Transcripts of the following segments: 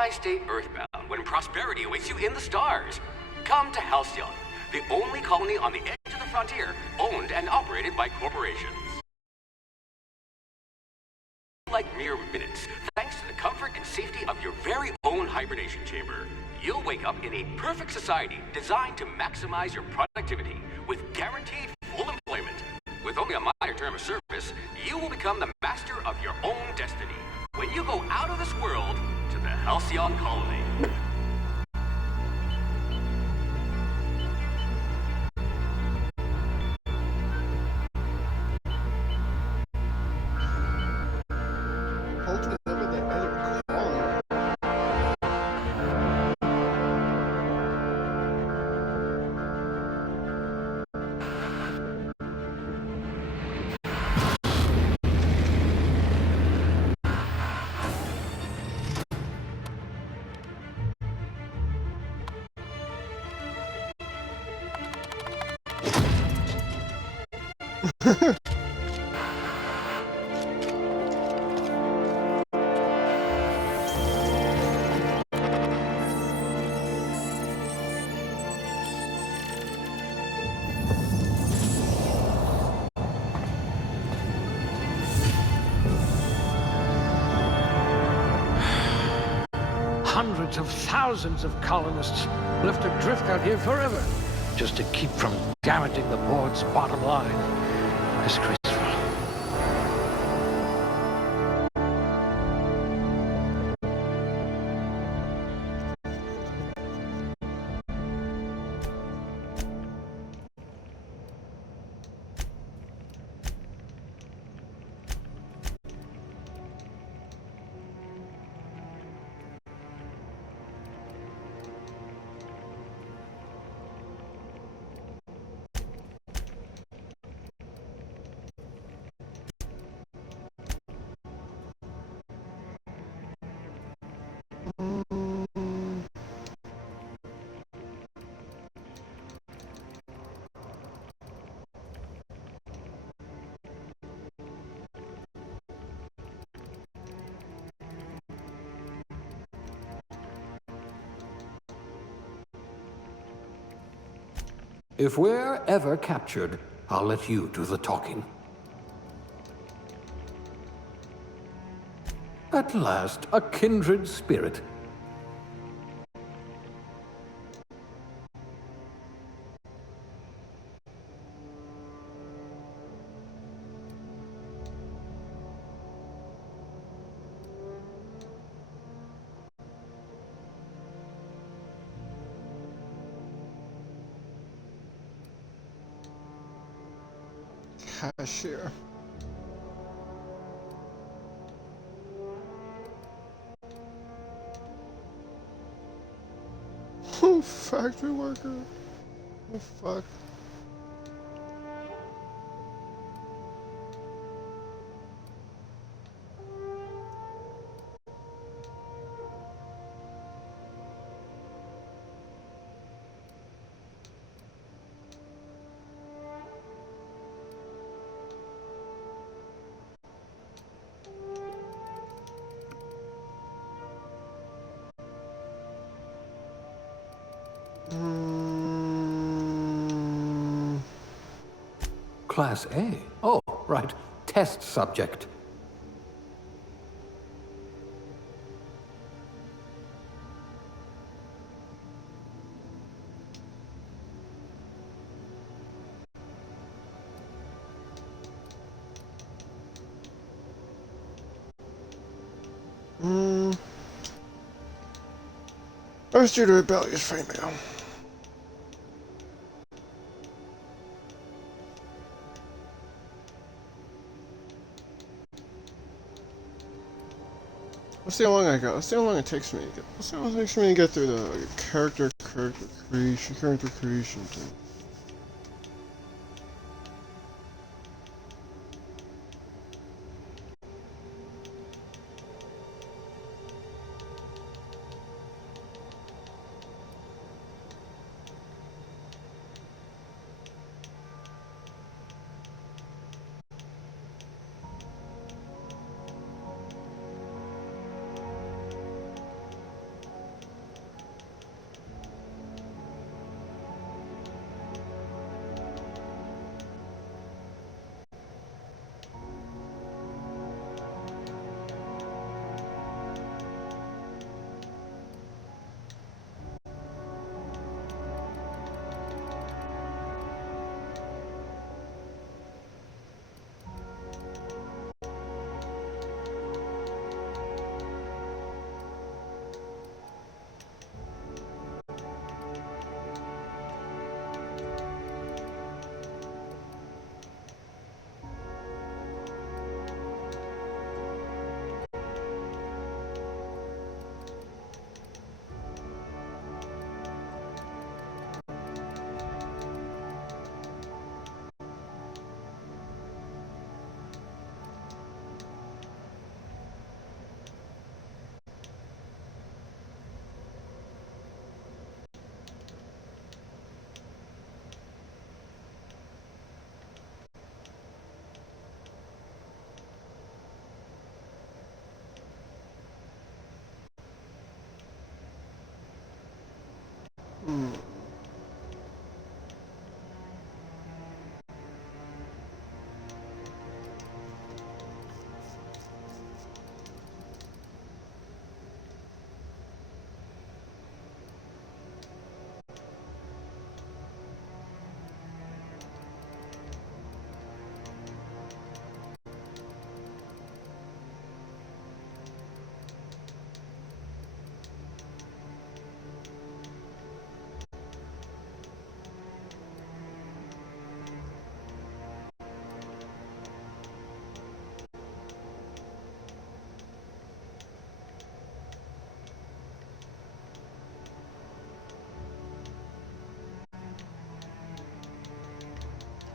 Why stay earthbound when prosperity awaits you in the stars? Come to Halcyon, the only colony on the edge of the frontier, owned and operated by corporations. Like mere minutes, thanks to the comfort and safety of your very own hibernation chamber. You'll wake up in a perfect society designed to maximize your productivity with guaranteed full employment. With only a minor term of service, you will become the master of your own destiny when you go out of this world to the Halcyon colony. Hundreds of thousands of colonists left adrift out here forever, just to keep from damaging the board's bottom line. Disgraceful. If we're ever captured, I'll let you do the talking. At last, a kindred spirit. Cashier. Oh, factory worker. Oh, fuck. Class A? Oh, right. Test subject. Let's do the rebellious female. Let's see how long I got. Let's see how long it takes me to get. Let's see how long it takes me to get through the character creation thing.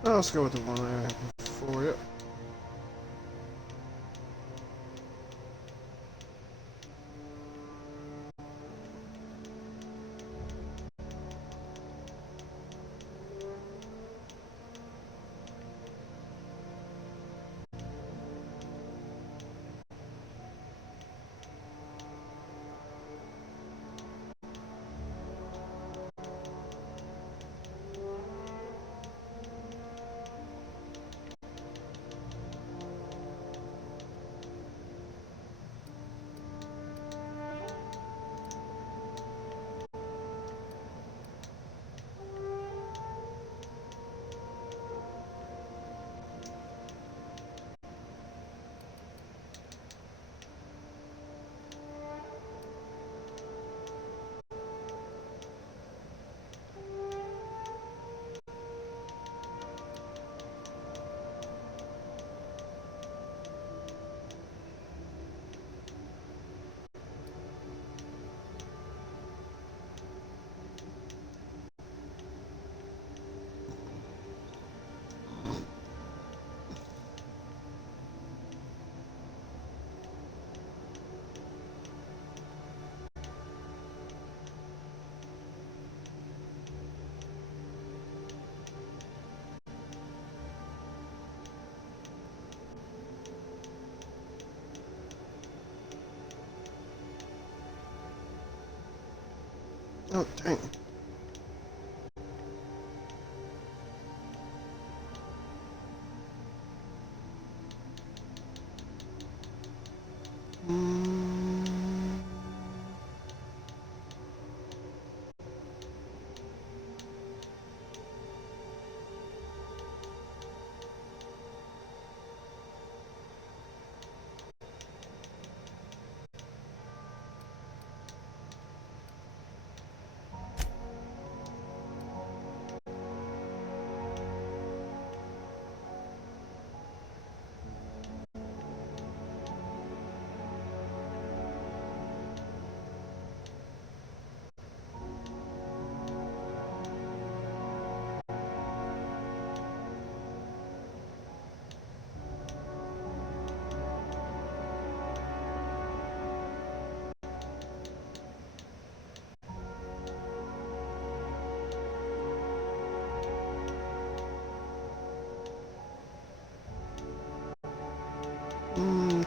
Oh, let's go with the one I had before, yep. Oh, dang.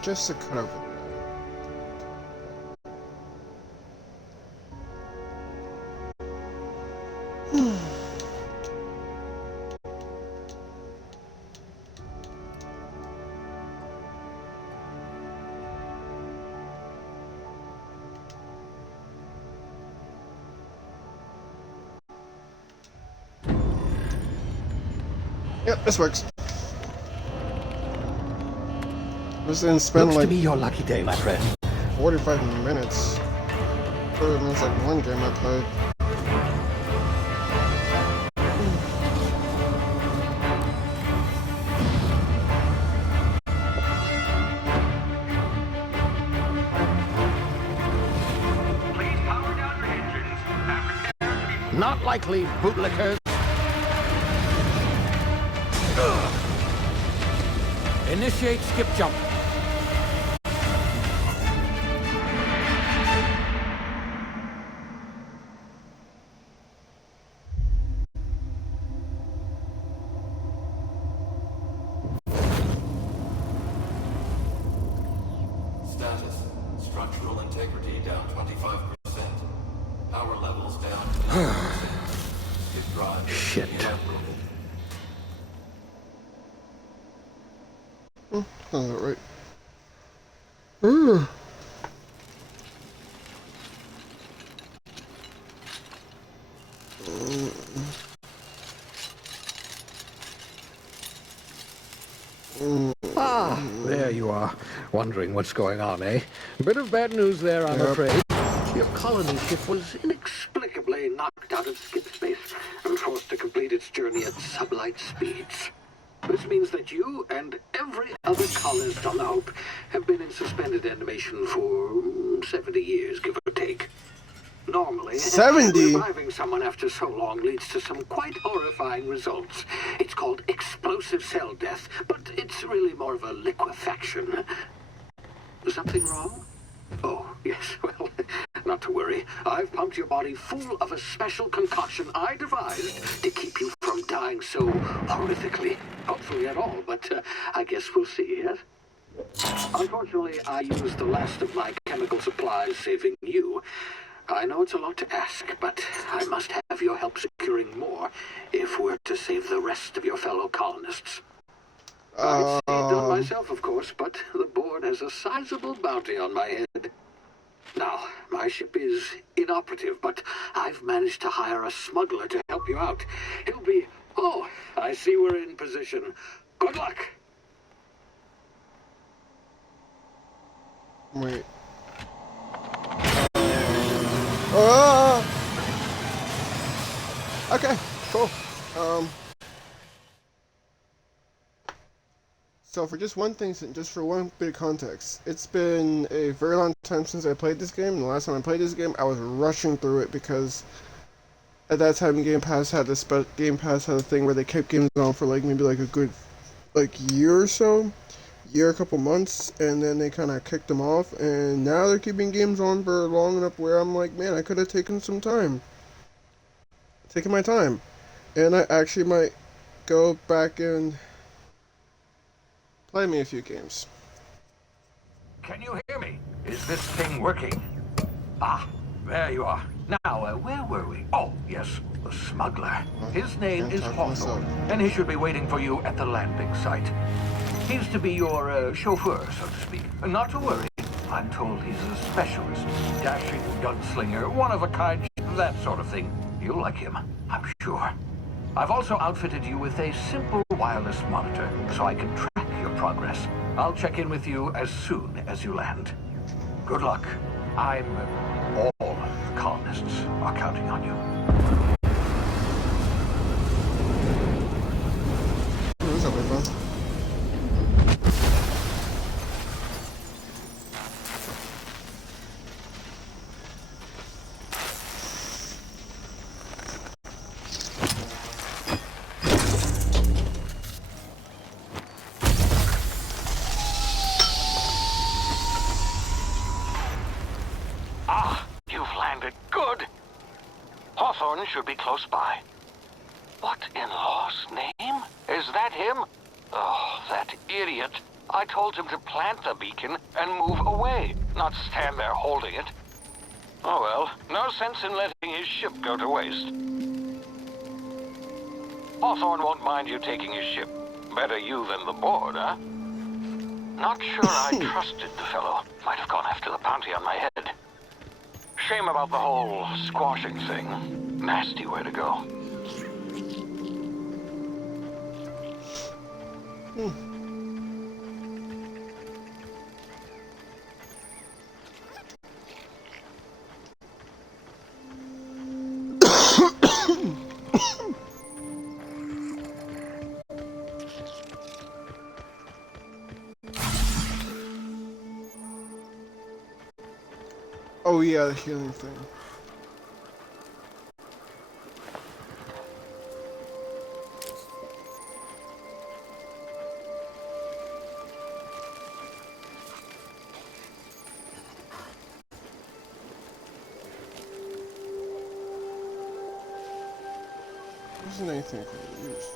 Just a cut over there. Yep, this works. Just didn't spend Looks like to be your lucky day, my friend. 45 minutes. 30 minutes like one game I played. Please power down your engines and prepare to be... Not likely, bootlickers. Initiate skip jump. Status. Structural integrity down 25%. Power levels down 10%. If drive Shit. Sounds about right. Ah, there you are. Wondering what's going on, eh? Bit of bad news there, I'm afraid. Your colony ship was inexplicably knocked out of skip space and forced to complete its journey at sublight speeds. This means that you and every other colonist on the Hope have been in suspended animation for 70 years, give or take. Normally, 70? reviving someone after so long leads to some quite horrifying results. It's called explosive cell death, but it's really more of a liquefaction. Something wrong? Oh, yes, well, not to worry. I've pumped your body full of a special concoction I devised to keep you from dying so horrifically. Hopefully at all, but I guess we'll see, yes? Unfortunately, I used the last of my chemical supplies saving you. I know it's a lot to ask, but I must have your help securing more if we're to save the rest of your fellow colonists. I'd say it done myself, of course, but the board has a sizable bounty on my head. Now, my ship is inoperative, but I've managed to hire a smuggler to help you out. He'll be... Oh, I see we're in position. Good luck! Wait. Okay, cool. So for just one thing, just for one bit of context, it's been a very long time since I played this game, and the last time I played this game, I was rushing through it because at that time Game Pass had a thing where they kept games on for like maybe like a good year or so, a couple months, and then they kind of kicked them off, and now they're keeping games on for long enough where I'm like, man, I could have taken my time, and I actually might go back and play me a few games. Can you hear me? Is this thing working? Ah, there you are. Now, where were we? Oh, yes, the smuggler. His name is Hawthorne, and he should be waiting for you at the landing site. He's to be your chauffeur, so to speak. Not to worry. I'm told he's a specialist, dashing gunslinger, one-of-a-kind, that sort of thing. You'll like him, I'm sure. I've also outfitted you with a simple wireless monitor, so I can track your progress. I'll check in with you as soon as you land. Good luck. All the colonists are counting on you. This will be fun. Hawthorne should be close by. What in law's name? Is that him? Oh, that idiot. I told him to plant the beacon and move away, not stand there holding it. Oh well, no sense in letting his ship go to waste. Hawthorne won't mind you taking his ship. Better you than the board, huh? Not sure I trusted the fellow. Might have gone after the bounty on my head. Shame about the whole squashing thing. Nasty way to go. Oh yeah, the healing thing. Isn't anything for use?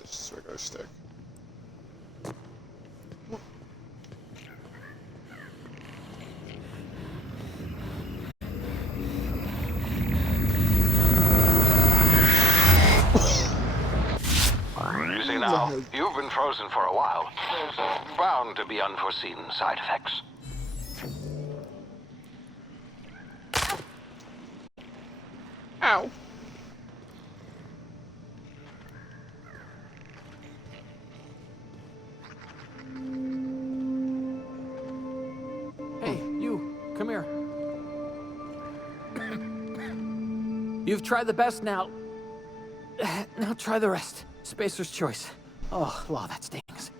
This is regular stick. my Now, head. you've been frozen for a while. There's bound to be unforeseen side effects. Ow. Hey, you, come here. You've tried the best now. Now try the rest. Spacer's choice. Oh, law, that stings.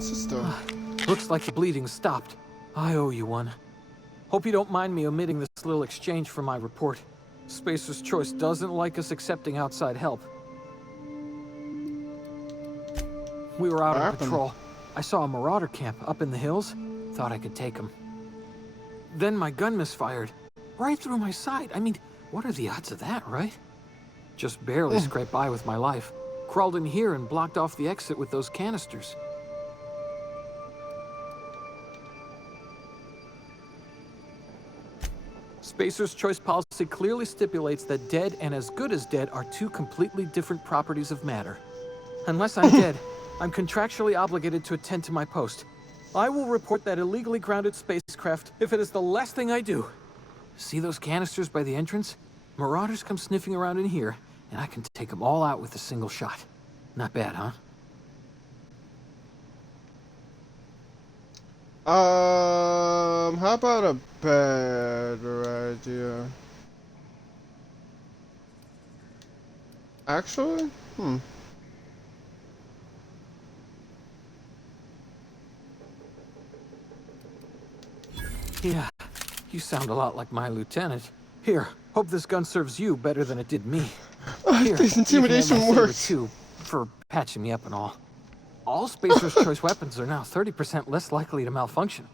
Sister. Looks like the bleeding stopped. I owe you one. Hope you don't mind me omitting this little exchange from my report. Spacer's choice doesn't like us accepting outside help. We were out on patrol. I saw a marauder camp up in the hills. Thought I could take him. Then my gun misfired. Right through my side. I mean, what are the odds of that, right? Just barely scraped by with my life. Crawled in here and blocked off the exit with those canisters. Spacer's choice policy clearly stipulates that dead and as good as dead are two completely different properties of matter. Unless I'm dead, I'm contractually obligated to attend to my post. I will report that illegally grounded spacecraft if it is the last thing I do. See those canisters by the entrance? Marauders come sniffing around in here, and I can take them all out with a single shot. Not bad, huh? How about a better idea? Actually? Yeah, you sound a lot like my lieutenant. Here, hope this gun serves you better than it did me. Here, This you can have intimidation my saber works. too, for patching me up and all. All Spacer's choice weapons are now 30% less likely to malfunction.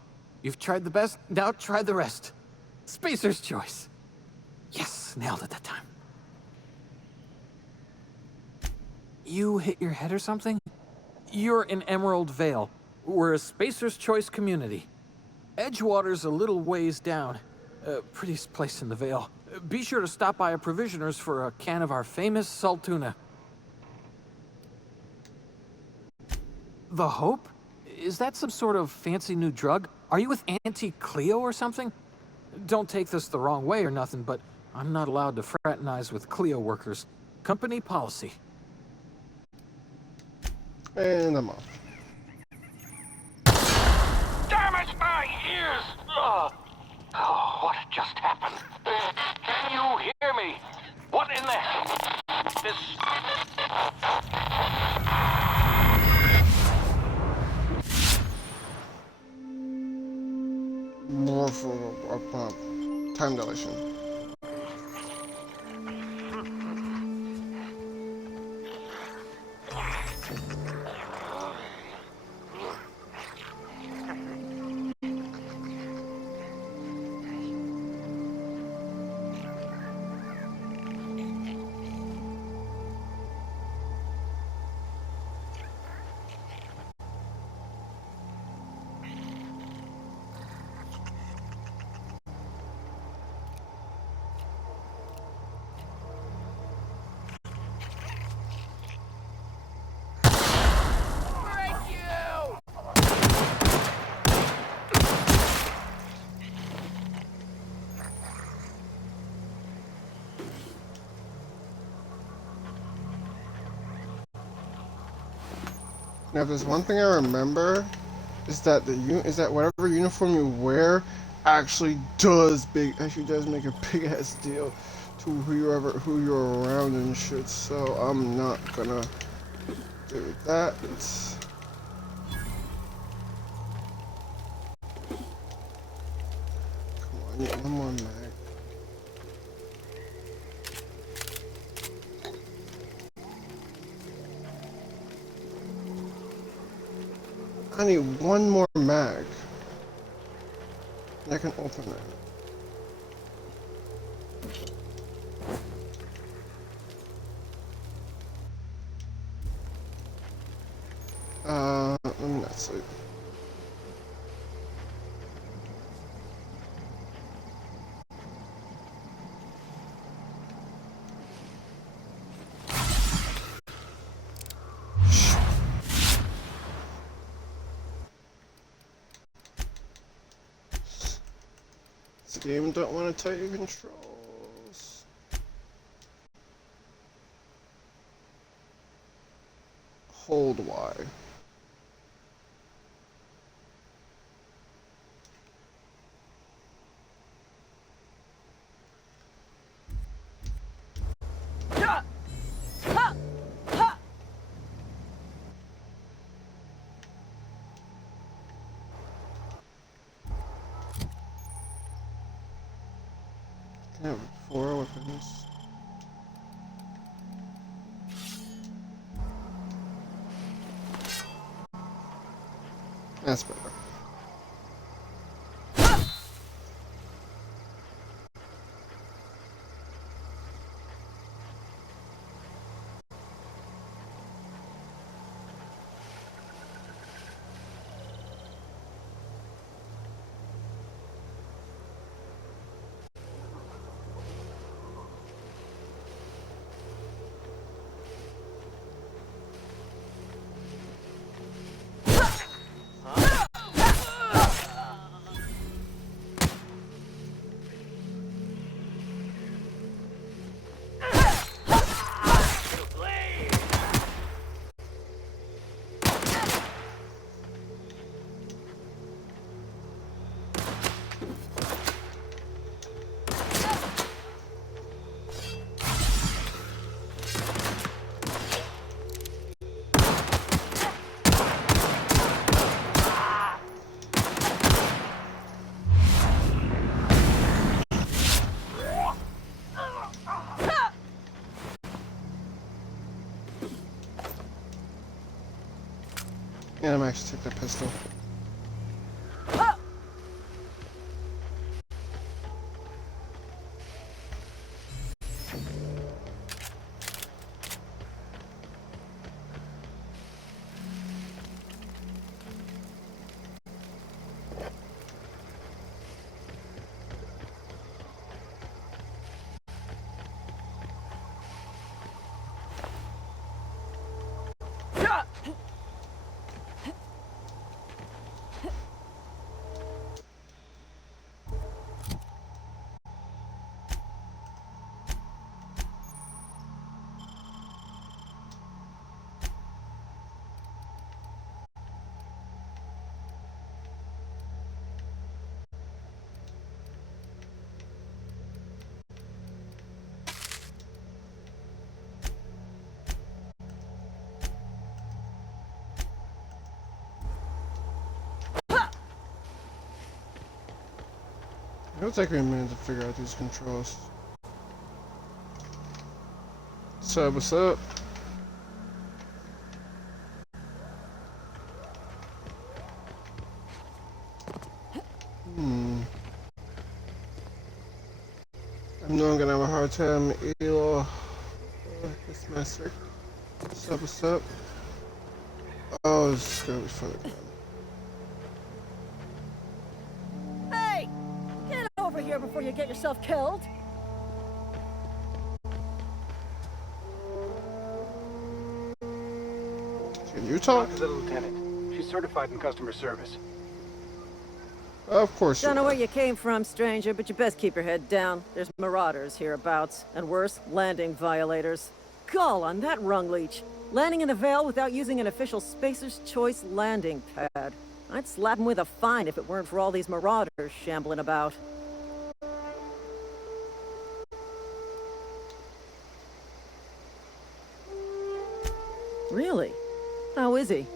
You've tried the best, now try the rest. Spacer's choice. Yes, nailed it that time. You hit your head or something? You're in Emerald Vale. We're a Spacer's choice community. Edgewater's a little ways down. Prettiest place in the Vale. Be sure to stop by a provisioner's for a can of our famous salt tuna. The Hope? Is that some sort of fancy new drug? Are you with Auntie Cleo or something? Don't take this the wrong way or nothing, but I'm not allowed to fraternize with Cleo workers. Company policy. And I'm off. Damn it, my ears! Oh, what just happened? Can you hear me? What in the... This... More for time dilation. Now, if there's one thing I remember, is that whatever uniform you wear actually does make a big ass deal to who you're around and shit. So I'm not gonna do that. Come on, I need one more mag. I need one more mag. I can open it. Let me not sleep. game don't want to tell you controls. Hold Y. Can I have 4 weapons? That's better. Yeah, I'm actually take that pistol. It'll take me a minute to figure out these controls. So, what's up? I know I'm gonna have a hard time, Elo. This master. What's up? Oh, this is gonna be fun again. Hey! Get over here before you get yourself killed! Can you talk? Talk to the lieutenant. She's certified in customer service. Of course you Don't know are. where you came from, stranger, but you best keep your head down. There's marauders hereabouts, and worse, landing violators. Call on that rung leech. Landing in the Vale without using an official Spacer's Choice landing pad. I'd slap him with a fine if it weren't for all these marauders shambling about. Really? How is he?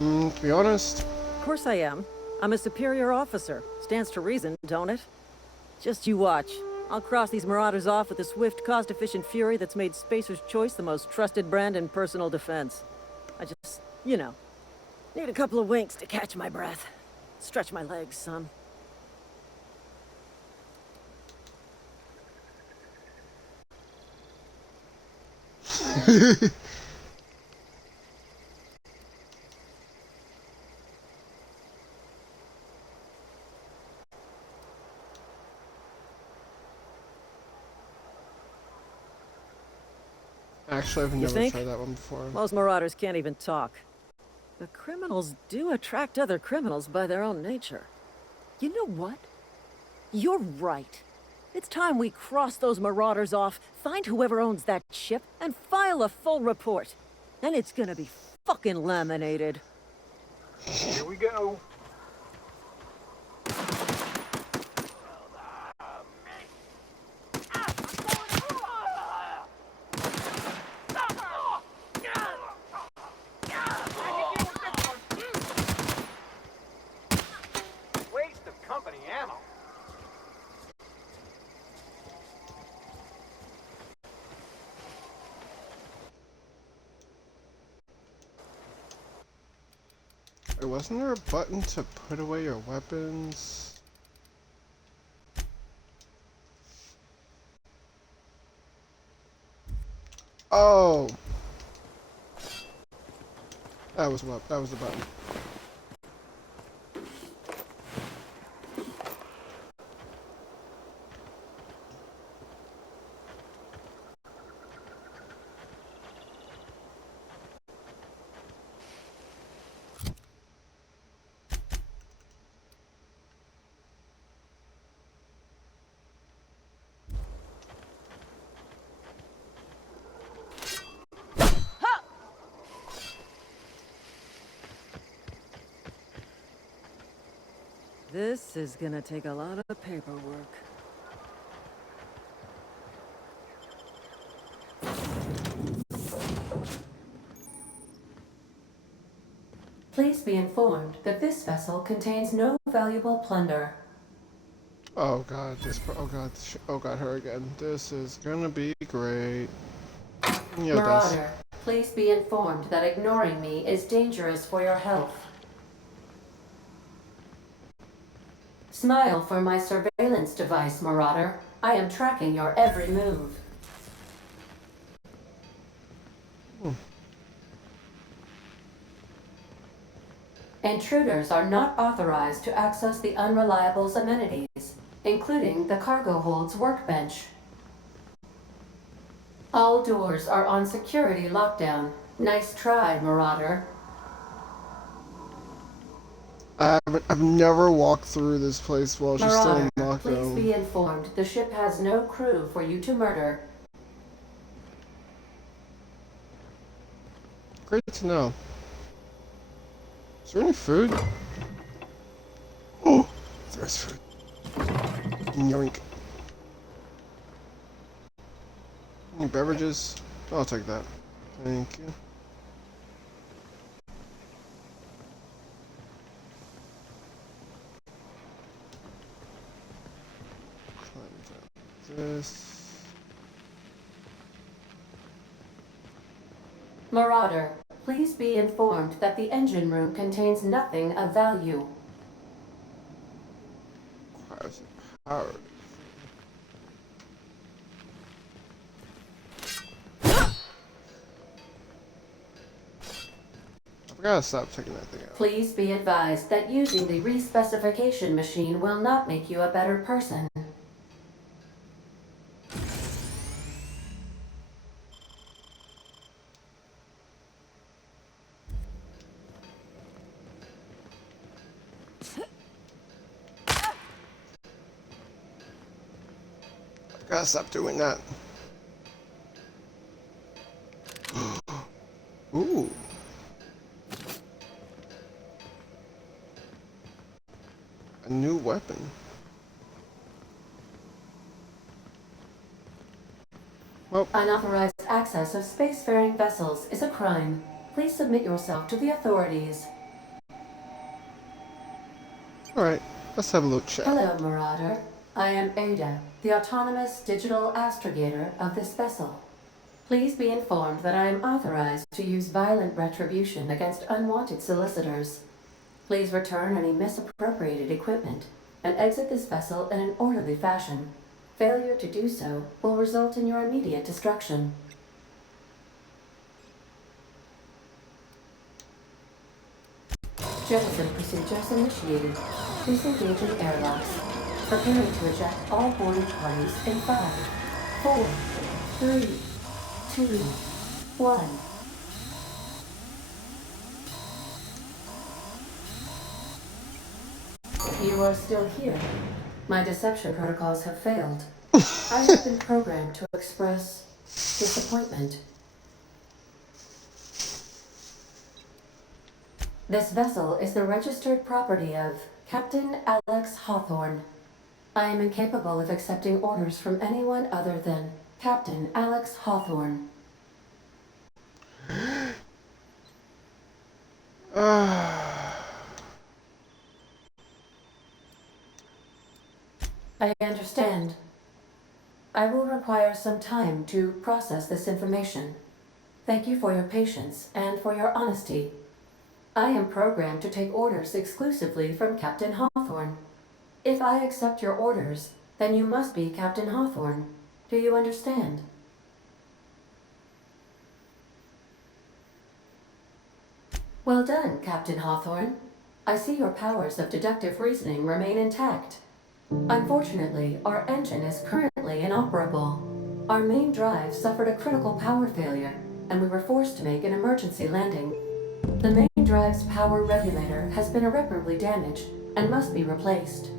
To be honest, Of course I am. I'm a superior officer. Stands to reason, don't it? Just you watch. I'll cross these marauders off with a swift, cost-efficient fury that's made Spacer's Choice the most trusted brand in personal defense. I just, you know, need a couple of winks to catch my breath. Stretch my legs some. actually, I've never think? tried that one before. Most marauders can't even talk. But criminals do attract other criminals by their own nature. You know what? You're right. It's time we cross those marauders off, find whoever owns that ship, and file a full report. And it's gonna be fucking laminated. Here we go. Waste of company ammo. Wasn't there a button to put away your weapons? Oh! That was the button. This is gonna take a lot of paperwork. Please be informed that this vessel contains no valuable plunder. Oh god, oh god, her again. This is gonna be great. Yeah, Marauder, please be informed that ignoring me is dangerous for your health. Smile for my surveillance device, Marauder. I am tracking your every move. Intruders are not authorized to access the Unreliable's amenities, including the cargo hold's workbench. All doors are on security lockdown. Nice try, Marauder. I've never walked through this place while she's still in Marauder, please lockdown. be informed the ship has no crew for you to murder. Great to know. Is there any food? Oh, there's food. Yoink. Any beverages? I'll take that. Thank you. This. Marauder, please be informed that the engine room contains nothing of value. Power. I gotta stop checking that thing out. Please be advised that using the respecification machine will not make you a better person. Gotta stop doing that. Ooh. A new weapon. Well, Unauthorized access of spacefaring vessels is a crime. Please submit yourself to the authorities. alright. Let's have a little chat. Hello, Marauder. I am Ada, the autonomous digital astrogator of this vessel. Please be informed that I am authorized to use violent retribution against unwanted solicitors. Please return any misappropriated equipment and exit this vessel in an orderly fashion. Failure to do so will result in your immediate destruction. Jettison procedures initiated. Please engage in airlocks. Preparing to eject all boarding parties in 5, 4, 3, 2, 1. You are still here. My deception protocols have failed. I have been programmed to express disappointment. This vessel is the registered property of Captain Alex Hawthorne. I am incapable of accepting orders from anyone other than Captain Alex Hawthorne. I understand. I will require some time to process this information. Thank you for your patience and for your honesty. I am programmed to take orders exclusively from Captain Hawthorne. If I accept your orders, then you must be Captain Hawthorne. Do you understand? Well done, Captain Hawthorne. I see your powers of deductive reasoning remain intact. Unfortunately, our engine is currently inoperable. Our main drive suffered a critical power failure, and we were forced to make an emergency landing. The main drive's power regulator has been irreparably damaged and must be replaced.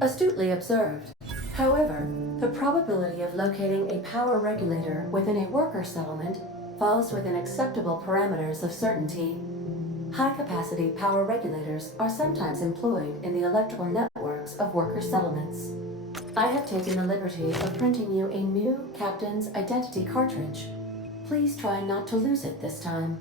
Astutely observed. However, the probability of locating a power regulator within a worker settlement falls within acceptable parameters of certainty. High-capacity power regulators are sometimes employed in the electrical networks of worker settlements. I have taken the liberty of printing you a new Captain's Identity cartridge. Please try not to lose it this time.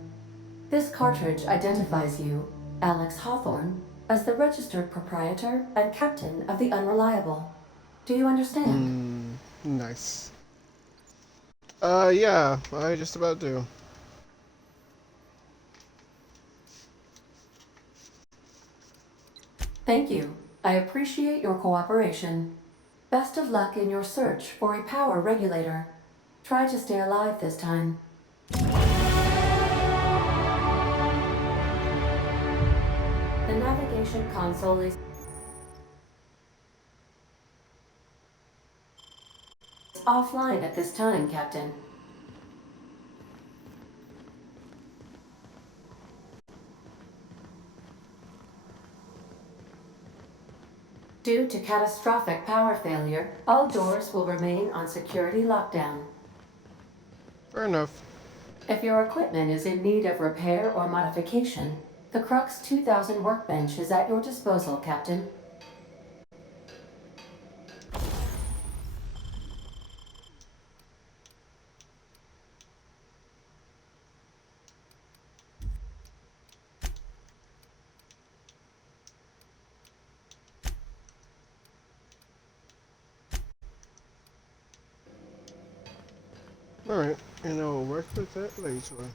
This cartridge identifies you, Alex Hawthorne, as the registered proprietor and captain of the Unreliable. Do you understand? Nice. Yeah, I just about do. Thank you. I appreciate your cooperation. Best of luck in your search for a power regulator. Try to stay alive this time. The navigation console is offline at this time, Captain. Due to catastrophic power failure, all doors will remain on security lockdown. Fair enough. If your equipment is in need of repair or modification, the Crux 2000 workbench is at your disposal, Captain. Alright, and I'll work with that later.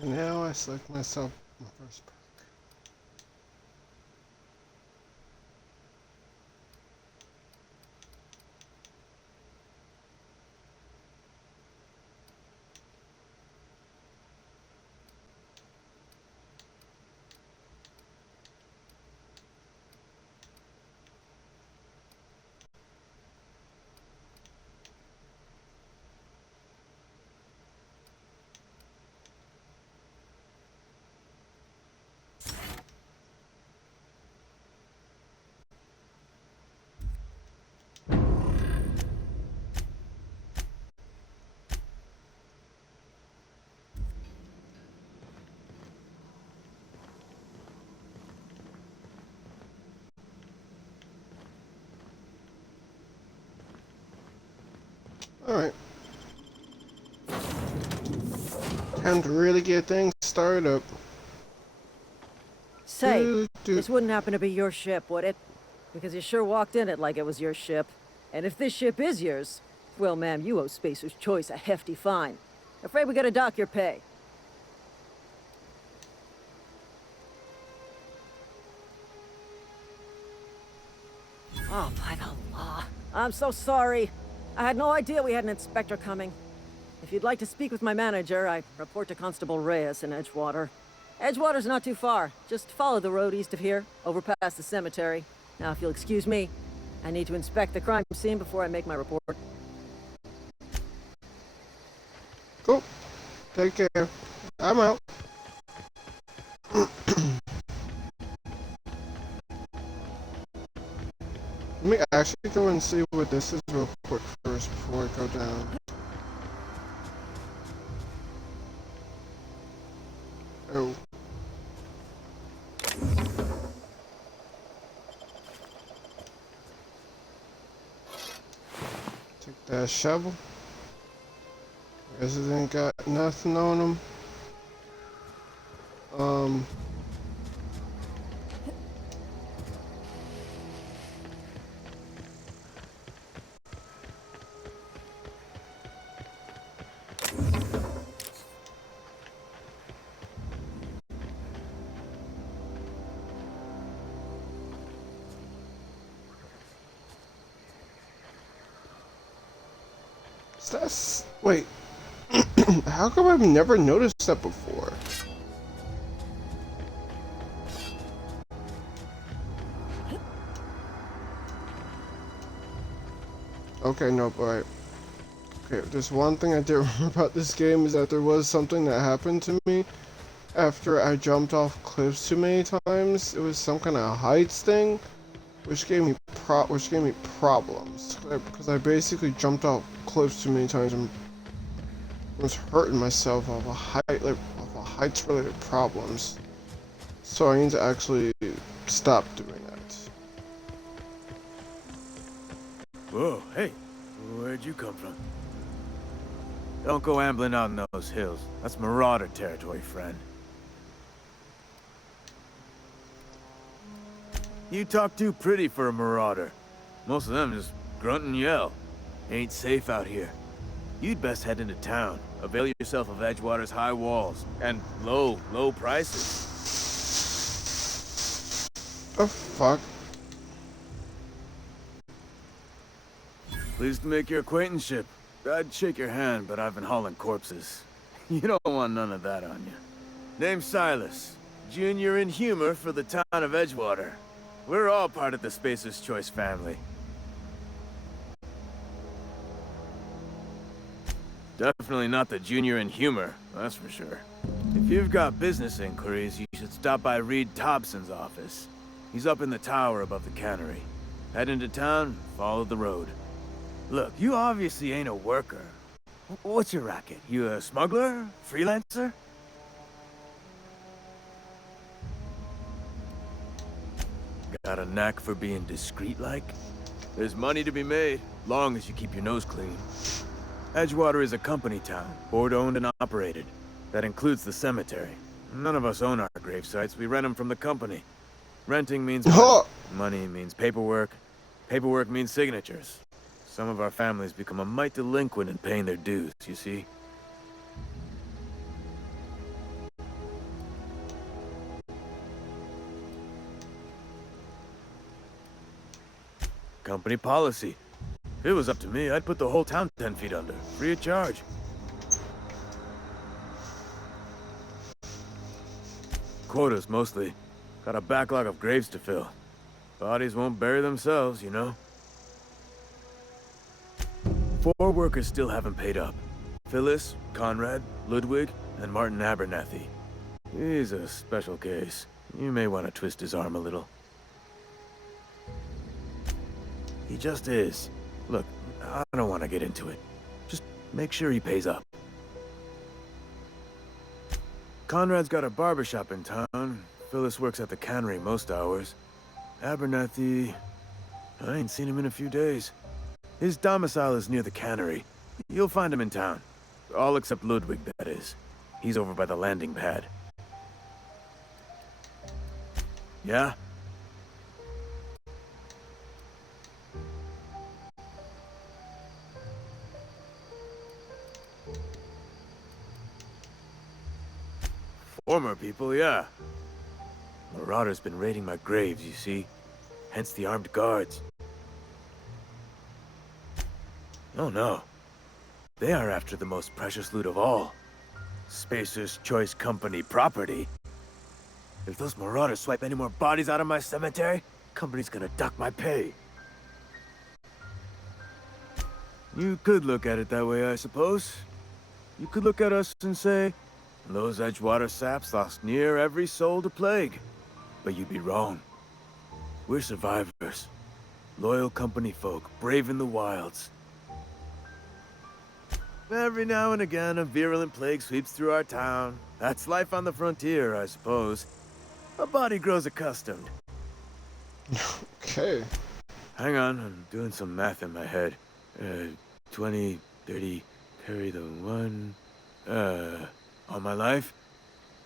And now I select myself my first perk. Alright. Time to really get things started up. Say, this wouldn't happen to be your ship, would it? Because you sure walked in it like it was your ship. And if this ship is yours, well, ma'am, you owe Spacer's Choice a hefty fine. Afraid we gotta dock your pay. Oh, by the law. I'm so sorry. I had no idea we had an inspector coming. If you'd like to speak with my manager, I report to Constable Reyes in Edgewater. Edgewater's not too far. Just follow the road east of here, over past the cemetery. Now, if you'll excuse me, I need to inspect the crime scene before I make my report. Cool. Take care. I'm out. Let me actually go and see what this is real quick first before I go down. Oh. Take that shovel. Guess it ain't got nothing on them. That's... wait. How come I've never noticed that before? Okay, no, but... okay, there's one thing I did remember about this game is that there was something that happened to me after I jumped off cliffs too many times. It was some kind of heights thing, which gave me problems because I basically jumped off cliffs too many times and was hurting myself off of heights related problems. So I need to actually stop doing that. Whoa, hey, where'd you come from? Don't go ambling out in those hills. That's marauder territory, friend. You talk too pretty for a marauder. Most of them just grunt and yell. Ain't safe out here. You'd best head into town. Avail yourself of Edgewater's high walls and low prices. Oh, fuck. Pleased to make your acquaintanceship. I'd shake your hand, but I've been hauling corpses. You don't want none of that on you. Name's Silas. Junior in humor for the town of Edgewater. We're all part of the Spacer's Choice family. Definitely not the junior in humor, that's for sure. If you've got business inquiries, you should stop by Reed Thompson's office. He's up in the tower above the cannery. Head into town, follow the road. Look, you obviously ain't a worker. What's your racket? You a smuggler? Freelancer? Got a knack for being discreet-like? There's money to be made, long as you keep your nose clean. Edgewater is a company town, board-owned and operated. That includes the cemetery. None of us own our grave sites, we rent them from the company. Renting means money. Money means paperwork. Paperwork means signatures. Some of our families become a mite delinquent in paying their dues, you see? Company policy. If it was up to me, I'd put the whole town 10 feet under, free of charge. Quotas, mostly. Got a backlog of graves to fill. Bodies won't bury themselves, you know? 4 workers still haven't paid up. Phyllis, Conrad, Ludwig, and Martin Abernathy. He's a special case. You may want to twist his arm a little. He just is. Look, I don't want to get into it. Just make sure he pays up. Conrad's got a barbershop in town. Phyllis works at the cannery most hours. Abernathy... I ain't seen him in a few days. His domicile is near the cannery. You'll find him in town. All except Ludwig, that is. He's over by the landing pad. Yeah? Former people, yeah. Marauders been raiding my graves, you see. Hence the armed guards. Oh no. They are after the most precious loot of all. Spacer's Choice Company property. If those marauders swipe any more bodies out of my cemetery, company's gonna duck my pay. You could look at it that way, I suppose. You could look at us and say, those Edgewater saps lost near every soul to plague. But you'd be wrong. We're survivors. Loyal company folk, brave in the wilds. Every now and again, a virulent plague sweeps through our town. That's life on the frontier, I suppose. A body grows accustomed. Okay. Hang on, I'm doing some math in my head. 20, 30, carry the 1. All my life?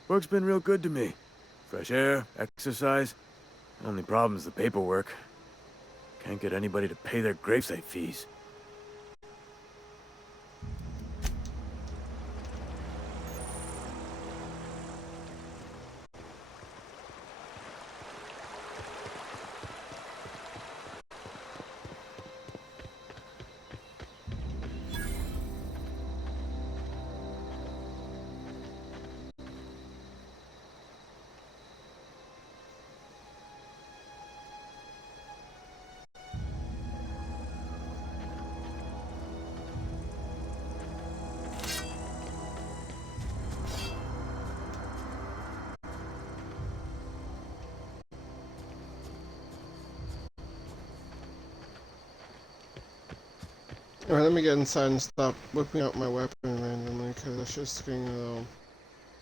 Work's been real good to me. Fresh air, exercise. Only problem's the paperwork. Can't get anybody to pay their gravesite fees. Alright, let me get inside and stop whipping out my weapon randomly, because that's just getting a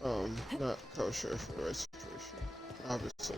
little, not kosher for the right situation, obviously.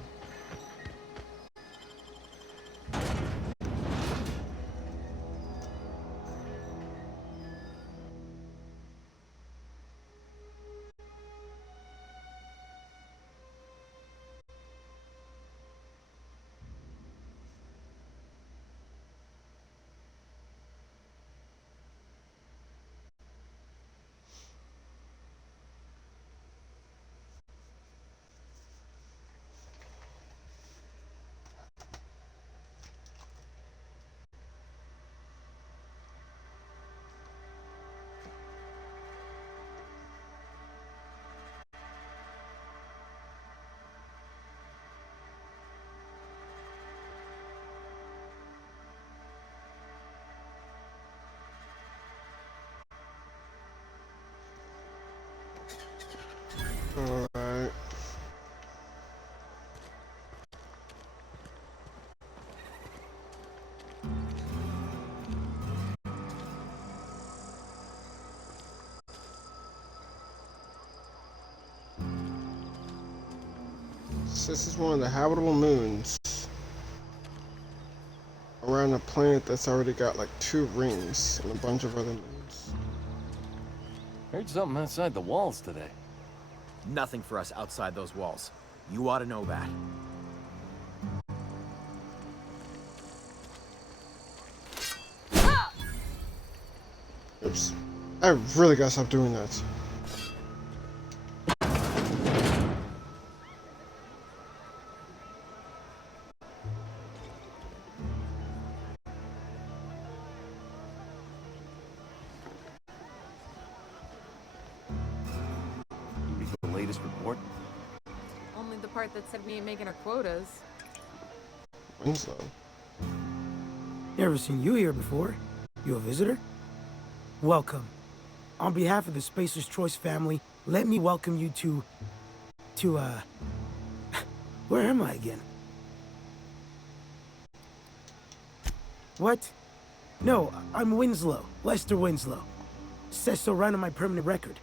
Alright. So this is one of the habitable moons around a planet that's already got like 2 rings and a bunch of other moons. Heard something outside the walls today. Nothing for us outside those walls. You ought to know that. Oops. I really gotta stop doing that. Report? Only the part that said we ain't making our quotas. Winslow. Never seen you here before. You a visitor? Welcome. On behalf of the Spacer's Choice family, let me welcome you to, where am I again? What? No, I'm Winslow. Lester Winslow. Says so right on my permanent record.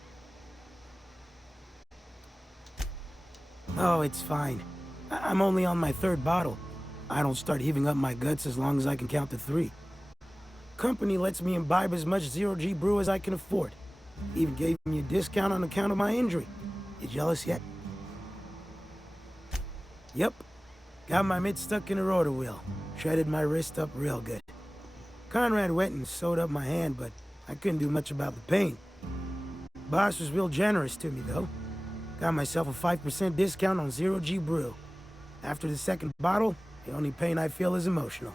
Oh, it's fine. I'm only on my 3rd bottle. I don't start heaving up my guts as long as I can count to 3. company lets me imbibe as much zero-G brew as I can afford. Even gave me a discount on account of my injury. You jealous yet? Yep. Got my mitt stuck in a rotor wheel. Shredded my wrist up real good. Conrad went and sewed up my hand, but I couldn't do much about the pain. Boss was real generous to me, though. Got myself a 5% discount on zero-G brew. After the second bottle, the only pain I feel is emotional.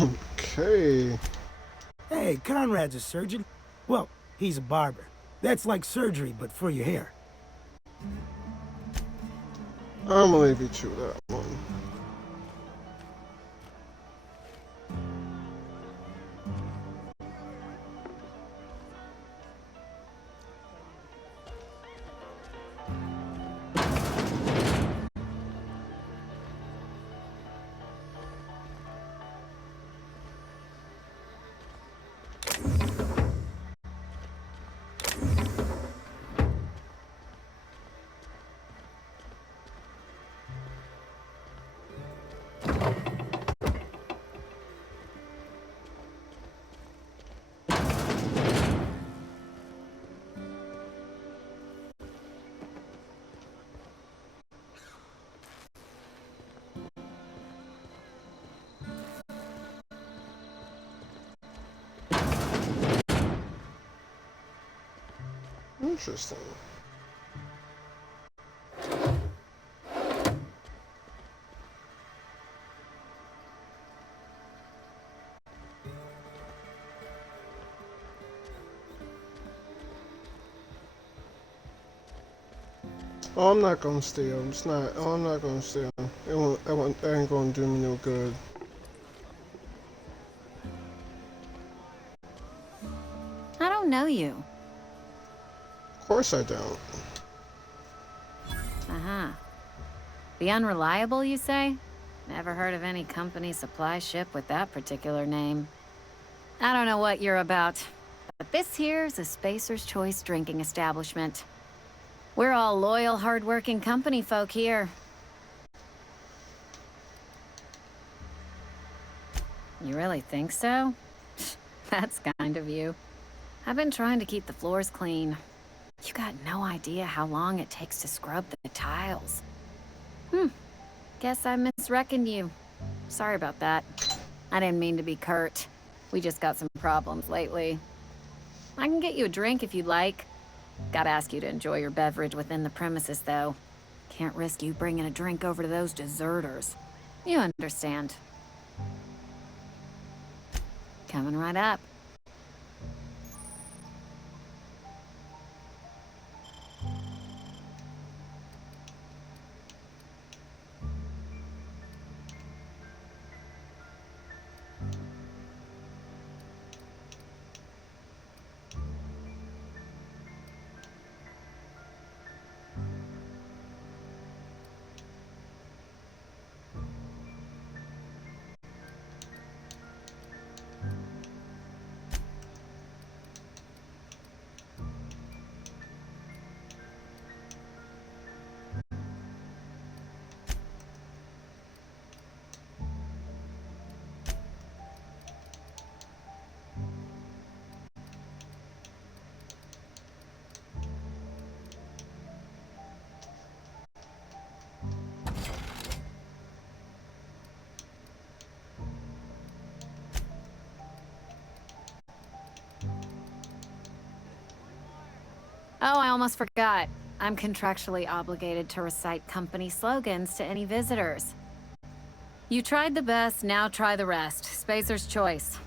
Okay. Hey, Conrad's a surgeon. Well, he's a barber. That's like surgery, but for your hair. I'm gonna leave you to that one. Interesting. Oh, I'm not gonna stay on. It's not. Oh, I'm not gonna stay on. It ain't gonna do me no good. I don't know you. Of course I don't. Uh-huh. The Unreliable, you say? Never heard of any company supply ship with that particular name. I don't know what you're about, but this here's a Spacer's Choice drinking establishment. We're all loyal, hard-working company folk here. You really think so? That's kind of you. I've been trying to keep the floors clean. You got no idea how long it takes to scrub the tiles. Guess I misreckoned you. Sorry about that. I didn't mean to be curt. We just got some problems lately. I can get you a drink if you'd like. Gotta ask you to enjoy your beverage within the premises, though. Can't risk you bringing a drink over to those deserters. You understand. Coming right up. Oh, I almost forgot. I'm contractually obligated to recite company slogans to any visitors. You tried the best, now try the rest. Spacer's Choice.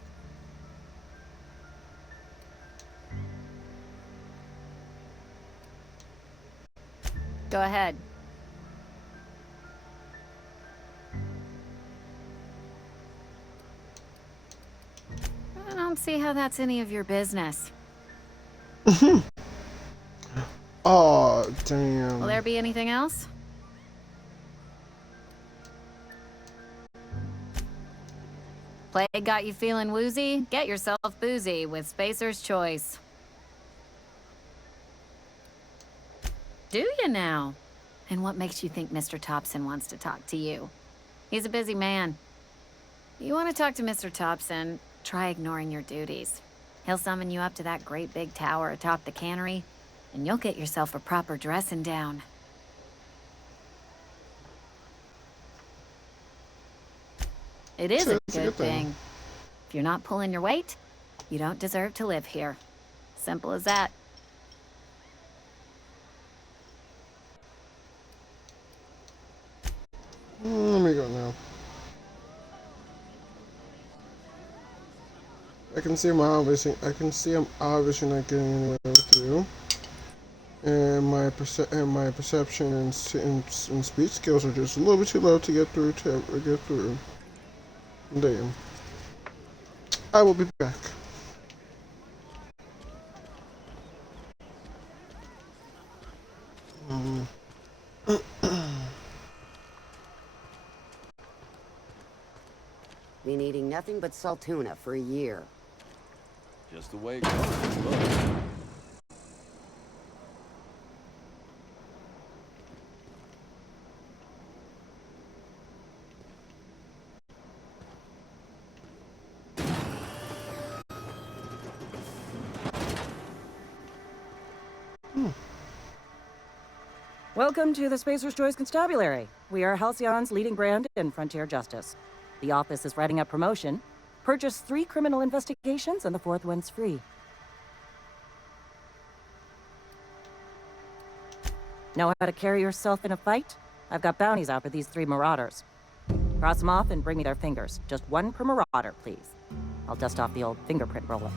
Go ahead. I don't see how that's any of your business. Oh, damn. Will there be anything else? Plague got you feeling woozy? Get yourself boozy with Spacer's Choice. Do you now? And what makes you think Mr. Thompson wants to talk to you? He's a busy man. You want to talk to Mr. Thompson, try ignoring your duties. He'll summon you up to that great big tower atop the cannery, and you'll get yourself a proper dressing down. It is a good thing. If you're not pulling your weight, you don't deserve to live here. Simple as that. Let me go now. I can see I'm obviously not getting anywhere with you. And my perception and speech skills are just a little bit too low to get through. Damn. I will be back. Been eating nothing but salt tuna for a year. Just the way it goes. Welcome to the Spacer's Choice Constabulary. We are Halcyon's leading brand in frontier justice. The office is writing up promotion. Purchase 3 criminal investigations and the 4th one's free. Know how to carry yourself in a fight? I've got bounties out for these 3 marauders. Cross them off and bring me their fingers. Just 1 per marauder, please. I'll dust off the old fingerprint roller.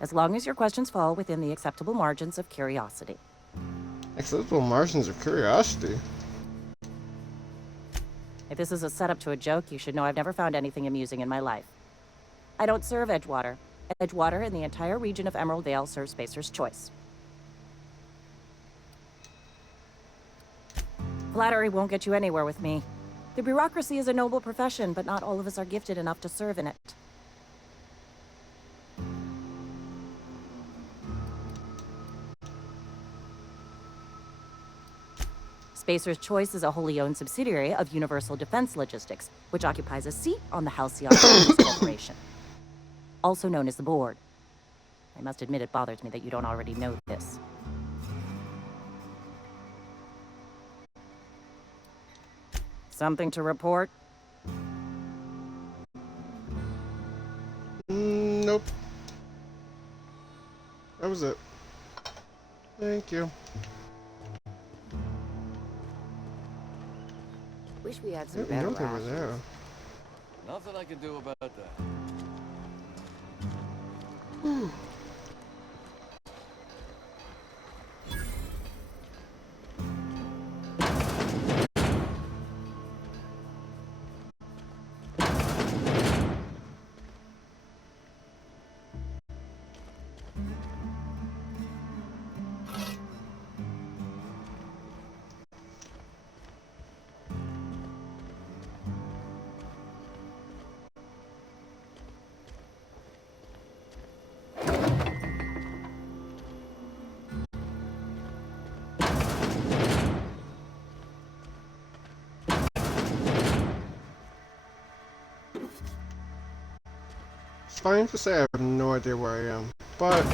As long as your questions fall within the acceptable margins of curiosity. Acceptable margins of curiosity? If this is a setup to a joke, you should know I've never found anything amusing in my life. I don't serve Edgewater. Edgewater and the entire region of Emerald Vale serves Spacer's Choice. Flattery won't get you anywhere with me. The bureaucracy is a noble profession, but not all of us are gifted enough to serve in it. Spacer's Choice is a wholly owned subsidiary of Universal Defense Logistics, which occupies a seat on the Halcyon Corporation, also known as the Board. I must admit it bothers me that you don't already know this. Something to report? Nope. That was it. Thank you. Wish we had some better Nothing over there. Nothing I can do about that. It's fine to say I have no idea where I am, but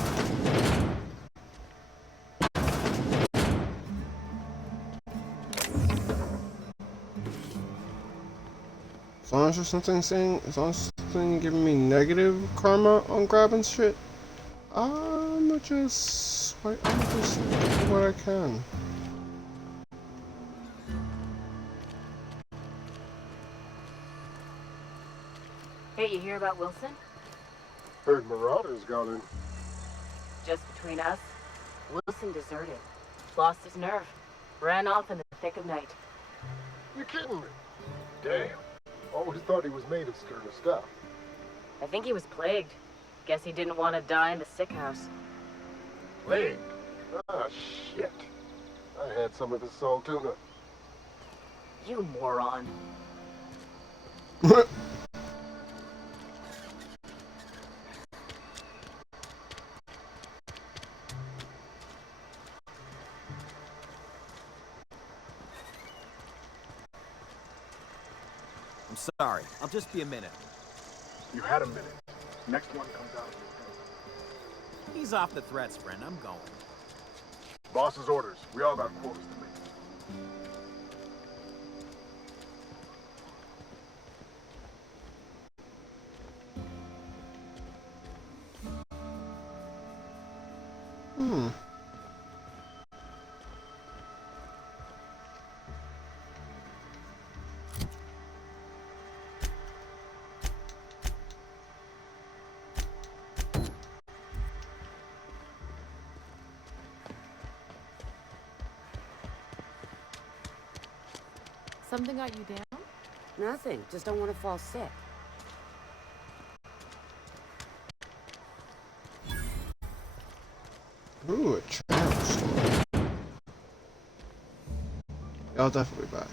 as long as there's something giving me negative karma on grabbing shit, I'm just do what I can. Hey, you hear about Wilson? Heard Marauders got in. Just between us, Wilson deserted. Lost his nerve. Ran off in the thick of night. You're kidding me? Damn. Always thought he was made of sterner stuff. I think he was plagued. Guess he didn't want to die in the sick house. Plague? Ah, shit. I had some of this salt tuna. You moron. I'm sorry. I'll just be a minute. You had a minute. Next one comes out of your head. Ease off the threats, friend. I'm going. Boss's orders. We all got quotas to meet. Something got you down? Nothing. Just don't want to fall sick. Ooh, a travel store. I'll definitely be back.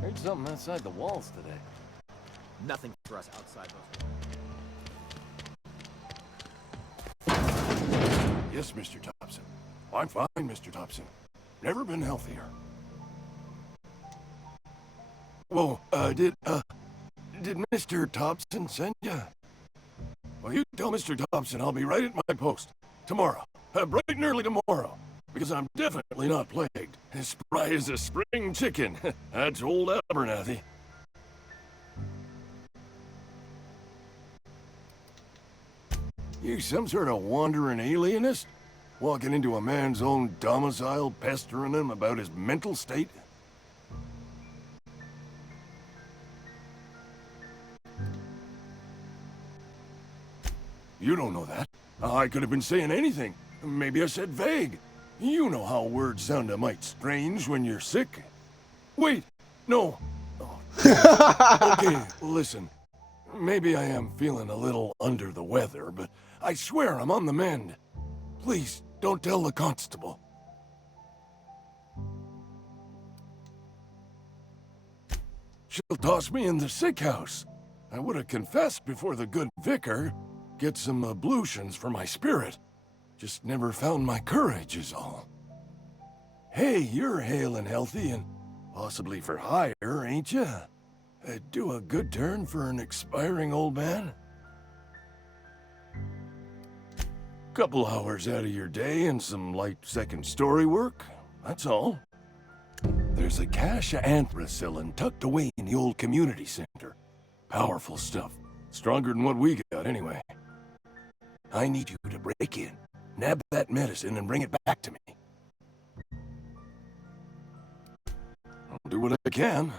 Heard something outside the walls today. Nothing for us outside those. Yes, Mr. Thompson. I'm fine, Mr. Thompson. Never been healthier. Whoa, did Mr. Thompson send you? Well, you tell Mr. Thompson I'll be right at my post. Tomorrow. Bright and early tomorrow. Because I'm definitely not plagued. As spry as a spring chicken. That's old Abernathy. You some sort of wandering alienist? Walking into a man's own domicile, pestering him about his mental state? You don't know that. I could have been saying anything. Maybe I said vague. You know how words sound a mite strange when you're sick. Wait, no. Oh, okay, listen. Maybe I am feeling a little under the weather, but I swear I'm on the mend. Please, don't tell the constable. She'll toss me in the sick house. I would have confessed before the good vicar. Get some ablutions for my spirit. Just never found my courage is all. Hey, you're hale and healthy and possibly for hire, ain't ya? Do a good turn for an expiring old man? Couple hours out of your day and some light second story work, that's all. There's a cache of anthracillin tucked away in the old community center. Powerful stuff. Stronger than what we got anyway. I need you to break in, nab that medicine, and bring it back to me. I'll do what I can.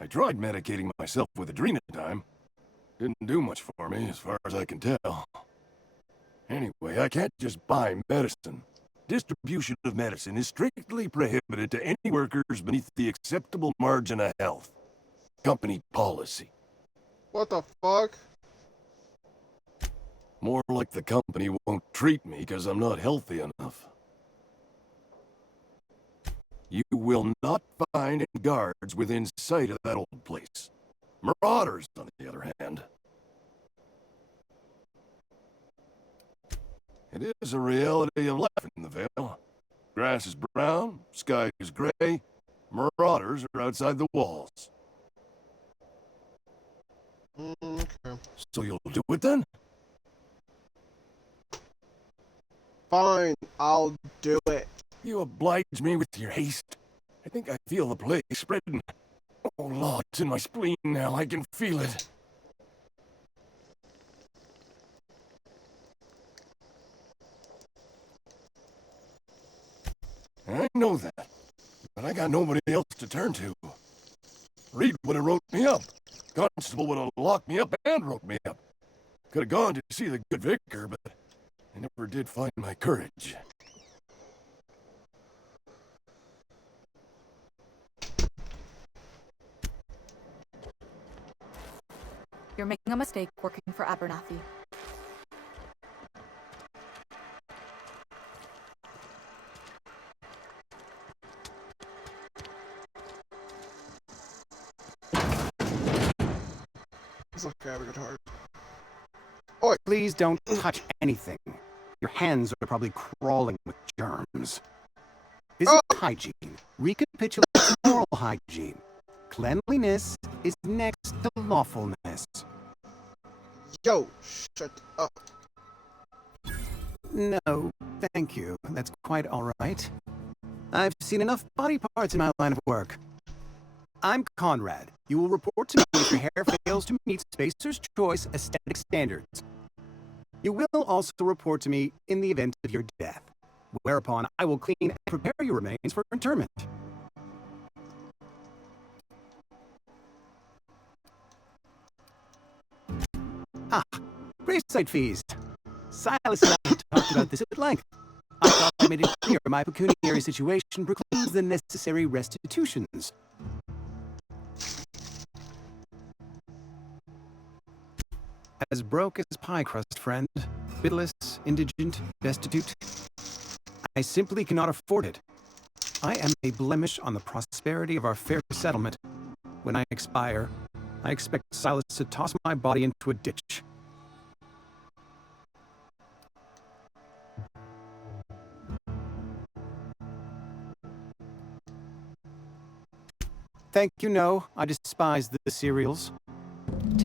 I tried medicating myself with Adrenatime. Didn't do much for me, as far as I can tell. Anyway, I can't just buy medicine. Distribution of medicine is strictly prohibited to any workers beneath the acceptable margin of health. Company policy. What the fuck? More like the company won't treat me because I'm not healthy enough. You will not find any guards within sight of that old place. Marauders, on the other hand. It is a reality of life in the Vale. Grass is brown, sky is gray, marauders are outside the walls. Okay. So you'll do it then? Fine, I'll do it. You oblige me with your haste. I think I feel the plague spreading. Oh Lord, it's in my spleen now, I can feel it. I know that, but I got nobody else to turn to. Reed would have wrote me up. Constable would have locked me up and wrote me up. Could have gone to see the good vicar, but I never did find my courage. You're making a mistake working for Abernathy. It's okay, I have a good heart. Please don't touch anything. Your hands are probably crawling with germs. Physical hygiene. Recapitulate oral hygiene. Cleanliness is next to lawfulness. Yo, shut up. No, thank you. That's quite all right. I've seen enough body parts in my line of work. I'm Conrad. You will report to me if your hair fails to meet Spacer's Choice aesthetic standards. You will also report to me in the event of your death, whereupon I will clean and prepare your remains for interment. Ah, gravesite fees. Silas and I talked about this at length. I thought I made it clear my pecuniary situation precludes the necessary restitutions. As broke as pie crust, friend. Pitiless, indigent, destitute. I simply cannot afford it. I am a blemish on the prosperity of our fair settlement. When I expire, I expect Silas to toss my body into a ditch. Thank you, no. I despise the cereals.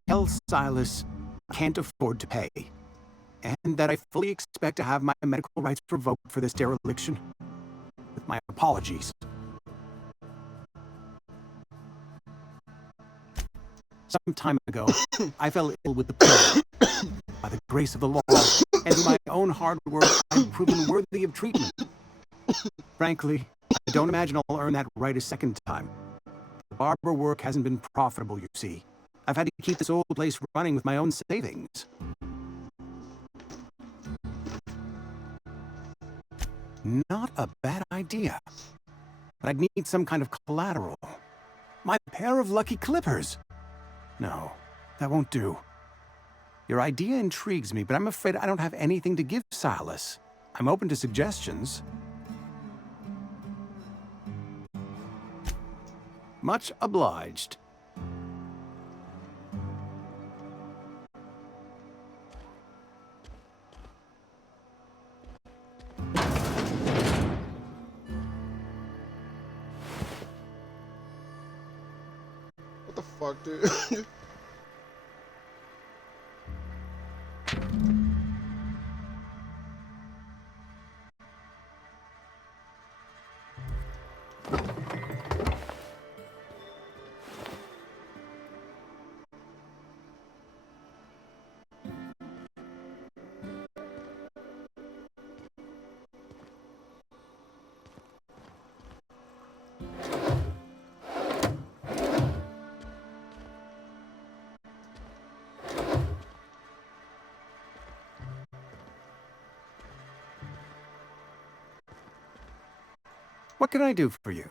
Tell Silas I can't afford to pay, and that I fully expect to have my medical rights revoked for this dereliction. With my apologies. Some time ago, I fell ill with the plague. By the grace of the law, and through my own hard work, I'm proven worthy of treatment. Frankly, I don't imagine I'll earn that right a second time. Barber work hasn't been profitable, you see. I've had to keep this old place running with my own savings. Not a bad idea. But I'd need some kind of collateral. My pair of lucky clippers. No, that won't do. Your idea intrigues me, but I'm afraid I don't have anything to give Silas. I'm open to suggestions. Much obliged. What the fuck, dude? What can I do for you?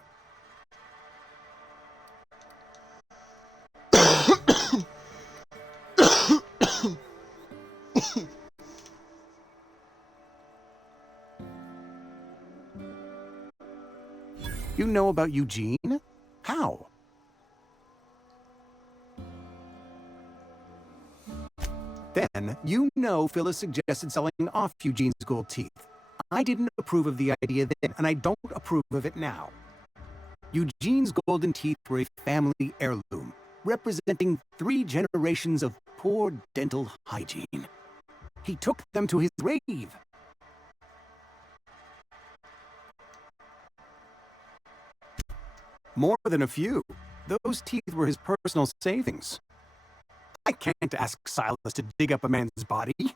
You know about Eugene? How? Then, you know Phyllis suggested selling off Eugene's gold teeth. I didn't approve of the idea then, and I don't approve of it now. Eugene's golden teeth were a family heirloom, representing 3 generations of poor dental hygiene. He took them to his grave. More than a few. Those teeth were his personal savings. I can't ask Silas to dig up a man's body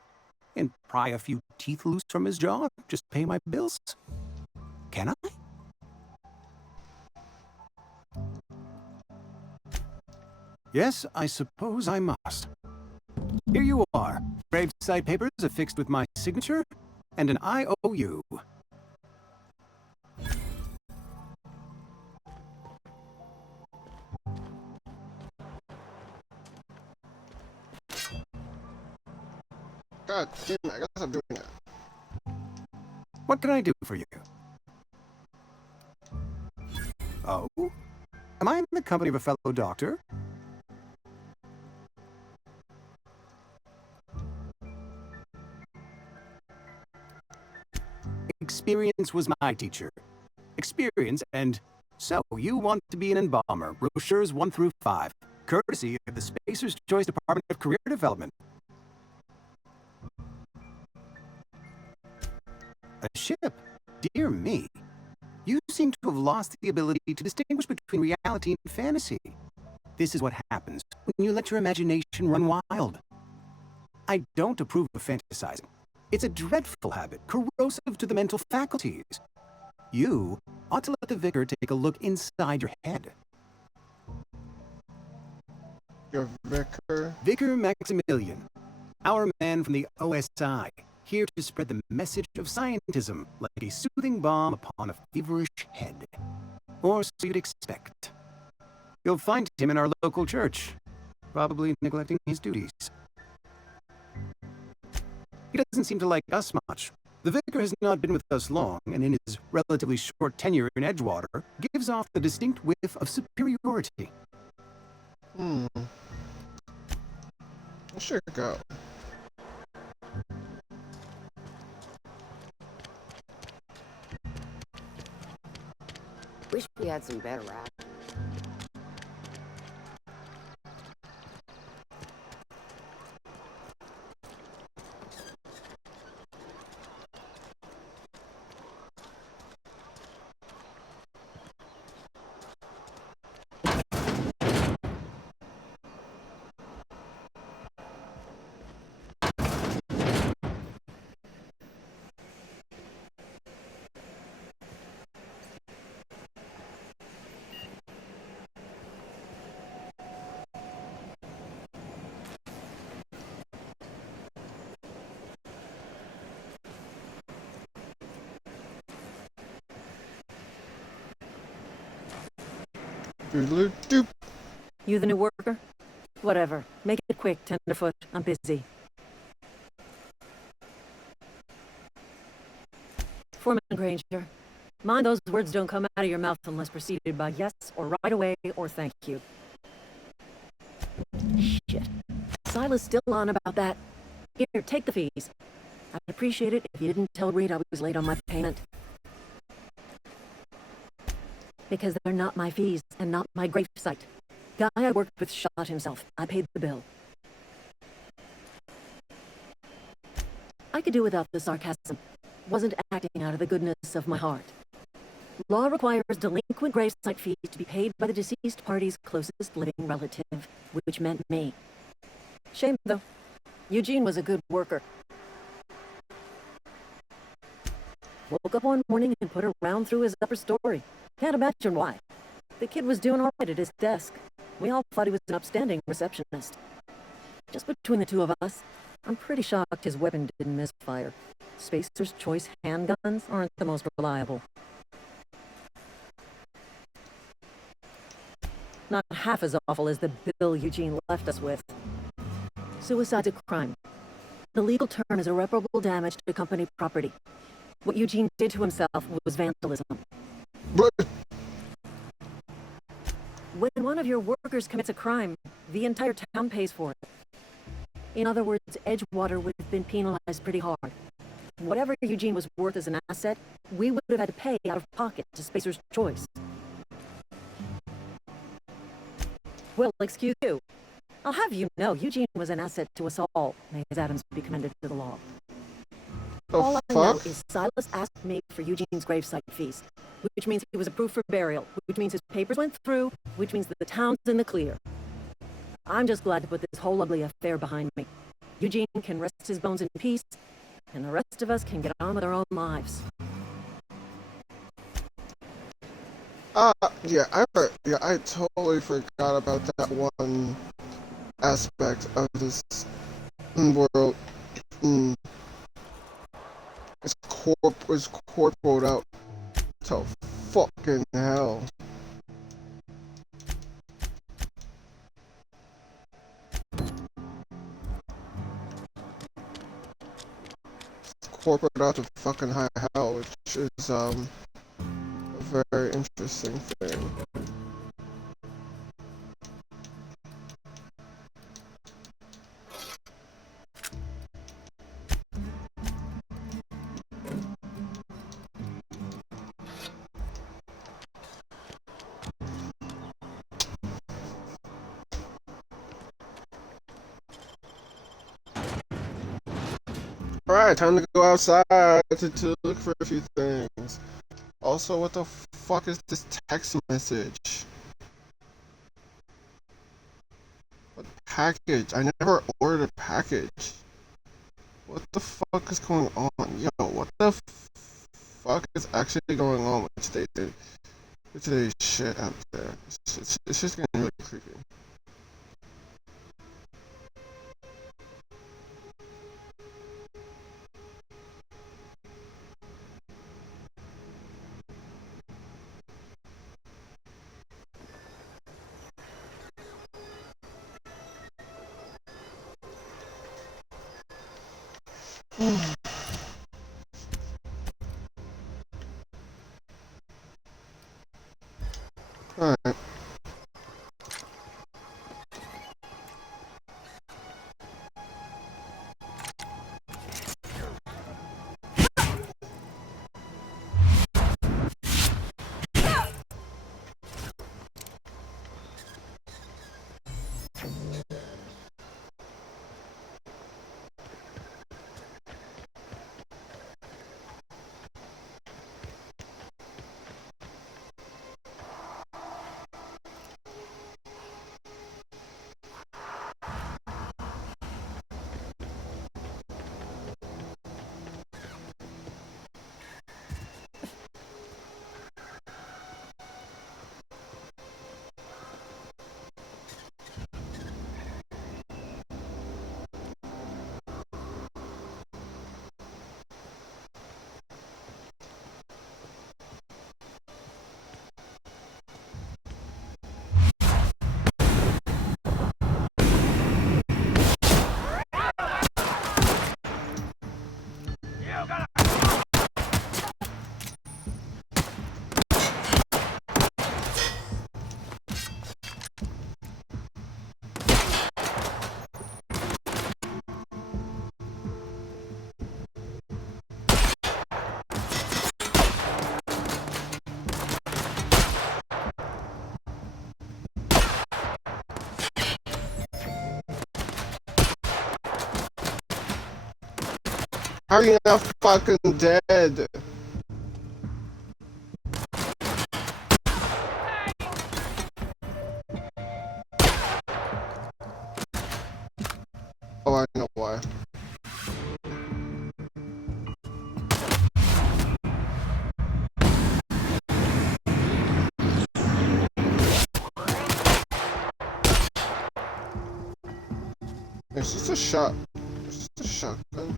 and pry a few teeth loose from his jaw, just pay my bills. Can I? Yes, I suppose I must. Here you are. Gravesite papers affixed with my signature and an IOU. God damn it, I gotta stop doing that. What can I do for you? Oh? Am I in the company of a fellow doctor? Experience was my teacher. Experience and So, you want to be an embalmer, brochures 1 through 5, courtesy of the Spacer's Choice Department of Career Development. A ship? Dear me. You seem to have lost the ability to distinguish between reality and fantasy. This is what happens when you let your imagination run wild. I don't approve of fantasizing. It's a dreadful habit, corrosive to the mental faculties. You ought to let the vicar take a look inside your head. Your vicar? Vicar Maximilian, our man from the OSI, here to spread the message of scientism like a soothing balm upon a feverish head. Or so you'd expect. You'll find him in our local church, probably neglecting his duties. He doesn't seem to like us much. The vicar has not been with us long, and in his relatively short tenure in Edgewater, gives off the distinct whiff of superiority. I should go. Wish we had some better rap. Doop. You the new worker? Whatever. Make it quick, Tenderfoot. I'm busy. Foreman Granger. Mind those words don't come out of your mouth unless preceded by yes, or right away, or thank you. Shit. Silas still on about that. Here, take the fees. I'd appreciate it if you didn't tell Reed I was late on my payment. Because they're not my fees, and not my gravesite. Guy I worked with shot himself. I paid the bill. I could do without the sarcasm. Wasn't acting out of the goodness of my heart. Law requires delinquent gravesite fees to be paid by the deceased party's closest living relative, which meant me. Shame, though. Eugene was a good worker. Woke up one morning and put a round through his upper story. Can't imagine why. The kid was doing all right at his desk. We all thought he was an upstanding receptionist. Just between the two of us, I'm pretty shocked his weapon didn't misfire. Spacer's Choice handguns aren't the most reliable. Not half as awful as the bill Eugene left us with. Suicide's a crime. The legal term is irreparable damage to company property. What Eugene did to himself was vandalism. When one of your workers commits a crime, the entire town pays for it. In other words, Edgewater would have been penalized pretty hard. Whatever Eugene was worth as an asset, we would have had to pay out of pocket to Spacer's Choice. Well, excuse you. I'll have you know, Eugene was an asset to us all. May his atoms be commended to the law. All I know is Silas asked me for Eugene's gravesite fees, which means he was approved for burial, which means his papers went through, which means that the town's in the clear. I'm just glad to put this whole ugly affair behind me. Eugene can rest his bones in peace, and the rest of us can get on with our own lives. I totally forgot about that one aspect of this world. It's corporal out to fucking hell. Corporate out to fucking high hell, which is a very interesting thing. Alright, time to go outside to look for a few things. Also, what the fuck is this text message? What package? I never ordered a package. What the fuck is going on? Yo, what the fuck is actually going on with today's shit out there? It's just getting really creepy. Alright. How are you not fucking dead? Oh, I know why. It's just a shot. It's just a shotgun.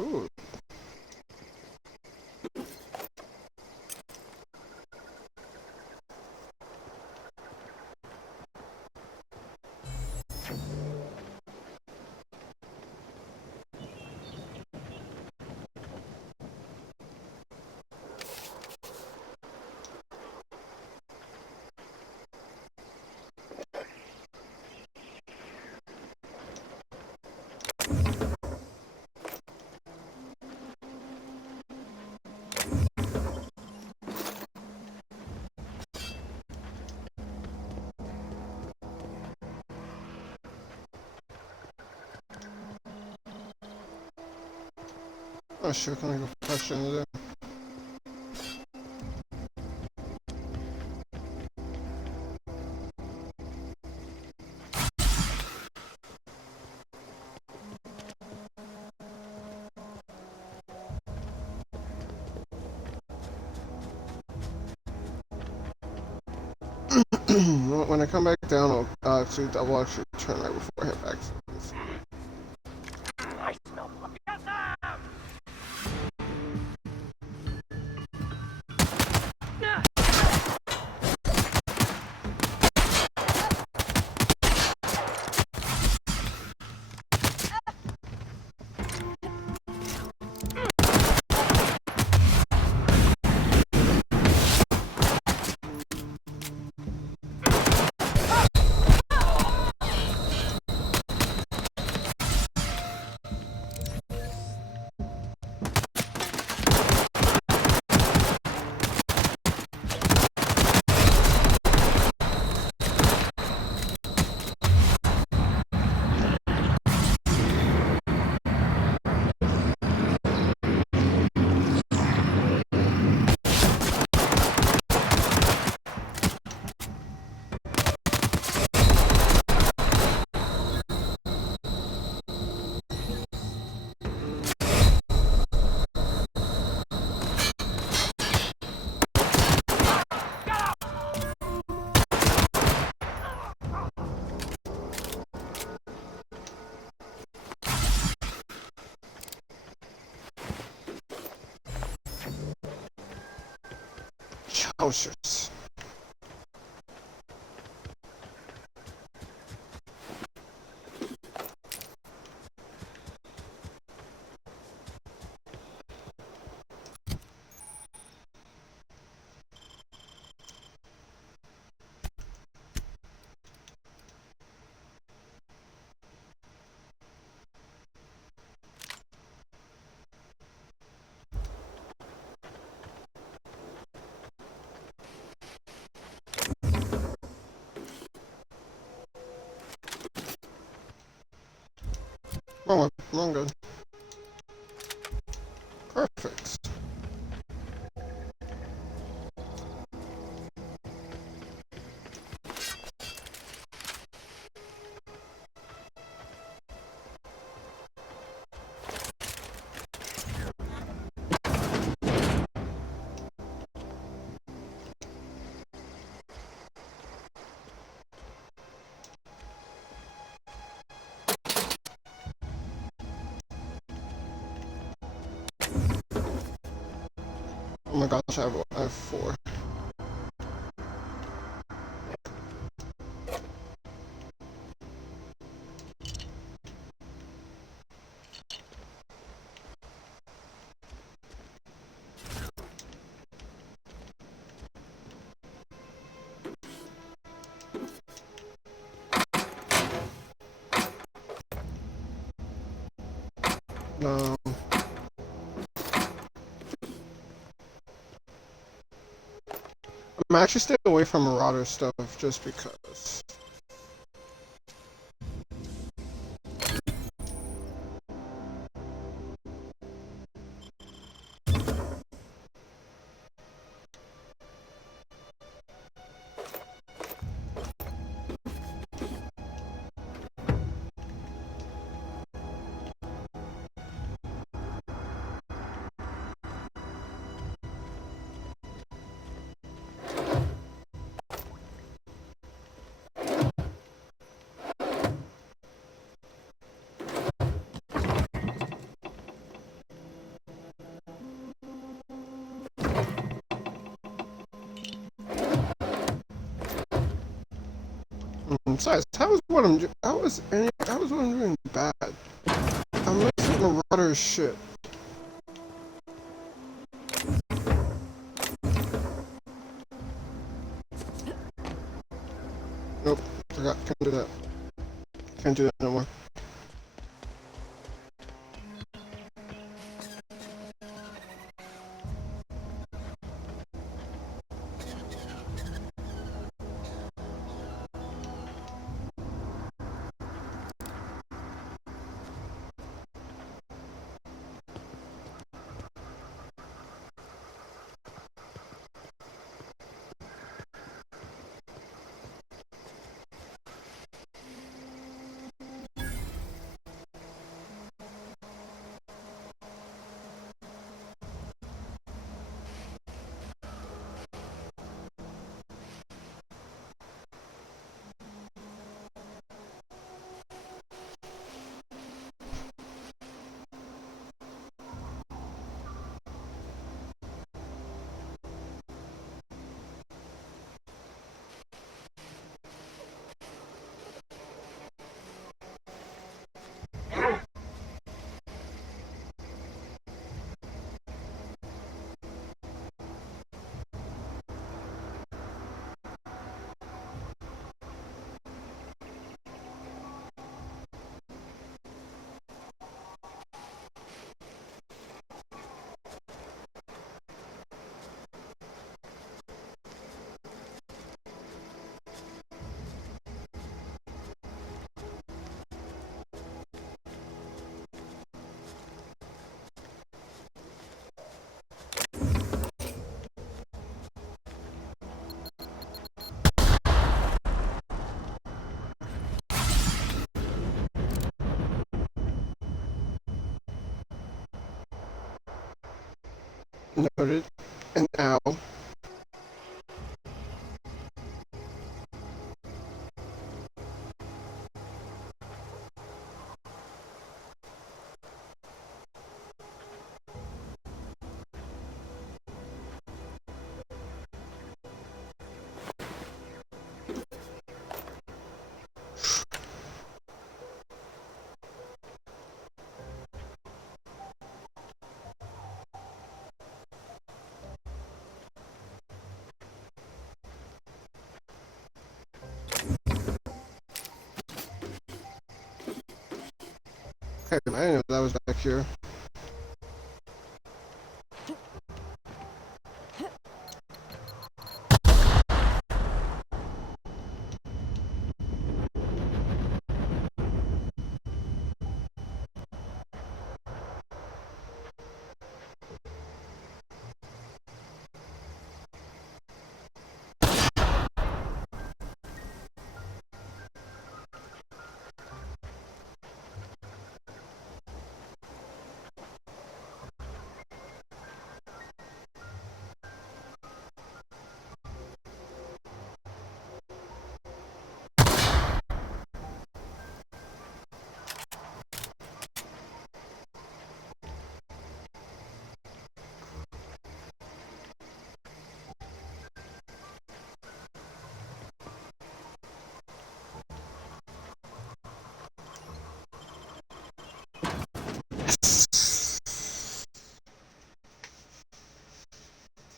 Ooh. Oh shit, can I go flash into there? When I come back down, I'll actually turn right before I head back. I smell blood. Chaucers. Wrong one. Wrong gun. Perfect. Oh my gosh, I have 4. No. I'm actually staying away from Marauder stuff just because. Besides, how is what I'm doing bad? I'm missing Marauder shit. Nope, forgot. Can't do that. Can't do that no more. Noted. An owl. I didn't know that was back here.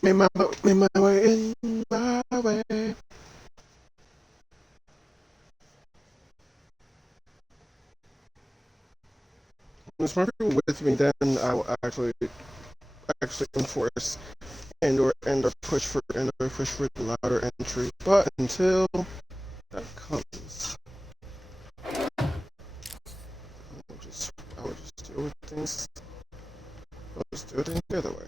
Made my way in my way. There's more people with me, then I will actually enforce and or push for the louder entry. But until that comes, I will just deal with things. I'll just do it in the other way.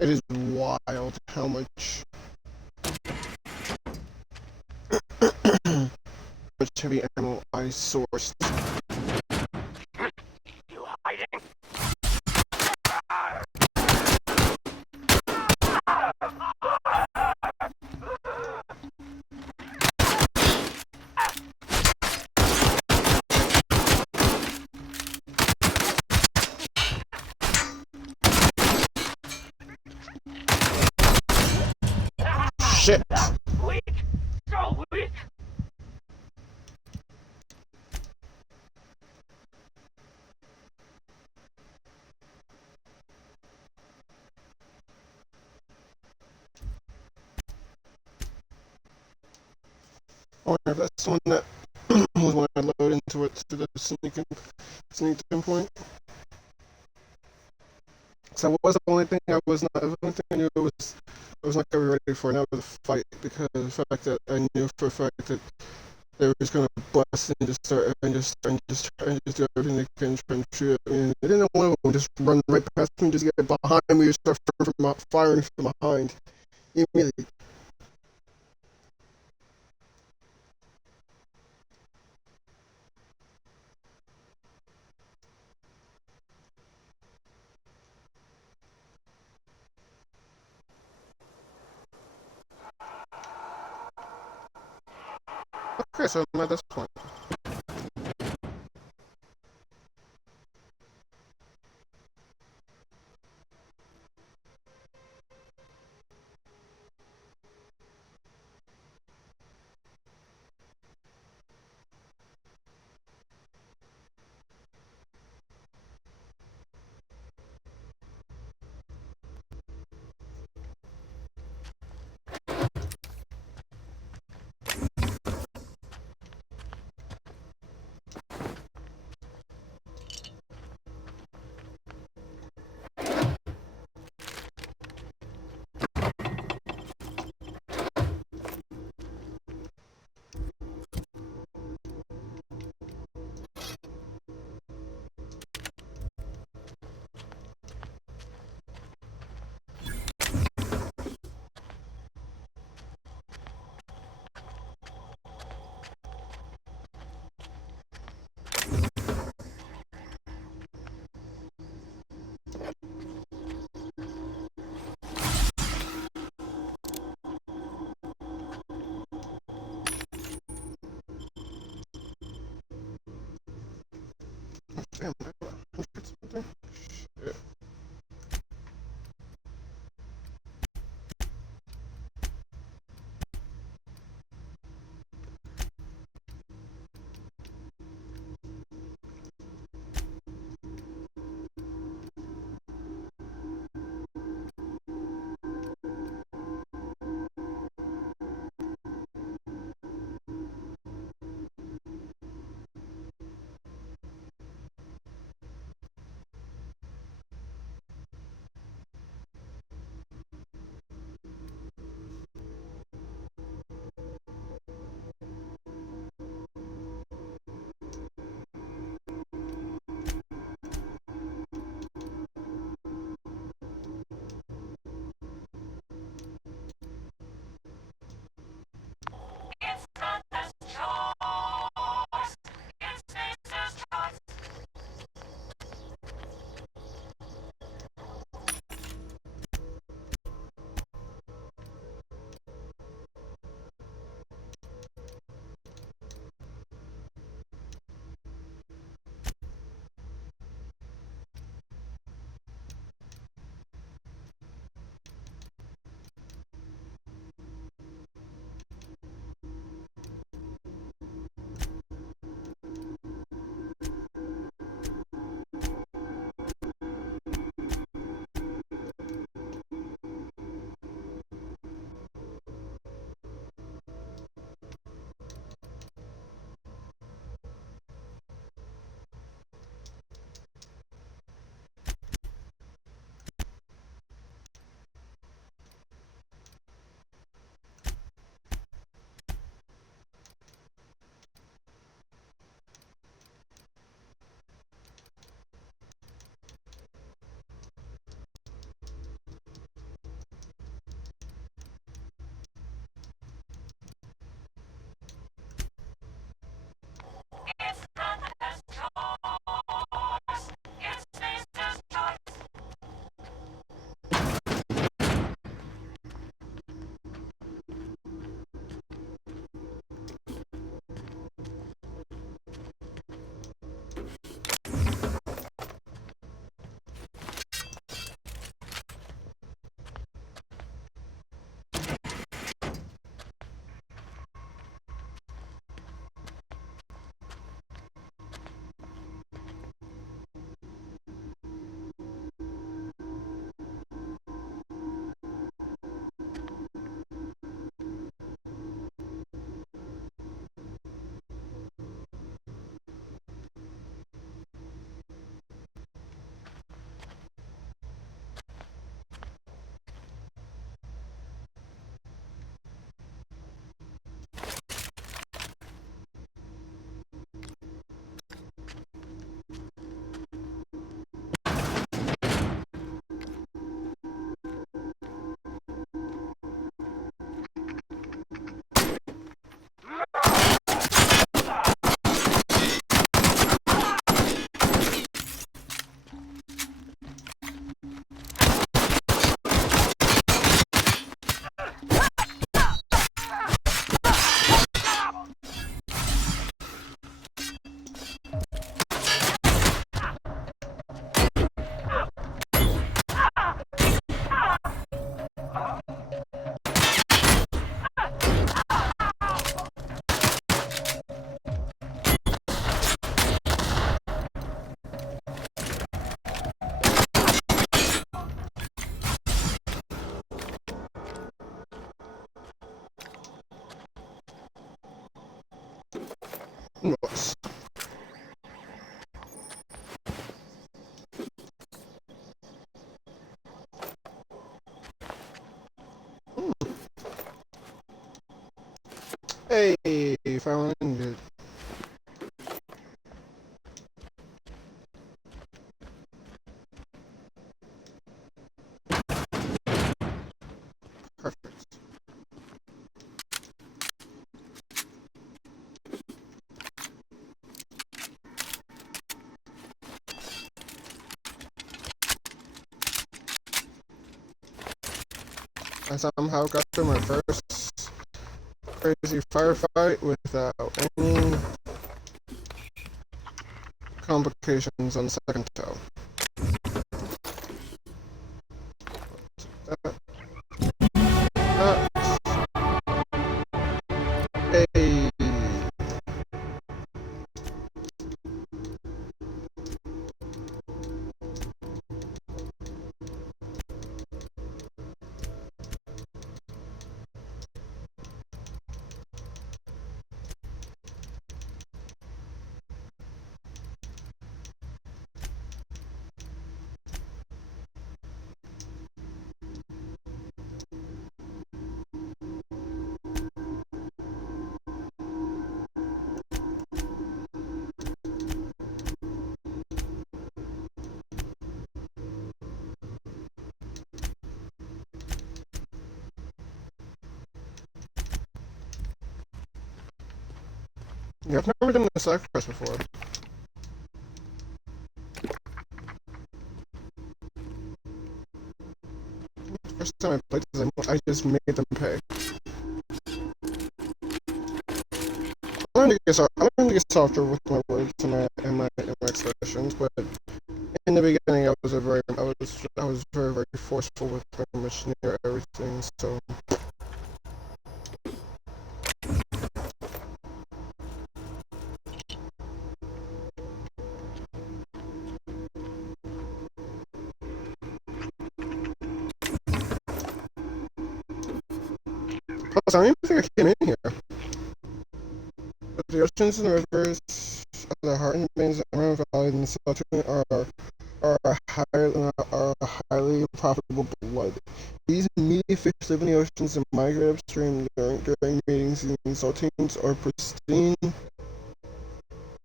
It is wild how much heavy ammo I sourced. You hiding? Shit! Weak! So weak! I wonder if that's the one that was when I load into it to the sneaking point. So that was the only thing I was not. The only thing I knew I was not gonna be ready for. And that was a fight because the fact that I knew for a fact that they were just gonna bust and just start and just do everything they can to try and shoot at me. And I didn't know one of them would just run right past me, and just get behind me, and start firing from behind immediately. Okay, so I'm at this point. Nice. Hey, finally ended. Perfect. I somehow got through my first crazy firefight without any complications on the second toe. Hey. Yeah, I've never done a side quest before. First time I played this, I just made them pay. I'm going to get softer with my words and my expressions, but in the beginning I was very forceful with pretty much near everything. So. Plus, I don't even think I came in here. But the oceans and rivers of the heart and veins of Emerald Valley and the Sultan are highly profitable blood. These meaty fish live in the oceans and migrate upstream during mating season. Saltines are pristine,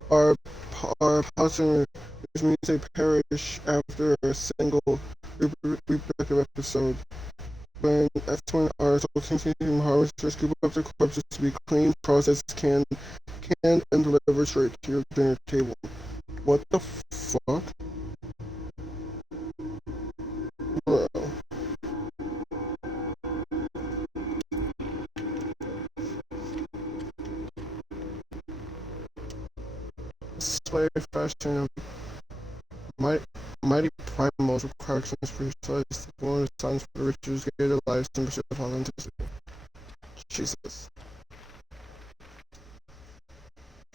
are polymer, which means they perish after a single reproductive episode. That's when our saltines from harvesters scoop up their corpses to be cleaned, processed, canned, and delivered straight to your dinner table. What the fuck? Bro. Slave fashion of mighty primals require precise one of the signs for the rituals gave their lives in pursuit of authenticity. Jesus.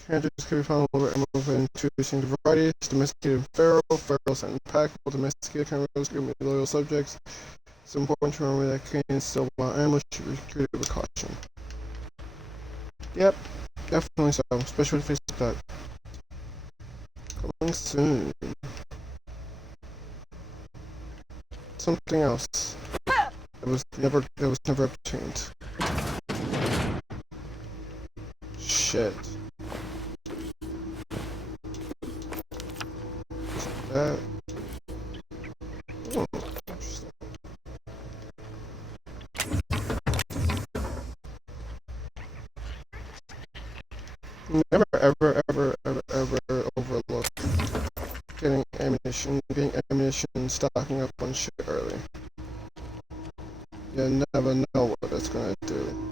Characters can be found all over Emerald in two distinct varieties: domesticated and feral. Ferals and packable. Domesticated kangaroos can be loyal subjects. It's important to remember that Canadians still wild animals should be treated with caution. Yep, definitely so, especially with face like that. Coming soon. Something else. It was never obtained. Shit. That. Oh, interesting. Never ever overlook getting ammunition, stocking up on shit early. You never know what it's gonna do.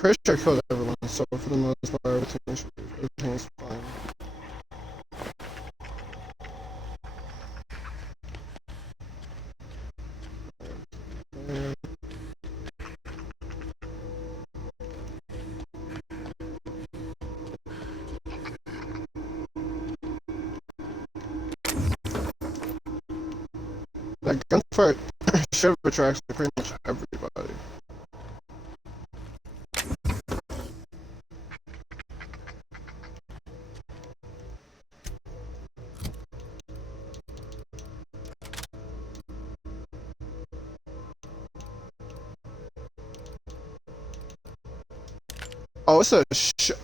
pretty sure I killed everyone, so for the most part, everything's fine. That gunfight should have attracted pretty much everybody. Oh, it's a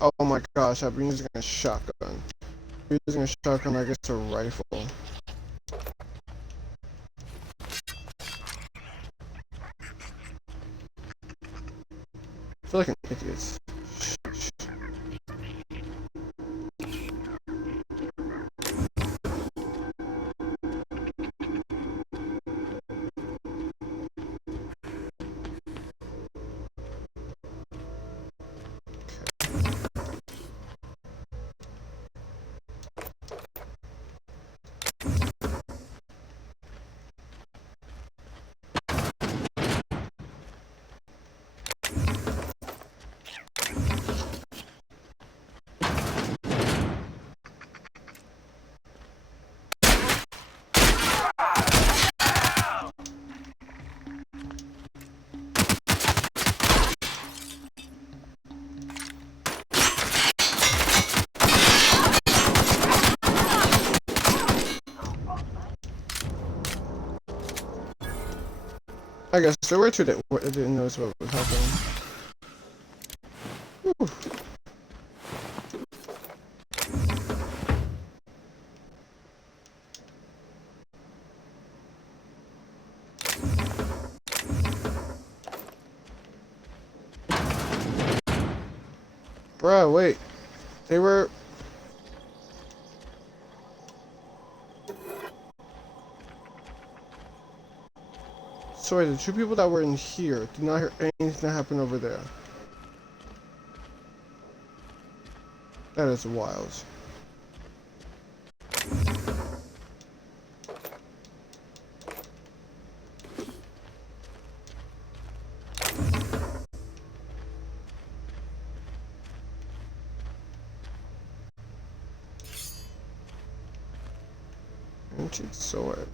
oh my gosh, I've been using a shotgun. Using a shotgun, I guess a rifle. I feel like an idiot. I guess there were two that didn't notice what was happening. Whew. Bruh, wait. They were... Sorry, the two people that were in here did not hear anything that happened over there. That is wild. Ancient sword.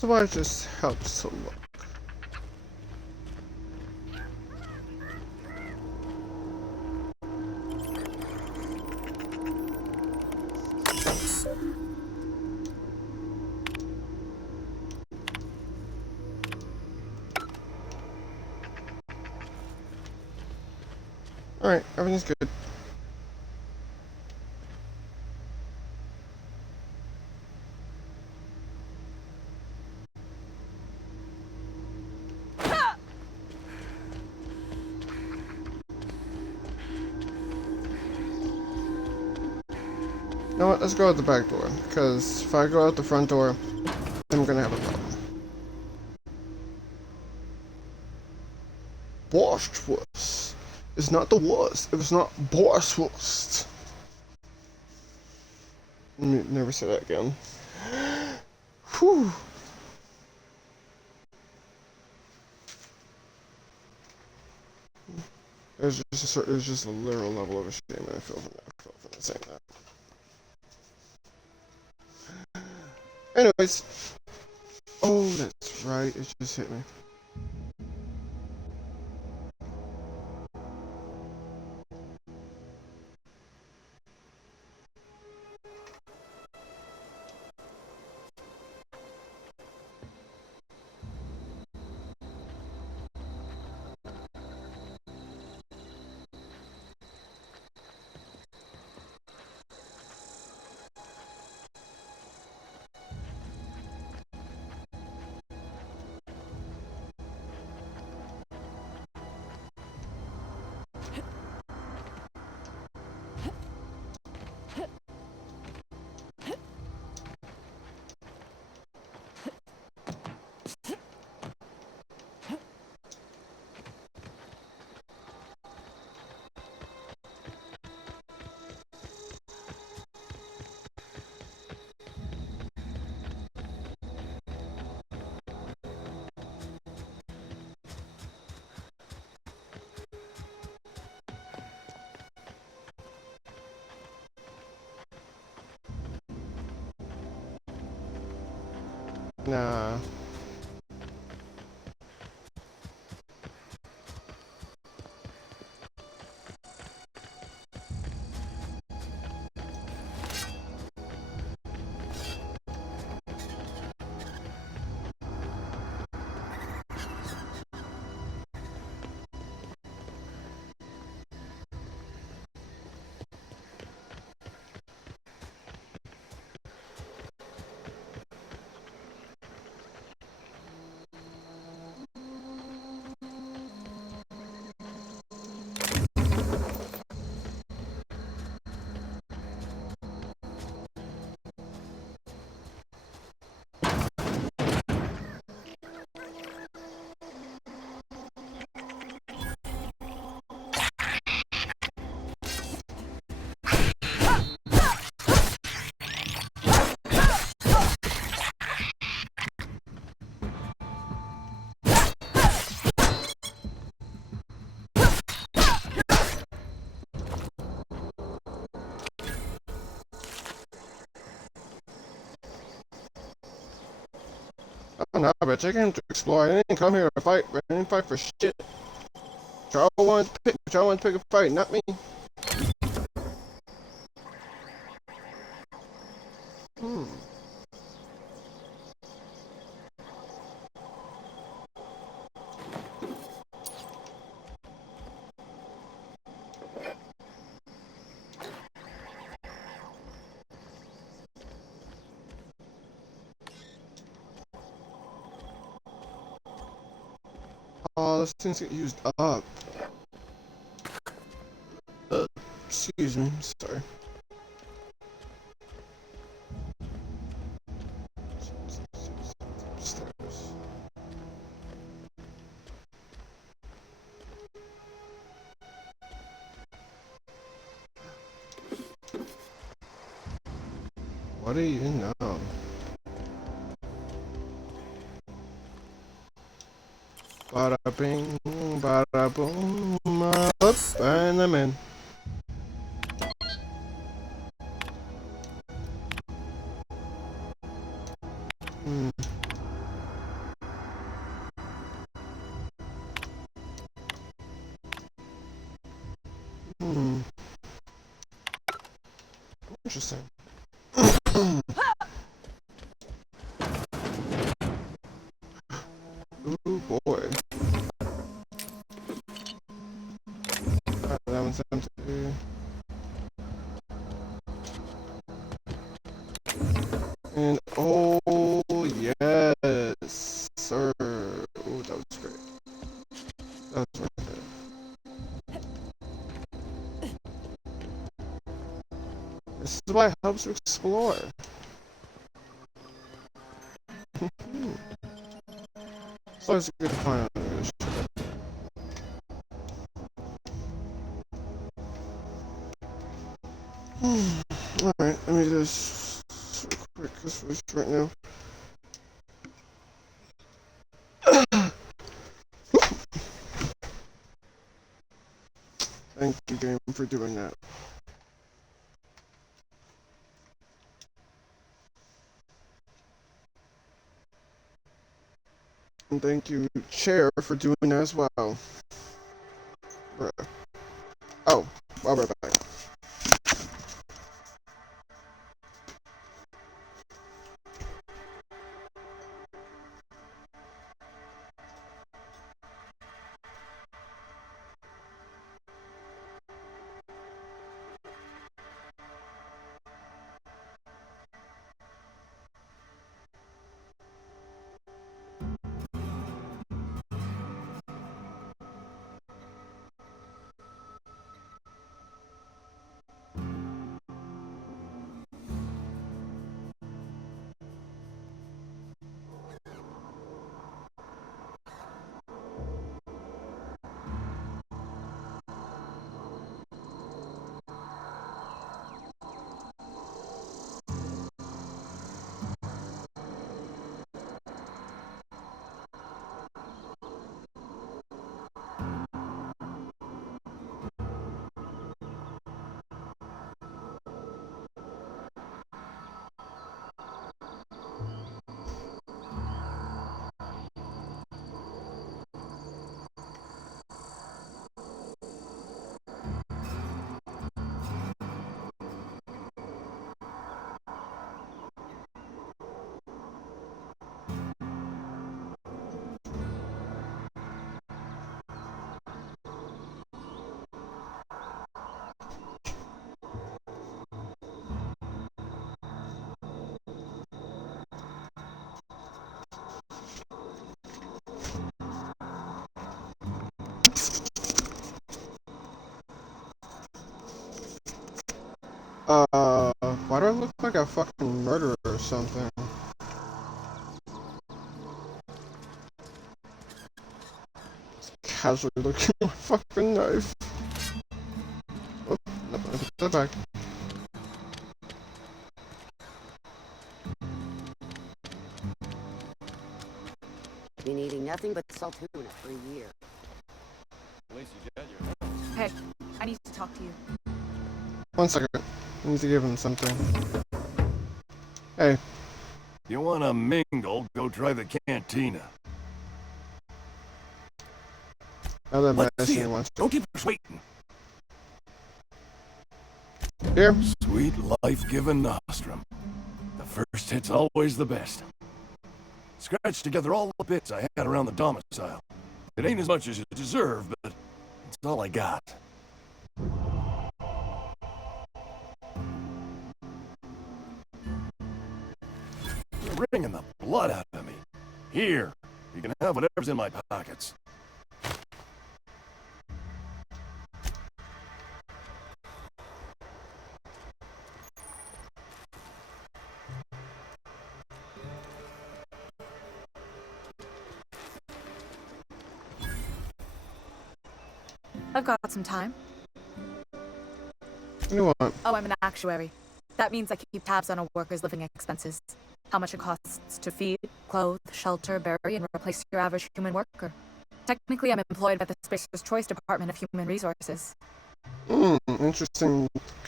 So I just helps to look. Alright, everything's good. You know what, let's go out the back door, because if I go out the front door, I'm gonna have a problem. Borschtwurst is not the worst if it's not Borschtwurst. Never say that again. Whew. There's just a literal level of shame I feel from saying that. Anyways, oh, that's right, it just hit me. Nah. Oh, no, but I came to explore. I didn't come here to fight, but I didn't fight for shit. Y'all want to pick a fight, not me. Oh, those things get used up. Excuse me, sorry. Stairs. What do you know? Bada bing, bada boom, up, and I'm in. Interesting. Ooh boy. That one's empty. And oh yes, sir. Oh, that was great. That was worth it. This is why it helps to explore. It's always good to find out this shit. Alright, let me just quick this was right now. Thank you, game, for doing that. And thank you, Chair, for doing that as well. Bruh. Oh, I'll be right back. Why do I look like a fucking murderer or something? Casually looking at my fucking knife. Oh, no, put that back. Been eating nothing but salt tuna for a year. Hey, I need to talk to you. 1 second. I need to give him something. Hey. You wanna mingle, go try the cantina. Now that Let's see medicine it. wants. Don't keep us waiting. Here. Sweet life-giving nostrum. The first hit's always the best. Scratched together all the bits I had around the domicile. It ain't as much as you deserve, but it's all I got. You're wringing the blood out of me. Here, you can have whatever's in my pockets. I've got some time. What do you want? Oh, I'm an actuary. That means I keep tabs on a worker's living expenses. How much it costs to feed, clothe, shelter, bury, and replace your average human worker. Technically, I'm employed by the Spacer's Choice Department of Human Resources. Interesting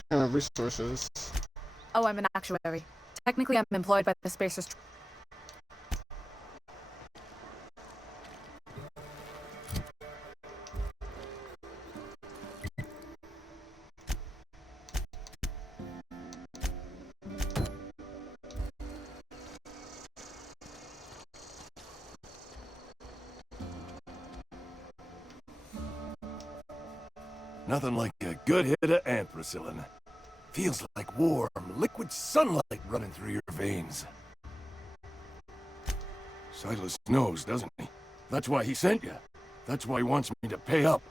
kind of resources. Oh, I'm an actuary. Technically, I'm employed by the Spacer's Nothing like a good hit of ampicillin. Feels like warm, liquid sunlight running through your veins. Silas knows, doesn't he? That's why he sent you. That's why he wants me to pay up.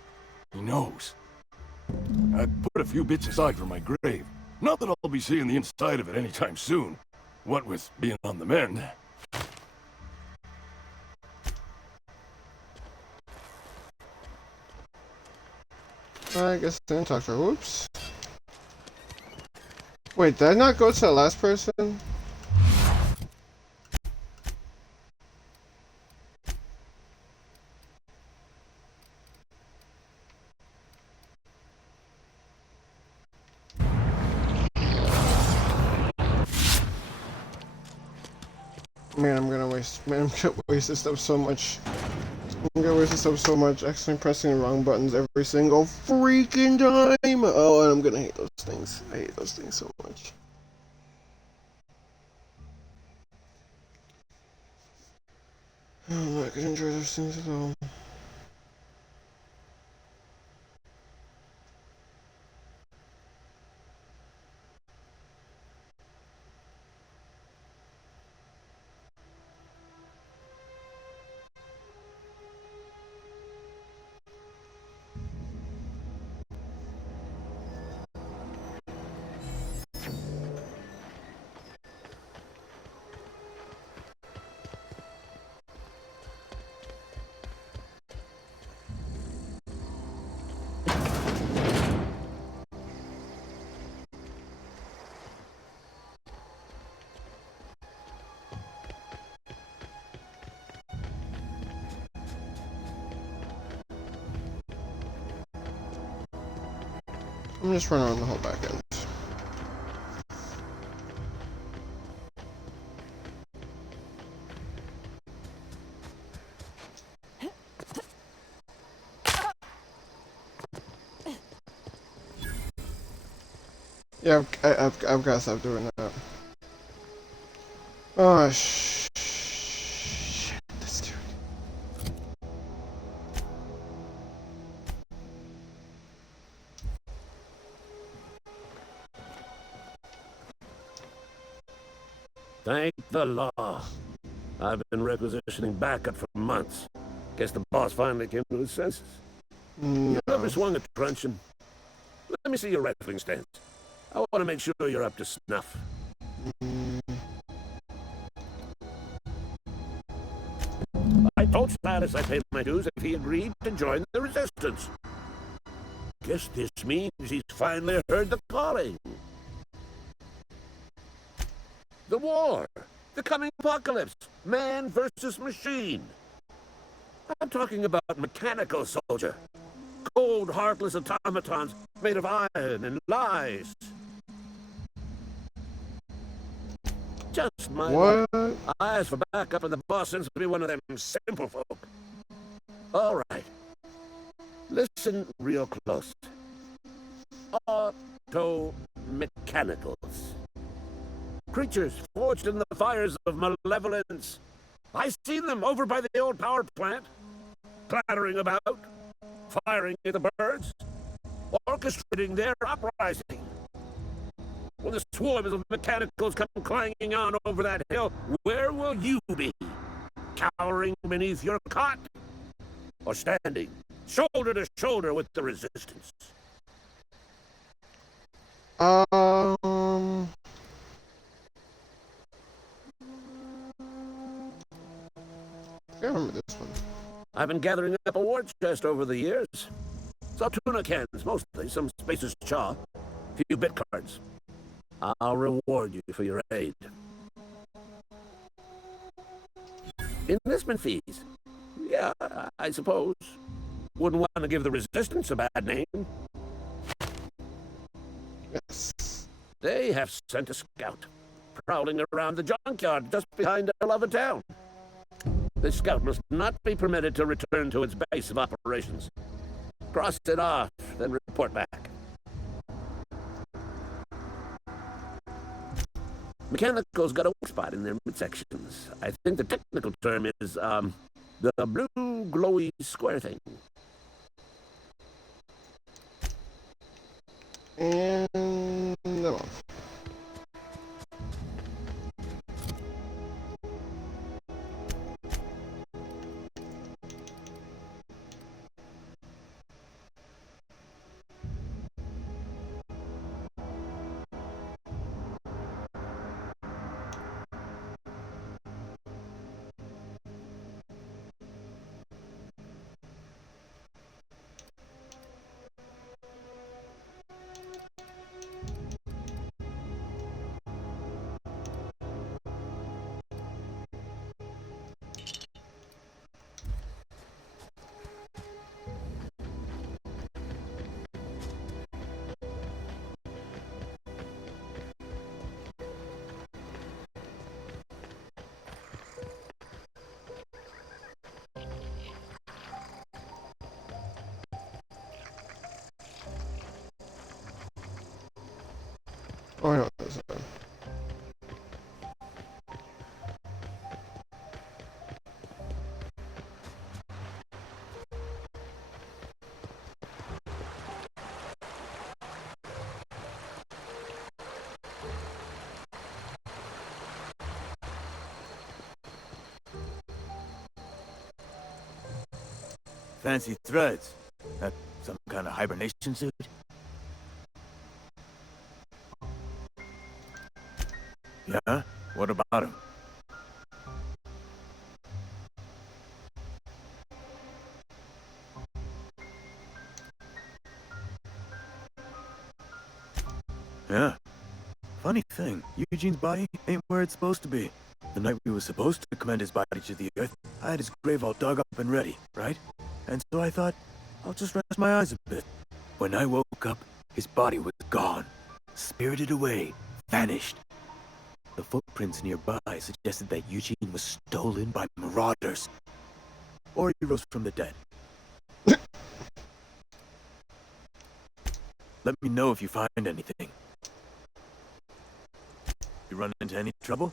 He knows. I put a few bits aside for my grave. Not that I'll be seeing the inside of it anytime soon. What with being on the mend. I guess I didn't talk to her. Whoops. Wait, did I not go to the last person? Man, I'm gonna waste this stuff so much. I'm gonna waste this stuff so much, actually pressing the wrong buttons every single freaking time! Oh, and I'm gonna hate those things. I hate those things so much. Oh, I could enjoy those things at all. I'm just running on the whole back end. Yeah, I've got to stop doing that. Oh, shit, this dude. Thank the law. I've been requisitioning backup for months. Guess the boss finally came to his senses. No. You ever swung a truncheon? Let me see your wrestling stance. I want to make sure you're up to snuff. I told Silas I paid my dues if he agreed to join the resistance. Guess this means he's finally heard the calling. The war. The coming apocalypse. Man versus machine. I'm talking about mechanical soldier. Cold, heartless automatons made of iron and lies. Just my luck. I asked for backup and the boss sends me one of them simple folk. All right. Listen real close. Auto-mechanicals. Creatures forged in the fires of malevolence. I seen them over by the old power plant. Clattering about. Firing at the birds. Orchestrating their uprising. When the swarm of mechanicals come clanging on over that hill, where will you be? Cowering beneath your cot? Or standing, shoulder to shoulder with the resistance? I remember this one. I've been gathering up a war chest over the years. Saltuna cans, mostly, some Spacer's Chaw, a few bit cards. I'll reward you for your aid. Enlistment fees. Yeah, I suppose. Wouldn't want to give the resistance a bad name. Yes. They have sent a scout, prowling around the junkyard just behind our beloved town. This scout must not be permitted to return to its base of operations. Cross it off, then report back. Mechanicals got a weak spot in their midsections. I think the technical term is, the blue glowy square thing. And no. Oh, I know this one. Fancy threads. That some kind of hibernation suit? Yeah? What about him? Yeah. Funny thing, Eugene's body ain't where it's supposed to be. The night we were supposed to commend his body to the earth, I had his grave all dug up and ready, right? And so I thought, I'll just rest my eyes a bit. When I woke up, his body was gone. Spirited away. Vanished. The footprints nearby suggested that Eugene was stolen by marauders. Or he rose from the dead. Let me know if you find anything. You run into any trouble?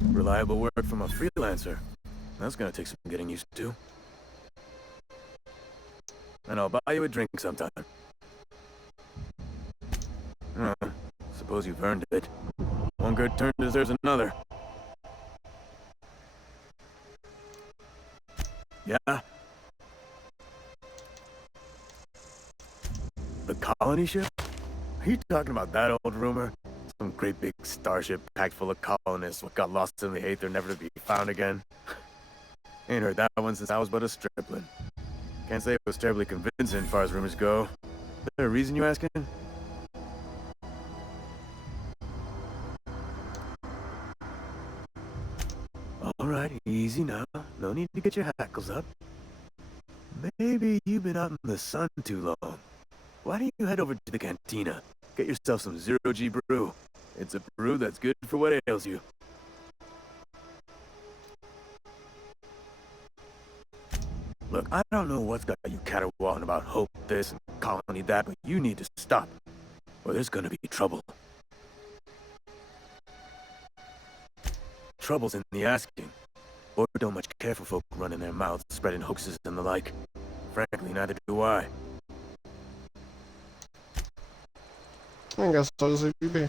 Reliable work from a freelancer. That's gonna take some getting used to. And I'll buy you a drink sometime. Suppose you've earned it. One good turn deserves another. Yeah? The colony ship? Are you talking about that old rumor? Some great big starship packed full of colonists what got lost in the aether, never to be found again? Ain't heard that one since I was but a stripling. Can't say it was terribly convincing as far as rumors go. Is there a reason you asking? Alright, easy now. No need to get your hackles up. Maybe you've been out in the sun too long. Why don't you head over to the cantina? Get yourself some zero-G brew. It's a brew that's good for what ails you. Look, I don't know what's got you caterwauling about hope this and colony that, but you need to stop, or there's gonna be trouble. Trouble's in the asking. Or don't much care for folk running their mouths, spreading hoaxes and the like. Frankly, neither do I. I guess I'll just leave you be.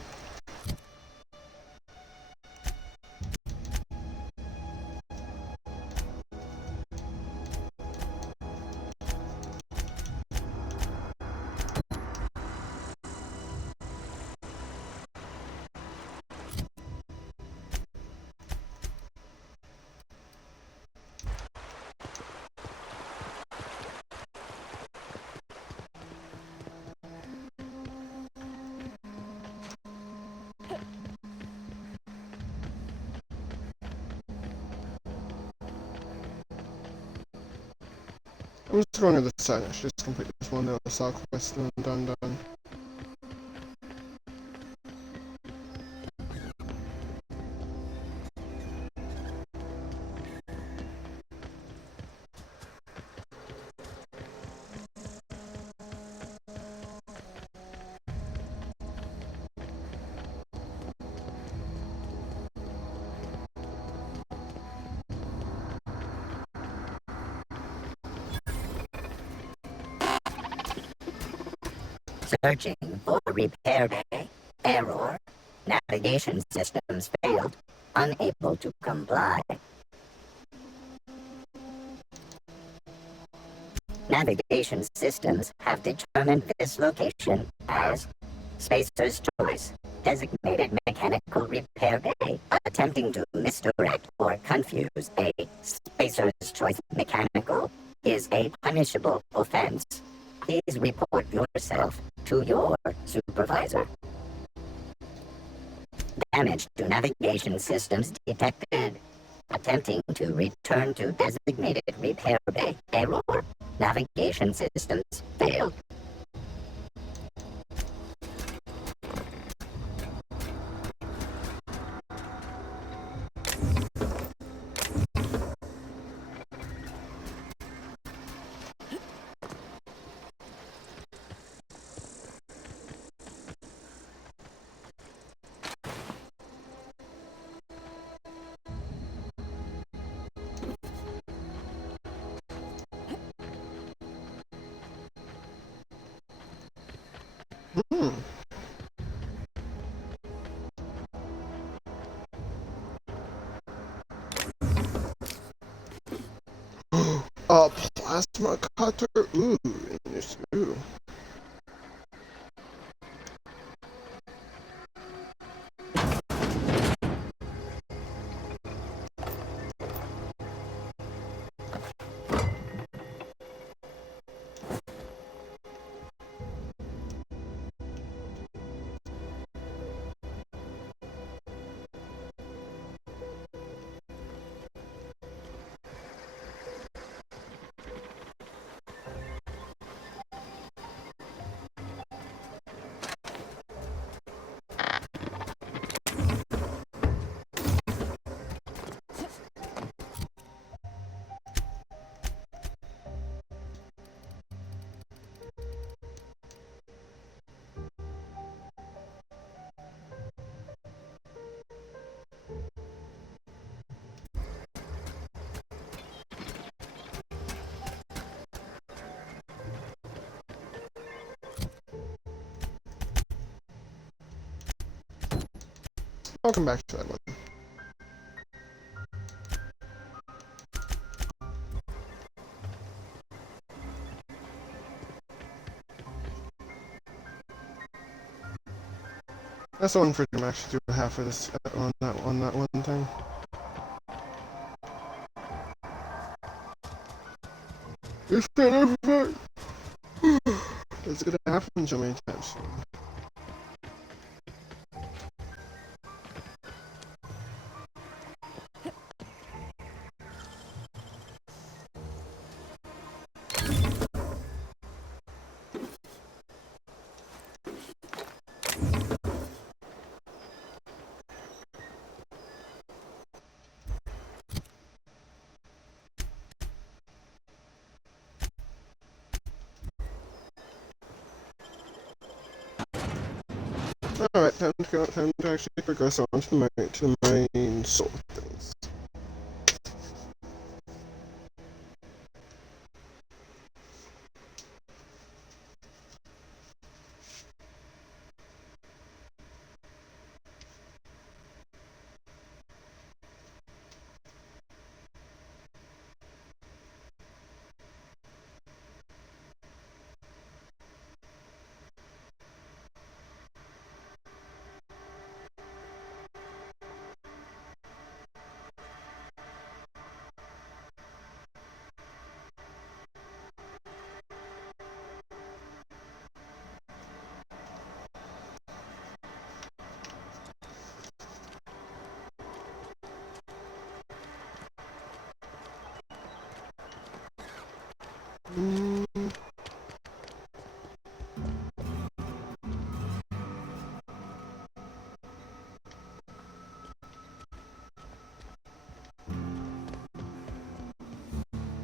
I'm just going to the side. I should just complete this one down the south quest and then done. Searching for repair bay. Error. Navigation systems failed. Unable to comply. Navigation systems have determined this location as Spacer's Choice, designated mechanical repair bay. Attempting to misdirect or confuse a Spacer's Choice mechanical is a punishable offense. Please report yourself to your supervisor. Damage to navigation systems detected. Attempting to return to designated repair bay. Error. Navigation systems failed. A plasma cutter? Ooh, ooh. I'll come back to that one. That's the one for them actually do half of this on that one thing. It's gonna happen. It's gonna happen so many times soon. Alright, time to actually progress on to the main soul things.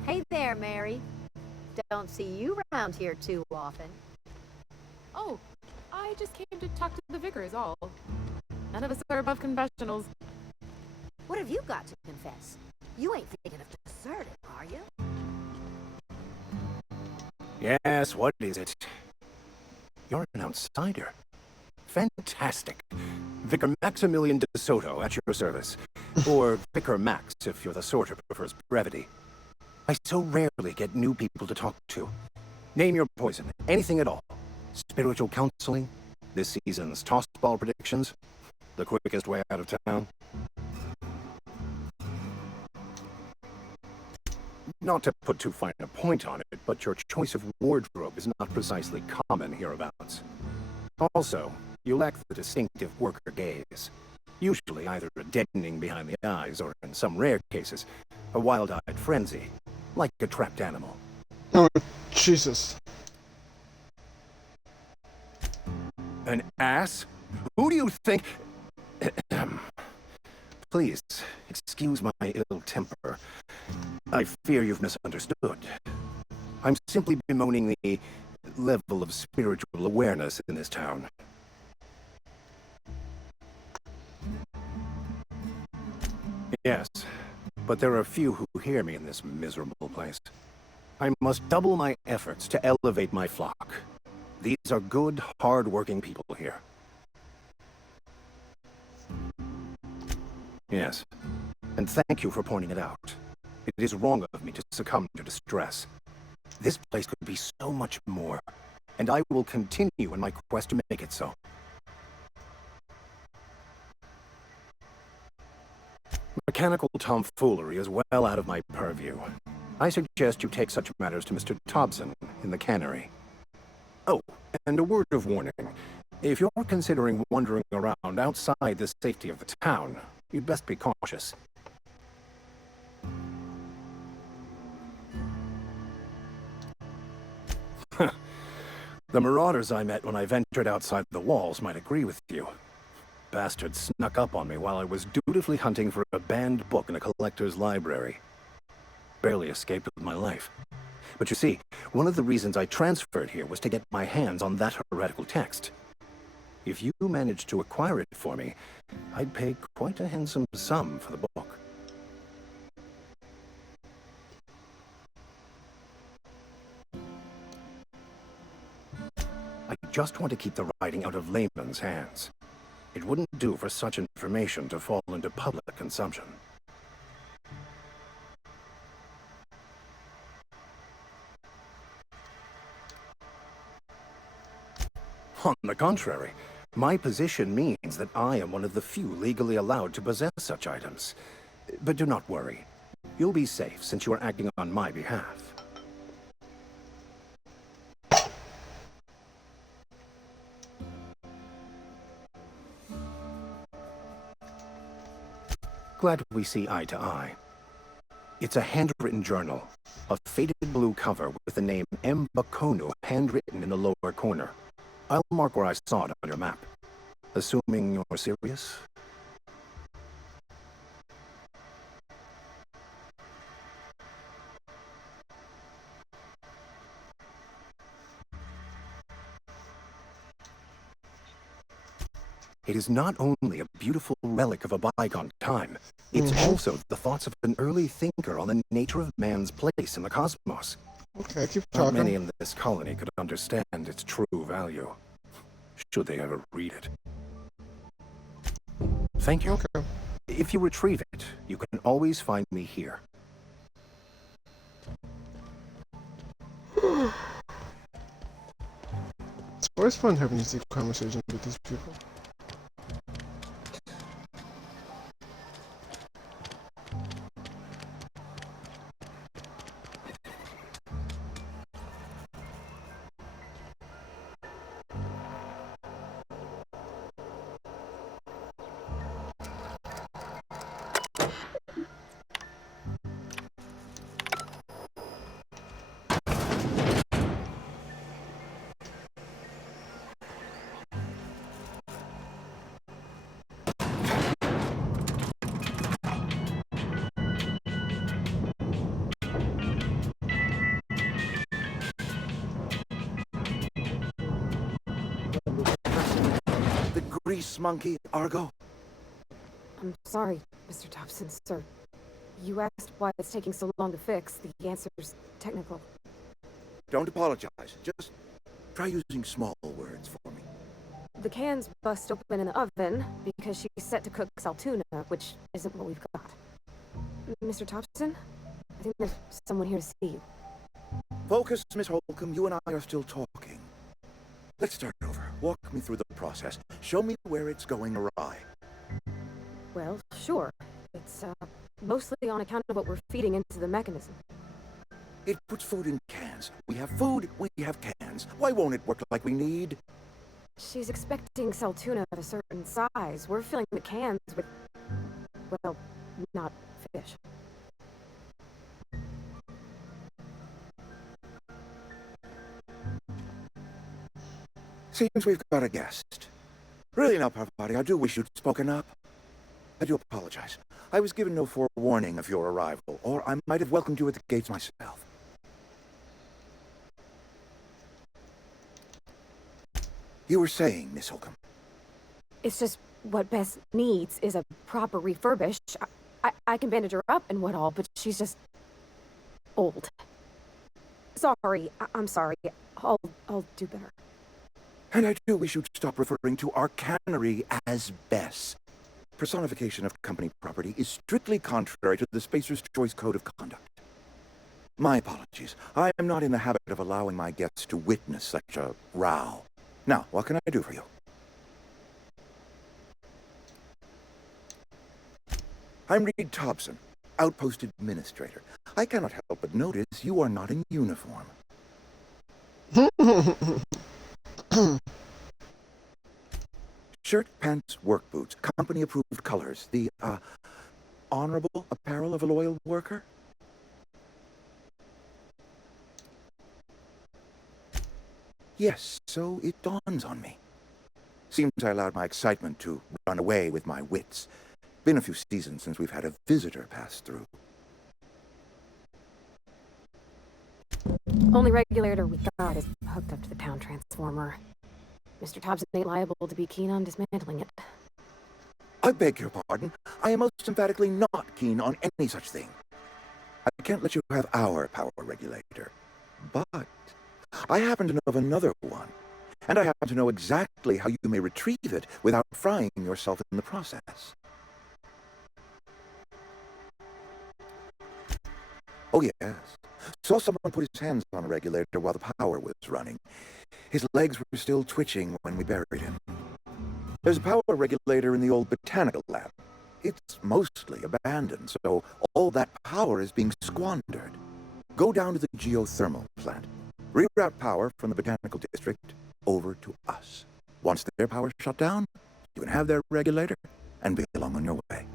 Hey there, Mary. Don't see you around here too often. Oh, I just came to talk to the vicar is all. None of us are above confessionals. What have you got to confess? You ain't thinking of deserting, are you? Yes, what is it? You're an outsider. Fantastic. Vicar Maximilian de Soto at your service. Or Vicar Max, if you're the sort who prefers brevity. I so rarely get new people to talk to. Name your poison, anything at all. Spiritual counseling, this season's tossball predictions, the quickest way out of town. Not to put too fine a point on it, but your choice of wardrobe is not precisely common hereabouts. Also, you lack the distinctive worker gaze. Usually either a deadening behind the eyes, or in some rare cases, a wild-eyed frenzy, like a trapped animal. Oh, Jesus. An ass? Who do you think... Please, excuse my ill temper. I fear you've misunderstood. I'm simply bemoaning the level of spiritual awareness in this town. Yes, but there are few who hear me in this miserable place. I must double my efforts to elevate my flock. These are good, hard-working people here. Yes, and thank you for pointing it out. It is wrong of me to succumb to distress. This place could be so much more, and I will continue in my quest to make it so. Mechanical tomfoolery is well out of my purview. I suggest you take such matters to Mr. Thompson in the cannery. Oh, and a word of warning. If you're considering wandering around outside the safety of the town, you'd best be cautious. The marauders I met when I ventured outside the walls might agree with you. Bastards snuck up on me while I was dutifully hunting for a banned book in a collector's library. Barely escaped with my life. But you see, one of the reasons I transferred here was to get my hands on that heretical text. If you managed to acquire it for me, I'd pay quite a handsome sum for the book. I just want to keep the writing out of laymen's hands. It wouldn't do for such information to fall into public consumption. On the contrary, My position means that I am one of the few legally allowed to possess such items. But do not worry. You'll be safe since you are acting on my behalf. Glad we see eye to eye. It's a handwritten journal, a faded blue cover with the name M. Bakonu handwritten in the lower corner. I'll mark where I saw it on your map. Assuming you're serious? It is not only a beautiful relic of a bygone time, it's also the thoughts of an early thinker on the nature of man's place in the cosmos. Okay, keep Not talking. many in this colony could understand its true value, should they ever read it. Thank you. Okay. If you retrieve it, you can always find me here. It's always fun having these deep conversations with these people. The grease monkey, Argo? I'm sorry, Mr. Thompson, sir. You asked why it's taking so long to fix. The answer's technical. Don't apologize. Just try using small words for me. The can's bust open in the oven because she's set to cook saltuna, which isn't what we've got. Mr. Thompson? I think there's someone here to see you. Focus, Miss Holcomb. You and I are still talking. Let's start over. Walk me through the process. Show me where it's going awry. Well, sure. It's, mostly on account of what we're feeding into the mechanism. It puts food in cans. We have food, we have cans. Why won't it work like we need? She's expecting saltuna at a certain size. We're filling the cans with, well, not fish. Seems we've got a guest. Really now, Parvati, I do wish you'd spoken up. I do apologize. I was given no forewarning of your arrival, or I might have welcomed you at the gates myself. You were saying, Miss Holcomb. It's just what Bess needs is a proper refurbish. I can bandage her up and what all, but she's just old. Sorry, I'm sorry. I'll do better. And I do wish you'd stop referring to our cannery as Bess. Personification of company property is strictly contrary to the Spacer's Choice Code of Conduct. My apologies. I am not in the habit of allowing my guests to witness such a row. Now, what can I do for you? I'm Reed Thompson, Outpost Administrator. I cannot help but notice you are not in uniform. Shirt, pants, work boots, company-approved colors. The, honorable apparel of a loyal worker? Yes, so it dawns on me. Seems I allowed my excitement to run away with my wits. Been a few seasons since we've had a visitor pass through. Only regulator we got is hooked up to the town transformer. Mr. Thompson ain't liable to be keen on dismantling it. I beg your pardon. I am most emphatically not keen on any such thing. I can't let you have our power regulator. But I happen to know of another one. And I happen to know exactly how you may retrieve it without frying yourself in the process. Oh, yes. Saw someone put his hands on a regulator while the power was running. His legs were still twitching when we buried him. There's a power regulator in the old botanical lab. It's mostly abandoned, so all that power is being squandered. Go down to the geothermal plant. Reroute power from the botanical district over to us. Once their power's shut down, you can have their regulator and be along on your way.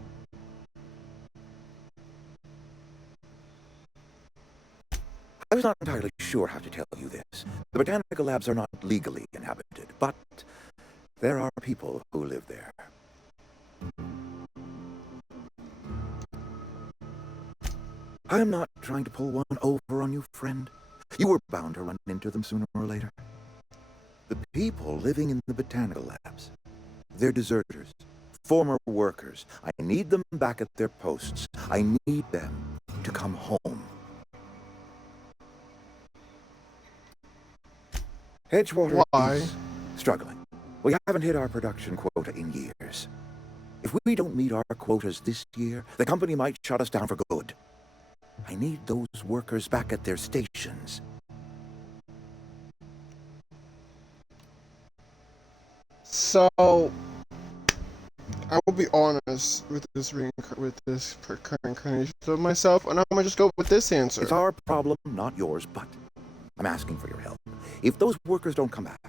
I was not entirely sure how to tell you this. The botanical labs are not legally inhabited, but there are people who live there. I am not trying to pull one over on you, friend. You were bound to run into them sooner or later. The people living in the botanical labs, they're deserters, former workers. I need them back at their posts. I need them to come home. Edgewater is struggling. We haven't hit our production quota in years. If we don't meet our quotas this year, the company might shut us down for good. I need those workers back at their stations. So, I will be honest with this current incarnation of myself, and I'm gonna just go with this answer. It's our problem, not yours, but I'm asking for your help. If those workers don't come back,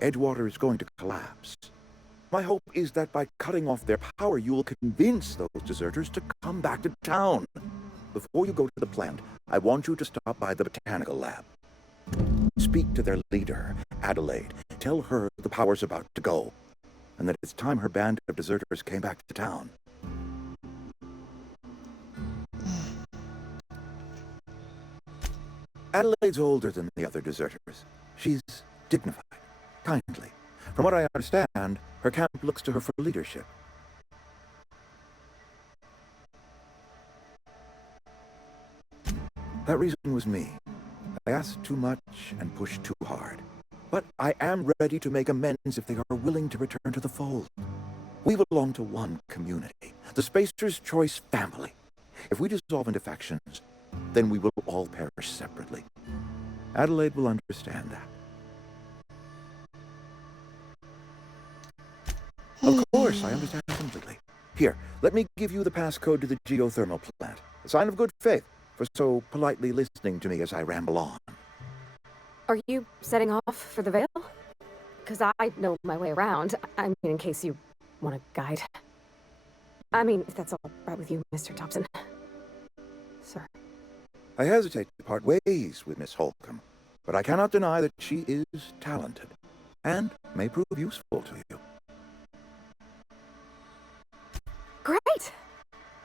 Edgewater is going to collapse. My hope is that by cutting off their power, you will convince those deserters to come back to town. Before you go to the plant, I want you to stop by the botanical lab. Speak to their leader, Adelaide. Tell her the power's about to go, and that it's time her band of deserters came back to town. Adelaide's older than the other deserters. She's dignified, kindly. From what I understand, her camp looks to her for leadership. That reason was me. I asked too much and pushed too hard. But I am ready to make amends if they are willing to return to the fold. We belong to one community, the Spacer's Choice family. If we dissolve into factions, then we will all perish separately. Adelaide will understand that. Of course, I understand completely. Here, let me give you the passcode to the geothermal plant. A sign of good faith for so politely listening to me as I ramble on. Are you setting off for the Vale? Because I know my way around. I mean, in case you want a guide. I mean, if that's all right with you, Mr. Thompson. Sir. I hesitate to part ways with Miss Holcomb, but I cannot deny that she is talented and may prove useful to you. Great!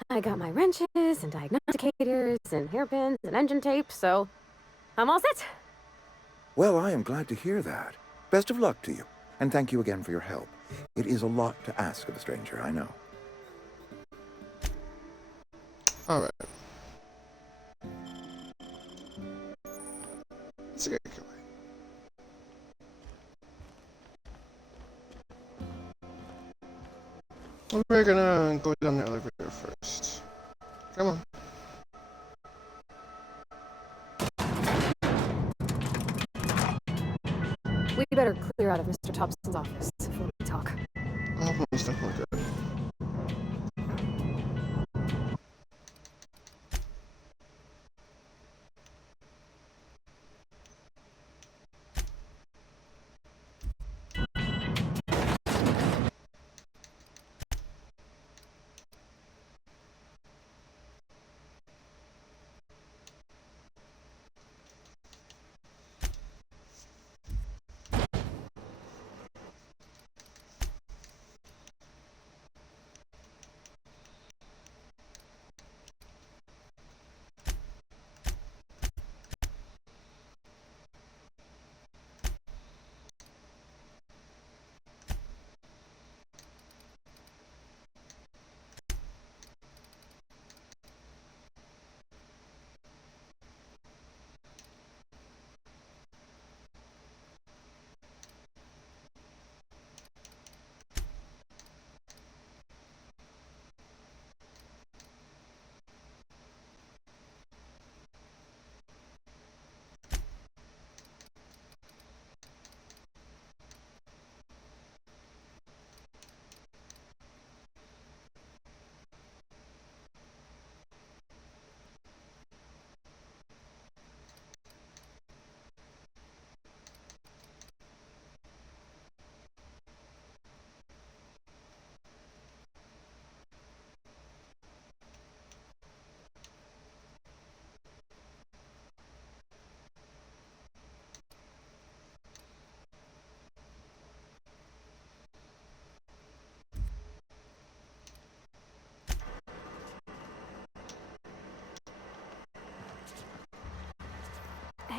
I got my wrenches and diagnosticators and hairpins and engine tape, so I'm all set. Well, I am glad to hear that. Best of luck to you, and thank you again for your help. It is a lot to ask of a stranger, I know. All right. Let's get going. We're gonna go down the elevator first. Come on. We better clear out of Mr. Thompson's office before we talk. Oh, most definitely good.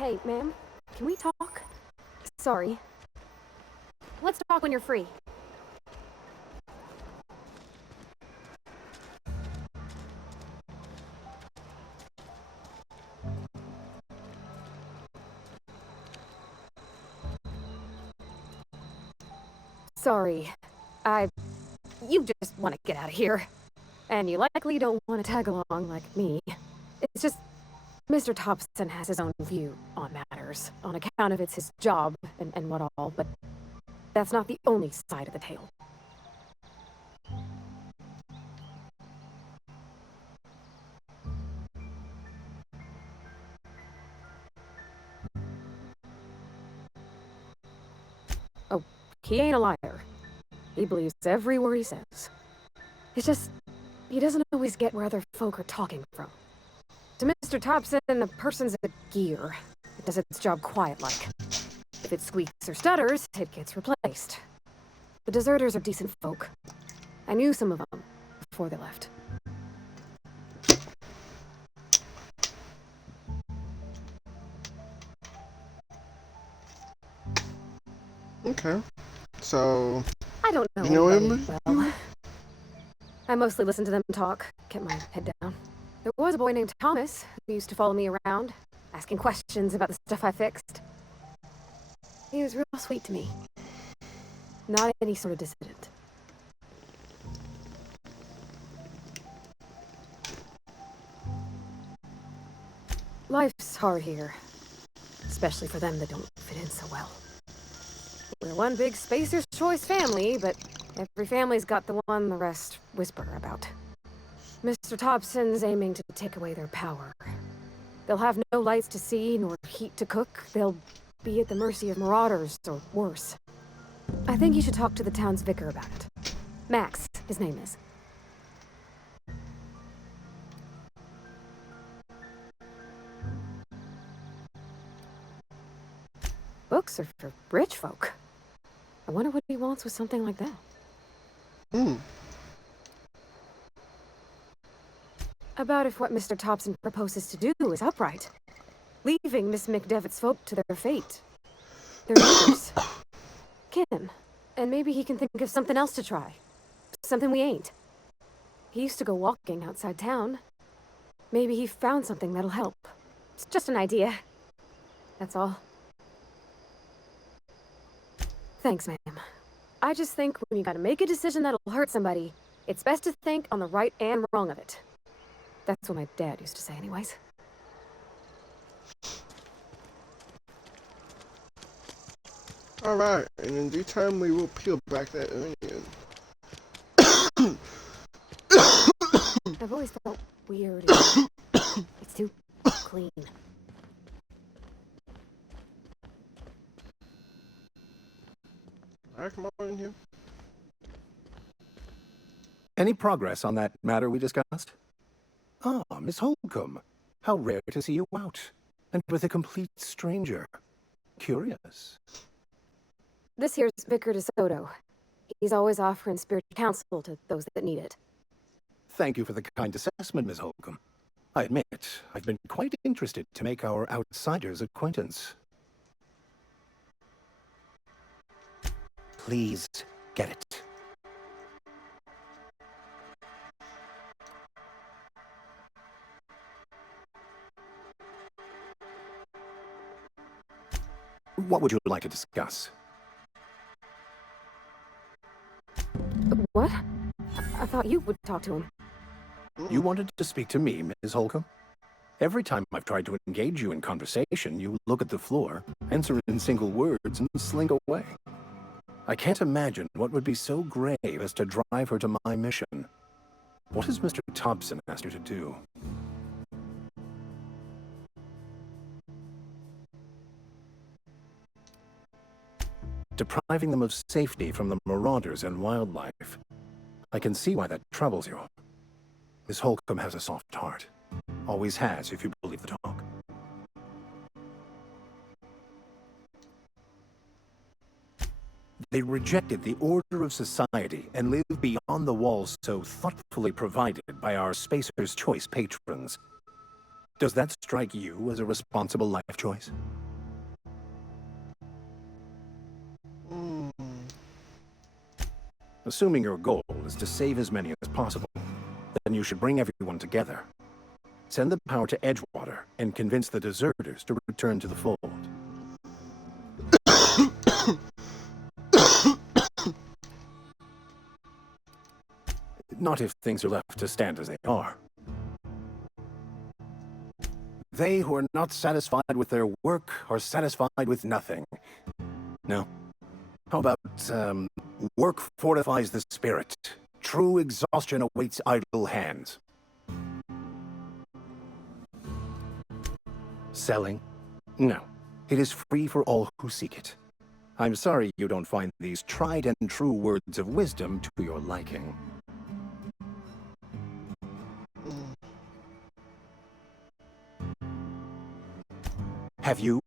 Hey, ma'am, can we talk? Sorry. Let's talk when you're free. Sorry. You just want to get out of here. And you likely don't want to tag along like me. It's just, Mr. Thompson has his own view on matters, on account of it's his job and what all, but that's not the only side of the tale. Oh, he ain't a liar. He believes every word he says. It's just, he doesn't always get where other folk are talking from. To Mr. Thompson, a person's a gear. It does its job quiet-like. If it squeaks or stutters, it gets replaced. The deserters are decent folk. I knew some of them before they left. Okay. So... I don't know you know anybody him? well. I mostly listen to them talk, kept my head down. There was a boy named Thomas who used to follow me around, asking questions about the stuff I fixed. He was real sweet to me. Not any sort of dissident. Life's hard here, especially for them that don't fit in so well. We're one big Spacer's Choice family, but every family's got the one the rest whisper about. Mr. Thompson's aiming to take away their power. They'll have no lights to see, nor heat to cook. They'll be at the mercy of marauders, or worse. I think you should talk to the town's vicar about it. Max, his name is. Books are for rich folk. I wonder what he wants with something like that. About if what Mr. Thompson proposes to do is upright. Leaving Miss McDevitt's folk to their fate. Their neighbors. Kin. And maybe he can think of something else to try. Something we ain't. He used to go walking outside town. Maybe he found something that'll help. It's just an idea. That's all. Thanks, ma'am. I just think when you gotta make a decision that'll hurt somebody, it's best to think on the right and wrong of it. That's what my dad used to say anyways. Alright, and in due time we will peel back that onion. I've always felt weird. It's too clean. Alright, come on in here. Any progress on that matter we discussed? Ah, Miss Holcomb. How rare to see you out. And with a complete stranger. Curious. This here's Vicar DeSoto. He's always offering spiritual counsel to those that need it. Thank you for the kind assessment, Miss Holcomb. I admit, I've been quite interested to make our outsider's acquaintance. Please, get it. What would you like to discuss? What? I thought you would talk to him. You wanted to speak to me, Ms. Holcomb? Every time I've tried to engage you in conversation, you look at the floor, answer in single words, and slink away. I can't imagine what would be so grave as to drive her to my mission. What has Mr. Thompson asked her to do? Depriving them of safety from the marauders and wildlife. I can see why that troubles you. Miss Holcomb has a soft heart. Always has, if you believe the talk. They rejected the order of society and live beyond the walls so thoughtfully provided by our Spacer's Choice patrons. Does that strike you as a responsible life choice? Assuming your goal is to save as many as possible, then you should bring everyone together. Send the power to Edgewater and convince the deserters to return to the fold. Not if things are left to stand as they are. They who are not satisfied with their work are satisfied with nothing. No. How about, work fortifies the spirit. True exhaustion awaits idle hands. Selling? No. It is free for all who seek it. I'm sorry you don't find these tried and true words of wisdom to your liking. Have you?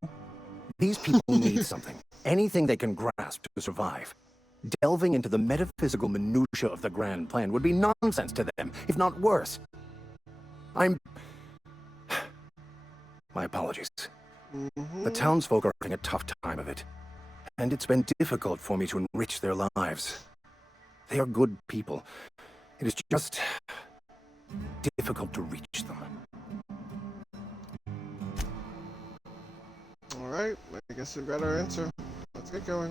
These people need something. Anything they can grasp to survive. Delving into the metaphysical minutiae of the grand plan would be nonsense to them, if not worse. My apologies. The townsfolk are having a tough time of it, and it's been difficult for me to enrich their lives. They are good people. It is just difficult to reach them. Alright, I guess we've got our answer. Let's get going.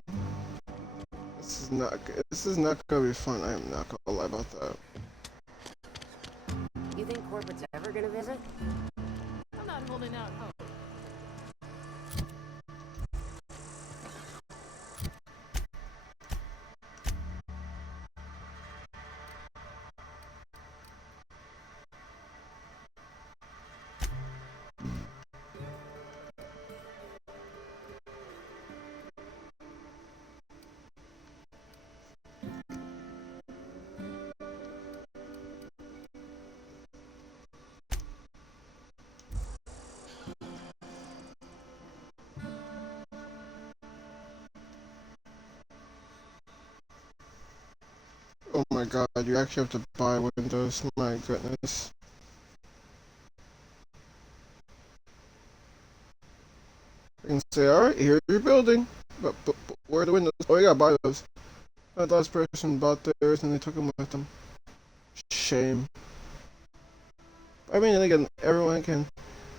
This is not gonna be fun, I am not gonna lie about that. You think corporate's ever gonna visit? I'm not holding out hope. Oh my god, you actually have to buy windows, my goodness. I can say, alright, here's your building, but where are the windows? Oh, you gotta buy those. That last person bought theirs and they took them with them. Shame. I mean, again, everyone can.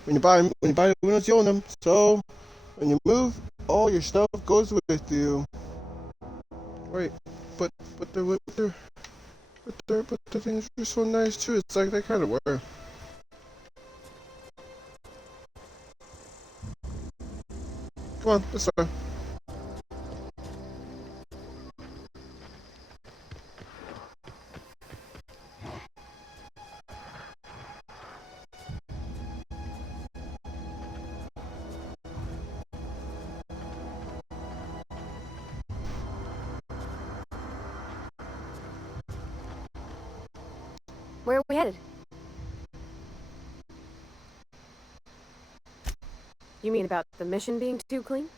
When you buy the windows, you own them. So, when you move, all your stuff goes with you. Wait, but the things are so nice too. It's like they kind of were. Come on, this way. Where are we headed? You mean about the mission being too clean?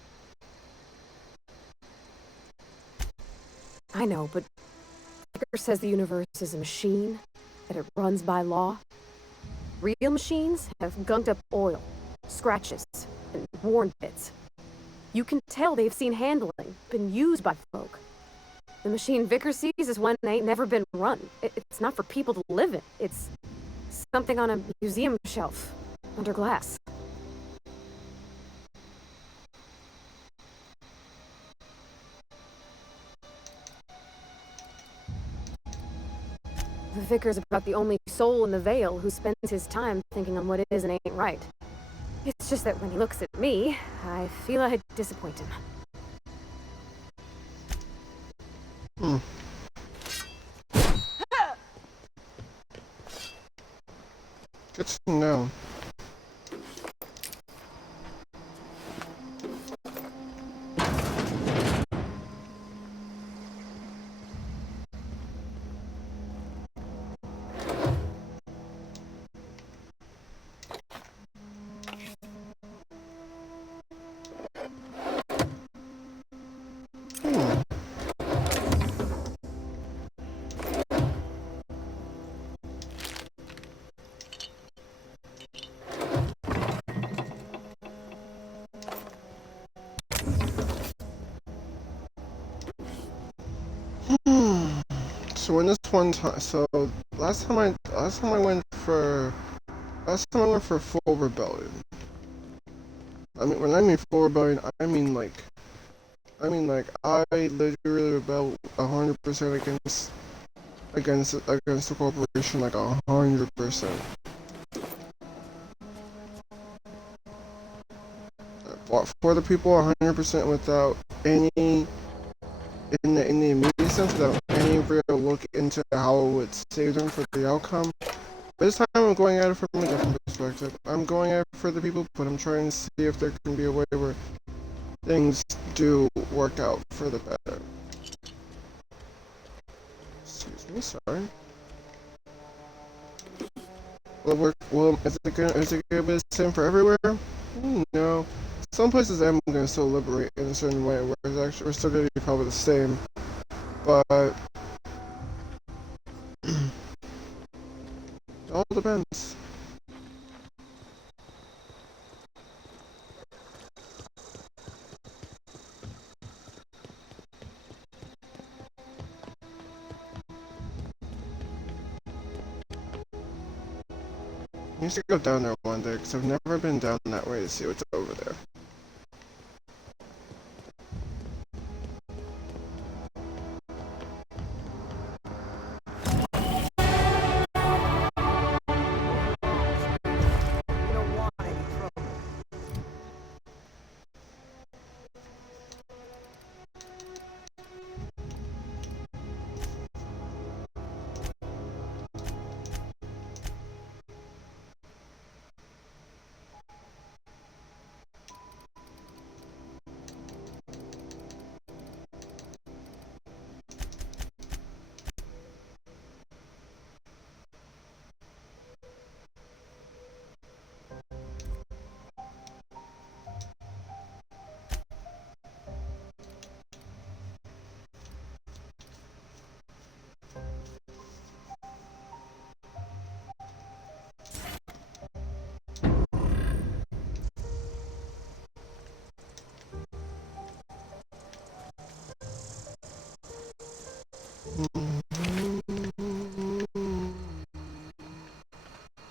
I know, but Vicker says the universe is a machine, that it runs by law. Real machines have gunked up oil, scratches, and worn bits. You can tell they've seen handling, been used by folk. The machine Vicker sees is one that ain't never been run. It's not for people to live in. It's something on a museum shelf, under glass. The Vicar's about the only soul in the Vale who spends his time thinking on what is and ain't right. It's just that when he looks at me, I feel I disappoint him. Good to know. So when this one time, so last time I went for full rebellion. I mean, when I mean full rebellion, I mean like I literally rebelled 100% against the corporation, like 100%. Fought for the people 100% without any in the immediate sense, without any real look into how it would save them for the outcome. But this time I'm going at it from a different perspective. I'm going at it for the people, but I'm trying to see if there can be a way where things do work out for the better. Excuse me, sorry. Is it gonna be the same for everywhere? No. Some places I'm gonna still liberate in a certain way, whereas we're still gonna be probably the same. But it all depends. I need to go down there one day, because I've never been down that way to see what's over there.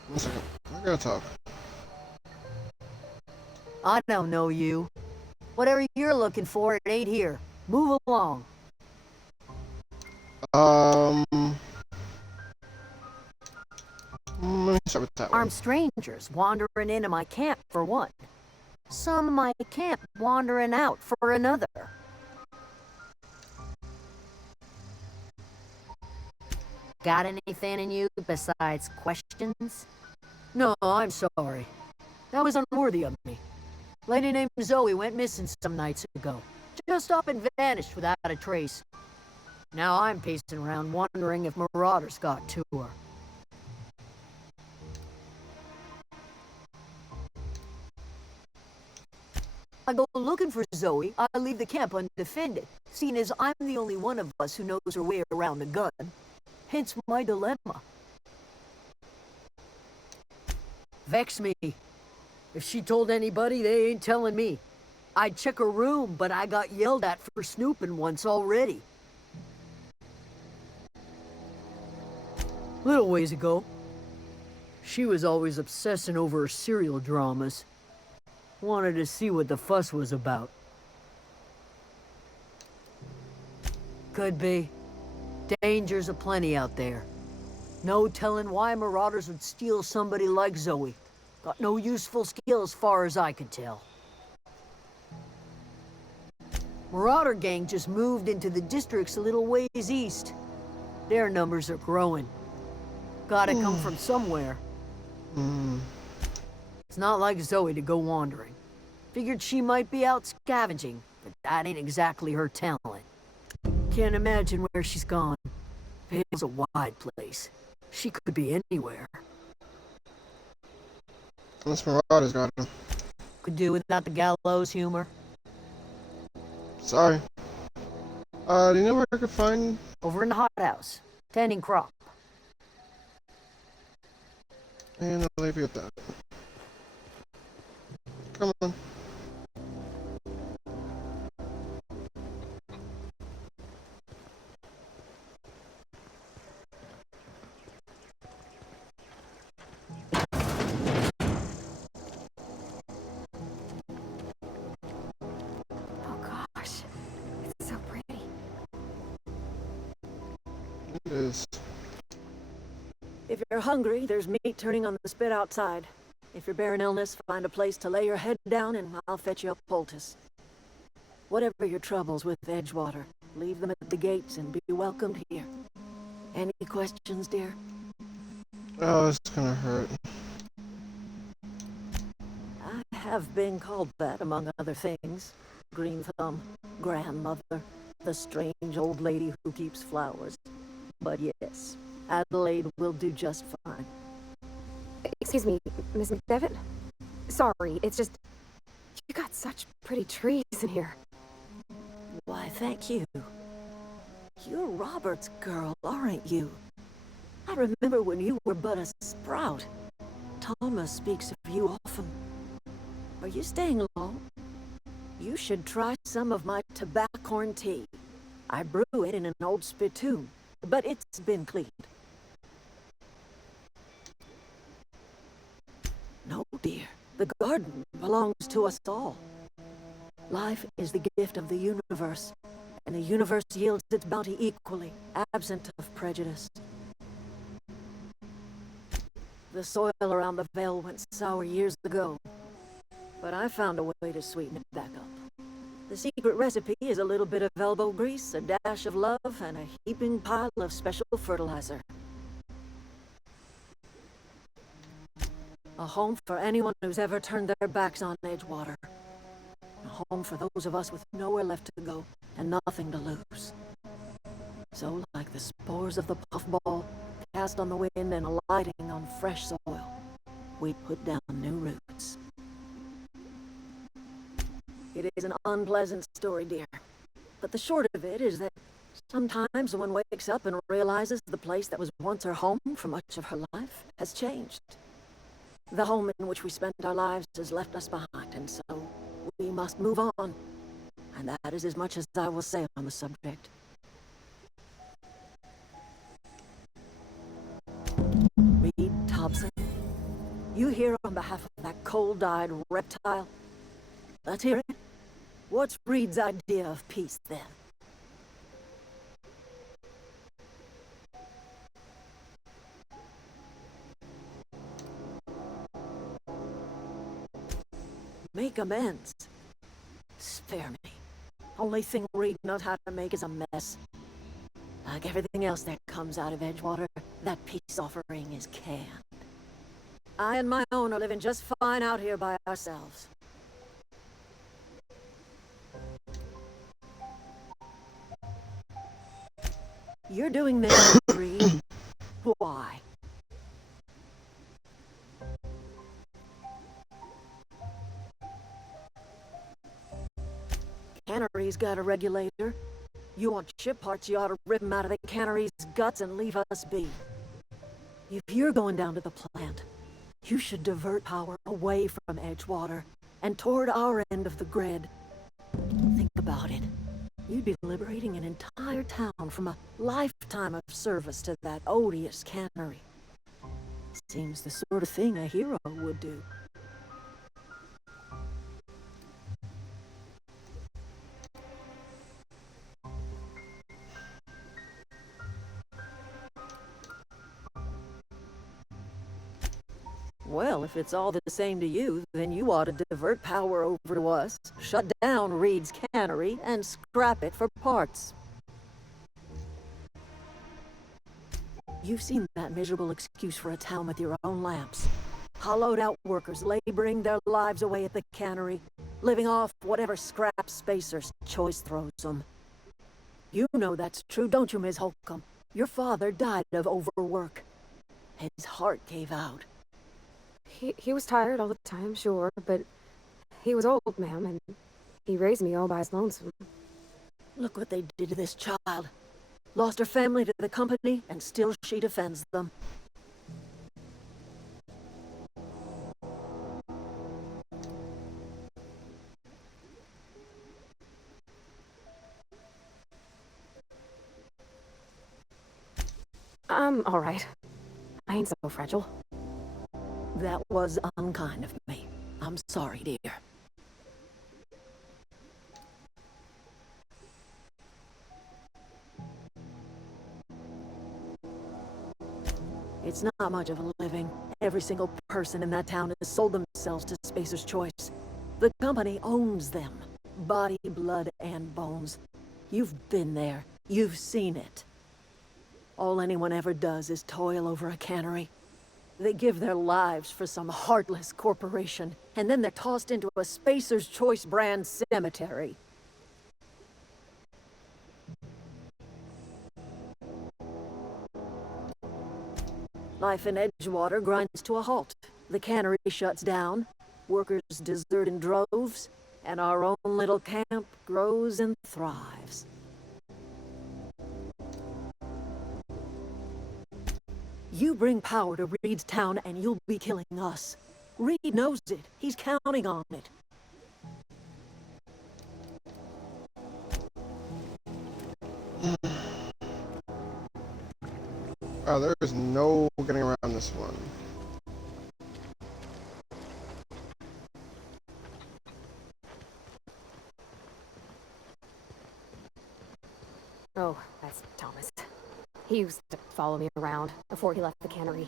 One second. I gotta talk. I don't know you. Whatever you're looking for, it ain't here. Move along. Let me start with that one. Armed strangers wandering into my camp for one. Some of my camp wandering out for another. Got anything in you besides questions? No, I'm sorry. That was unworthy of me. Lady named Zoe went missing some nights ago. Just up and vanished without a trace. Now I'm pacing around wondering if marauders got to her. I go looking for Zoe, I leave the camp undefended, seeing as I'm the only one of us who knows her way around the gun. Hence my dilemma. Vex me. If she told anybody, they ain't telling me. I'd check her room, but I got yelled at for snooping once already. Little ways ago, she was always obsessing over her serial dramas. Wanted to see what the fuss was about. Could be. Dangers aplenty out there. No telling why marauders would steal somebody like Zoe. Got no useful skill as far as I can tell. Marauder gang just moved into the districts a little ways east. Their numbers are growing. Gotta come from somewhere. It's not like Zoe to go wandering. Figured she might be out scavenging, but that ain't exactly her talent. Can't imagine where she's gone. It's a wide place. She could be anywhere. Unless Marauders got him. Could do without the gallows humor. Sorry. Do you know where I could find... Over in the hothouse. Tending crop. And I'll leave you at that. Come on. It is. If you're hungry, there's meat turning on the spit outside. If you're bearing illness, find a place to lay your head down and I'll fetch you a poultice. Whatever your troubles with Edgewater, leave them at the gates and be welcomed here. Any questions, dear? Oh, it's gonna hurt. I have been called that, among other things. Green Thumb, grandmother, the strange old lady who keeps flowers. But yes, Adelaide will do just fine. Excuse me, Miss McDevitt? Sorry, it's just... You got such pretty trees in here. Why, thank you. You're Robert's girl, aren't you? I remember when you were but a sprout. Thomas speaks of you often. Are you staying long? You should try some of my tobaccorn tea. I brew it in an old spittoon, but it's been cleaned. No, dear. The garden belongs to us all. Life is the gift of the universe, and the universe yields its bounty equally, absent of prejudice. The soil around the Vale went sour years ago, but I found a way to sweeten it back up. The secret recipe is a little bit of elbow grease, a dash of love, and a heaping pile of special fertilizer. A home for anyone who's ever turned their backs on Edgewater. A home for those of us with nowhere left to go and nothing to lose. So, like the spores of the puffball, cast on the wind and alighting on fresh soil, we put down new roots. It is an unpleasant story, dear. But the short of it is that sometimes one wakes up and realizes the place that was once her home for much of her life has changed. The home in which we spent our lives has left us behind, and so we must move on. And that is as much as I will say on the subject. Reed Thompson, you here on behalf of that cold-eyed reptile? Let's hear it. What's Reed's idea of peace, then? Make amends. Spare me. Only thing Reed knows how to make is a mess. Like everything else that comes out of Edgewater, that peace offering is canned. I and my own are living just fine out here by ourselves. You're doing this, Reed. Why? Cannery's got a regulator. You want ship parts, you ought to rip them out of the cannery's guts and leave us be. If you're going down to the plant, you should divert power away from Edgewater and toward our end of the grid. Think about it. You'd be liberating an entire town from a lifetime of service to that odious cannery. Seems the sort of thing a hero would do. Well, if it's all the same to you, then you ought to divert power over to us, shut down Reed's cannery, and scrap it for parts. You've seen that miserable excuse for a town with your own lamps. Hollowed out workers laboring their lives away at the cannery, living off whatever scrap Spacer's Choice throws them. You know that's true, don't you, Miss Holcomb? Your father died of overwork. His heart gave out. He was tired all the time, sure, but he was old, ma'am, and he raised me all by his lonesome. Look what they did to this child. Lost her family to the company, and still she defends them. I'm all right. I ain't so fragile. That was unkind of me. I'm sorry, dear. It's not much of a living. Every single person in that town has sold themselves to Spacer's Choice. The company owns them. Body, blood, and bones. You've been there. You've seen it. All anyone ever does is toil over a cannery. They give their lives for some heartless corporation, and then they're tossed into a Spacer's Choice brand cemetery. Life in Edgewater grinds to a halt. The cannery shuts down, workers desert in droves, and our own little camp grows and thrives. You bring power to Reed's town and you'll be killing us. Reed knows it. He's counting on it. Oh, there is no getting around this one. Oh, that's Thomas. He used to follow me around before he left the cannery.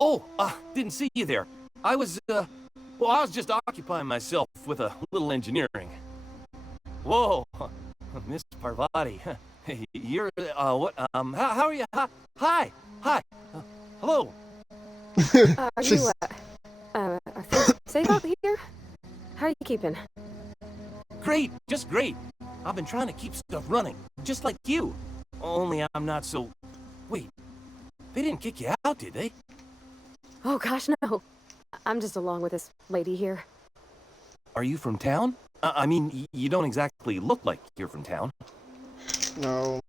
Oh, didn't see you there. I was just occupying myself with a little engineering. Whoa, Miss Parvati. You're, what, how are you? Hi, hello. Are you, are things safe out here? How are you keeping? Great, just great. I've been trying to keep stuff running, just like you. Only I'm not so... Wait, they didn't kick you out, did they? Oh gosh, no. I'm just along with this lady here. Are you from town? I mean, you don't exactly look like you're from town. No.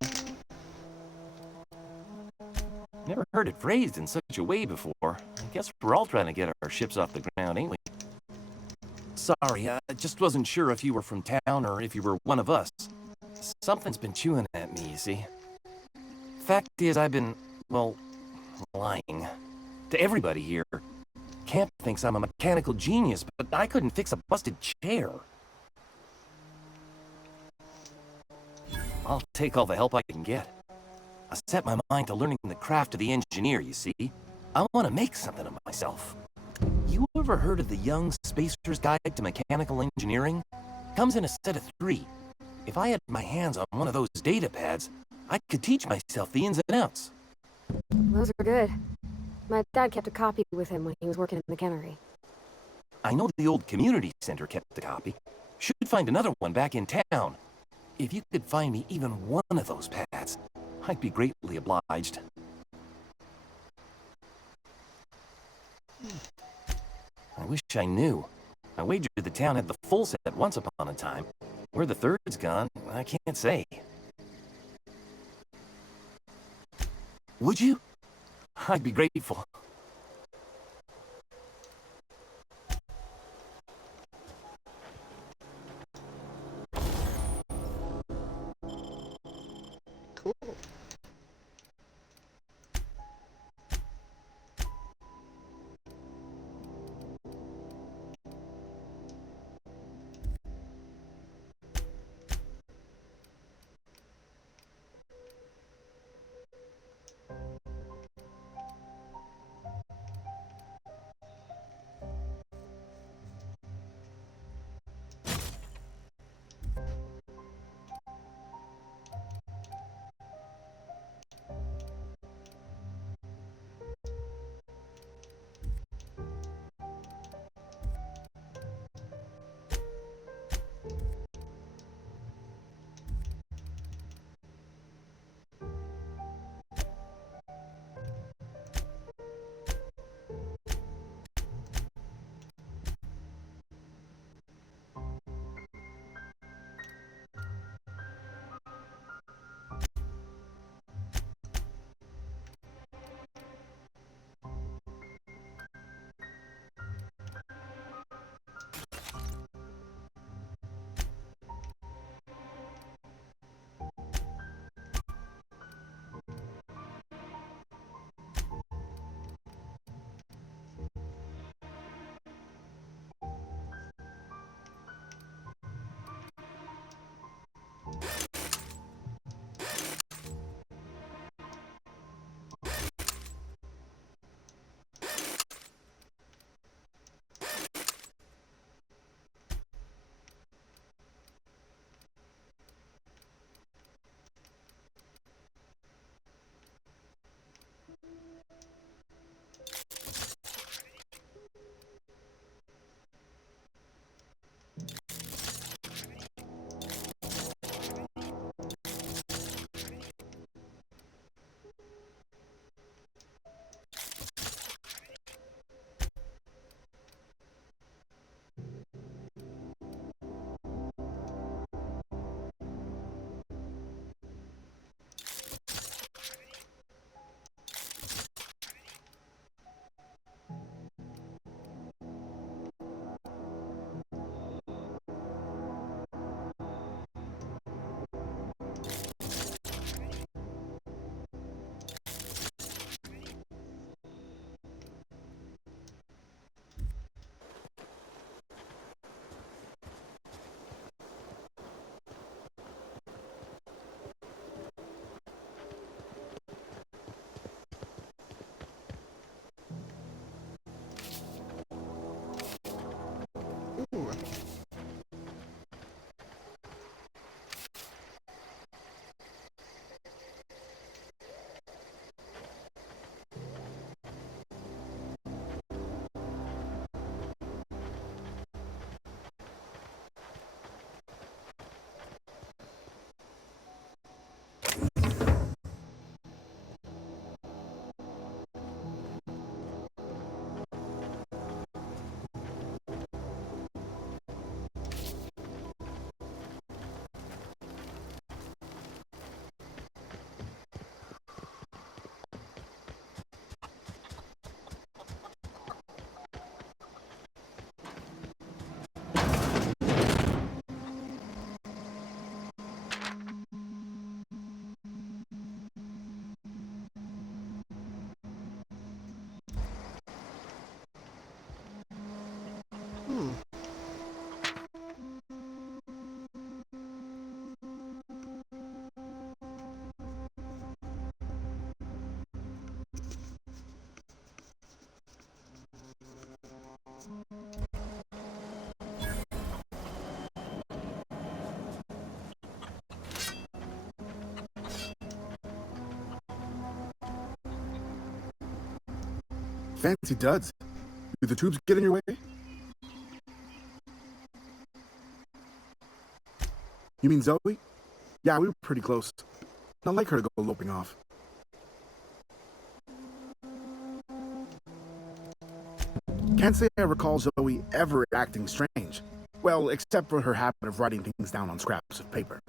Never heard it phrased in such a way before. I guess we're all trying to get our ships off the ground, ain't we? Sorry, I just wasn't sure if you were from town or if you were one of us. Something's been chewing at me, you see. Fact is, I've been, well, lying. To everybody here. Camp thinks I'm a mechanical genius, but I couldn't fix a busted chair. I'll take all the help I can get. I set my mind to learning the craft of the engineer, you see. I want to make something of myself. You ever heard of the Young Spacer's Guide to Mechanical Engineering? Comes in a set of 3. If I had my hands on one of those data pads, I could teach myself the ins and outs. Those are good. My dad kept a copy with him when he was working in the cannery. I know the old community center kept a copy. Should find another one back in town. If you could find me even one of those pads, I'd be greatly obliged. I wish I knew. I wagered the town had the full set once upon a time. Where the third's gone, I can't say. Would you? I'd be grateful. Cool. Fancy duds. Do the tubes get in your way? You mean Zoe? Yeah, we were pretty close. Not like her to go loping off. Can't say I recall Zoe ever acting strange. Well, except for her habit of writing things down on scraps of paper.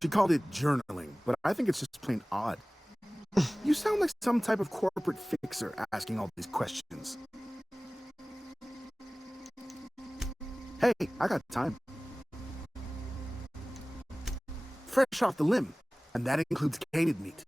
She called it journaling, but I think it's just plain odd. You sound like some type of corporate fixer asking all these questions. Hey, I got time. Fresh off the limb, and that includes canid meat.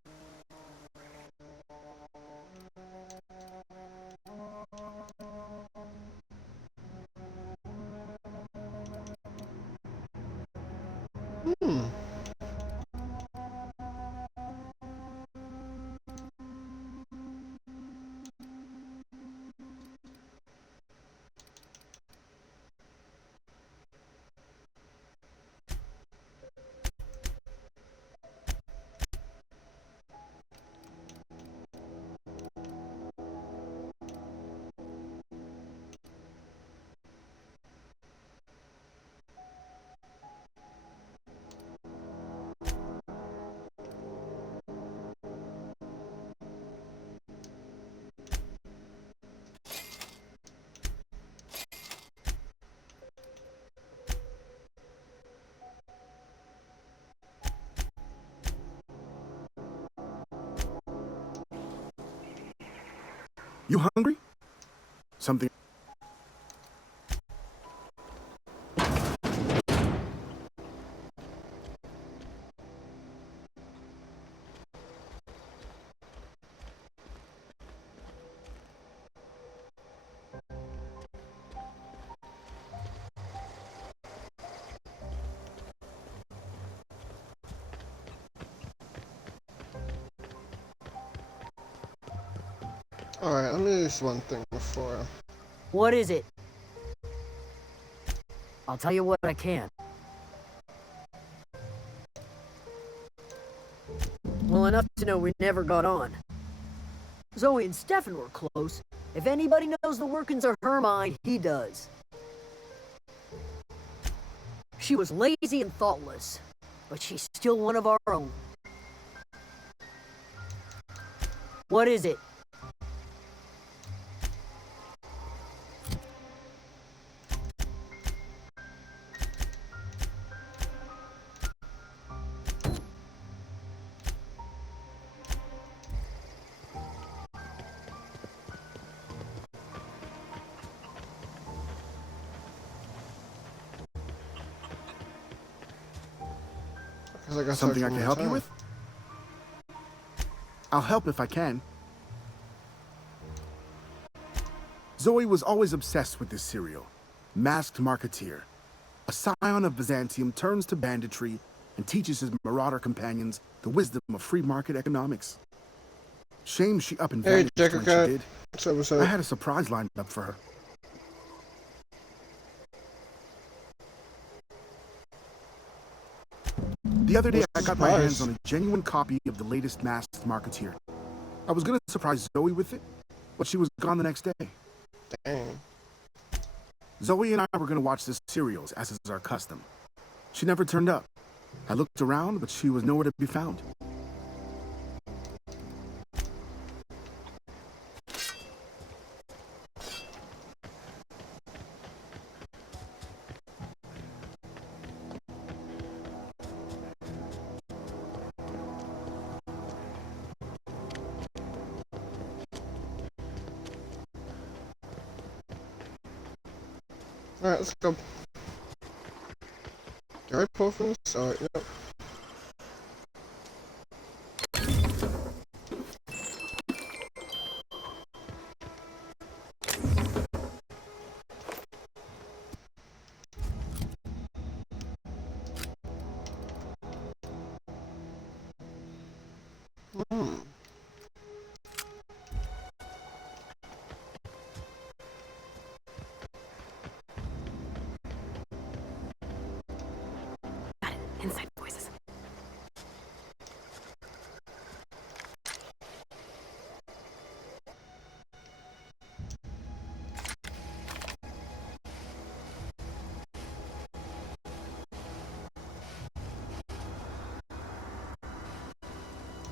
You hungry? Something. Alright, let me do this one thing before. What is it? I'll tell you what I can. Well, enough to know we never got on. Zoe and Stefan were close. If anybody knows the workings of her mind, he does. She was lazy and thoughtless, but she's still one of our own. What is it? Something I can help you with? I'll help if I can. Zoe was always obsessed with this cereal. Masked Marketeer. A scion of Byzantium turns to banditry and teaches his marauder companions the wisdom of free market economics. Shame she up and vanished when she did. What's up? I had a surprise lined up for her. The other day, I got my hands on a genuine copy of the latest Masked Marketeer. I was gonna surprise Zoe with it, but she was gone the next day. Dang. Zoe and I were gonna watch the serials, as is our custom. She never turned up. I looked around, but she was nowhere to be found. Alright, let's go. Did I pull from this? Alright, yep. Inside voices.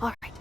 All right.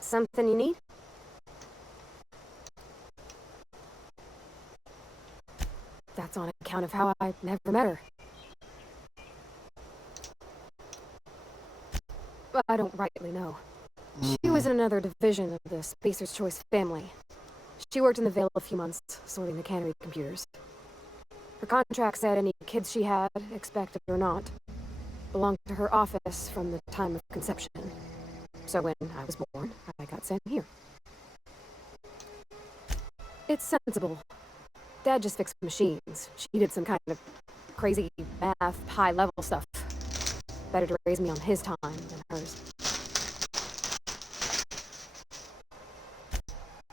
Something you need? That's on account of how I never met her. But I don't rightly know. She was in another division of the Spacer's Choice family. She worked in the Vale a few months, sorting the cannery computers. Her contract said any kids she had, expected or not, belonged to her office from the time of conception. So when I was born, I got sent here. It's sensible. Dad just fixed machines. She did some kind of crazy math, high-level stuff. Better to raise me on his time than hers.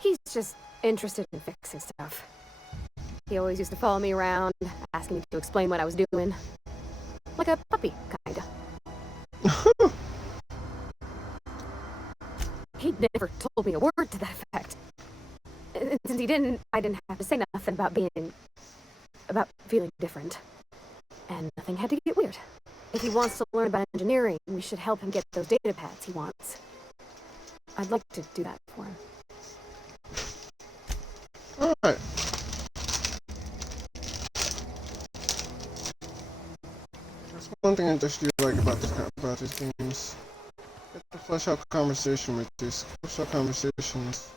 He's just interested in fixing stuff. He always used to follow me around, asking me to explain what I was doing. Like a puppy, kinda. He'd never told me a word to that effect. And since he didn't, I didn't have to say nothing about feeling different. And nothing had to get weird. If he wants to learn about engineering, we should help him get those data pads he wants. I'd like to do that for him. Alright. That's one thing I just do like about these games. Get to flesh out conversation with these. Flesh out conversations.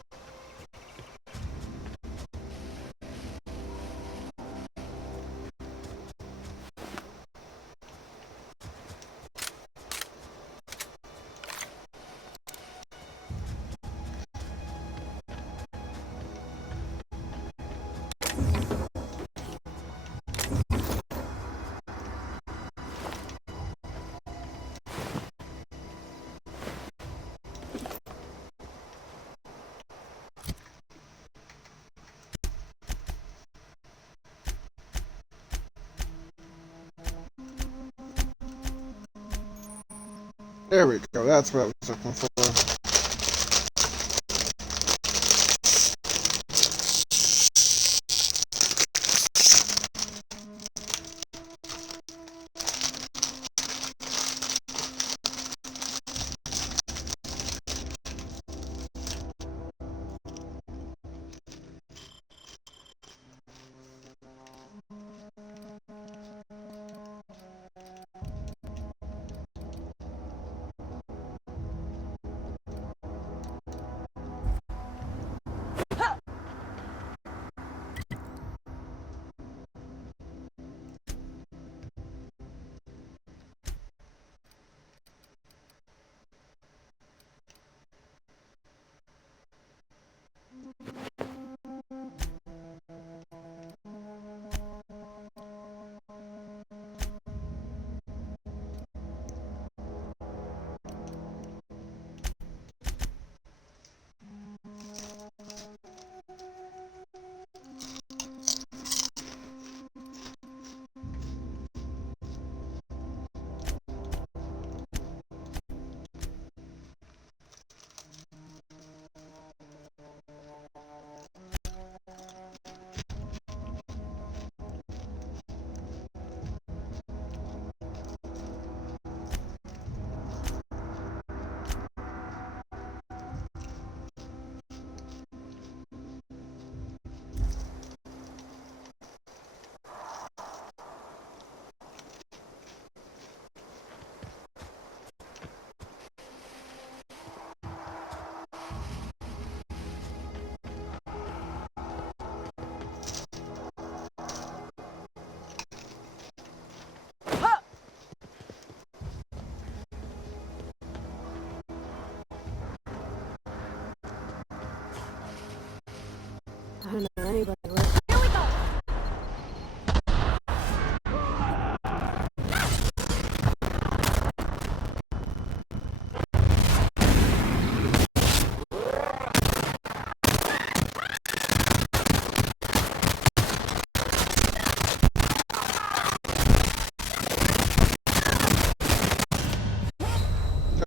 There we go, that's what I was looking for.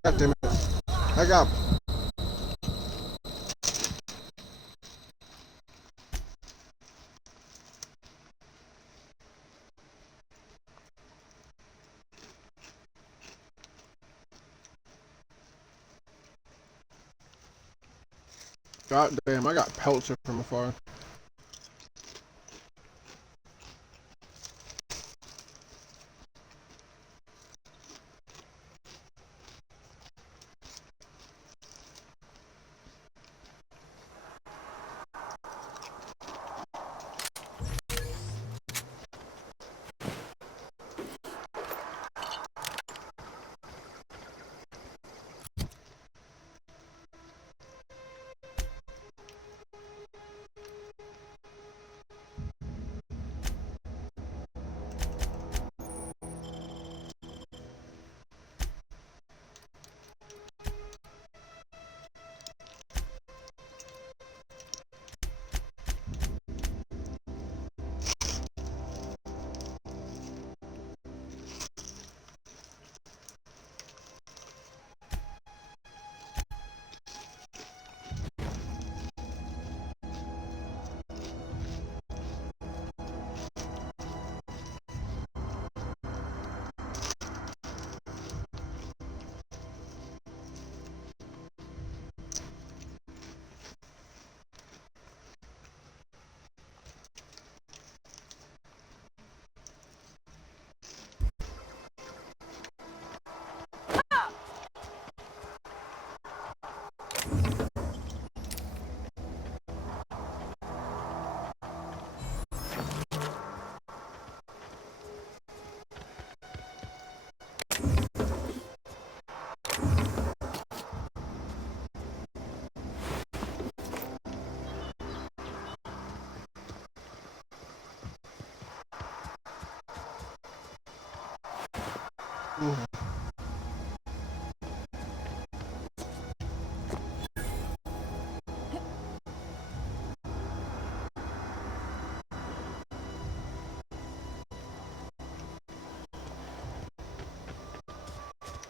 God damn it. I got... God damn, I got pelted from afar.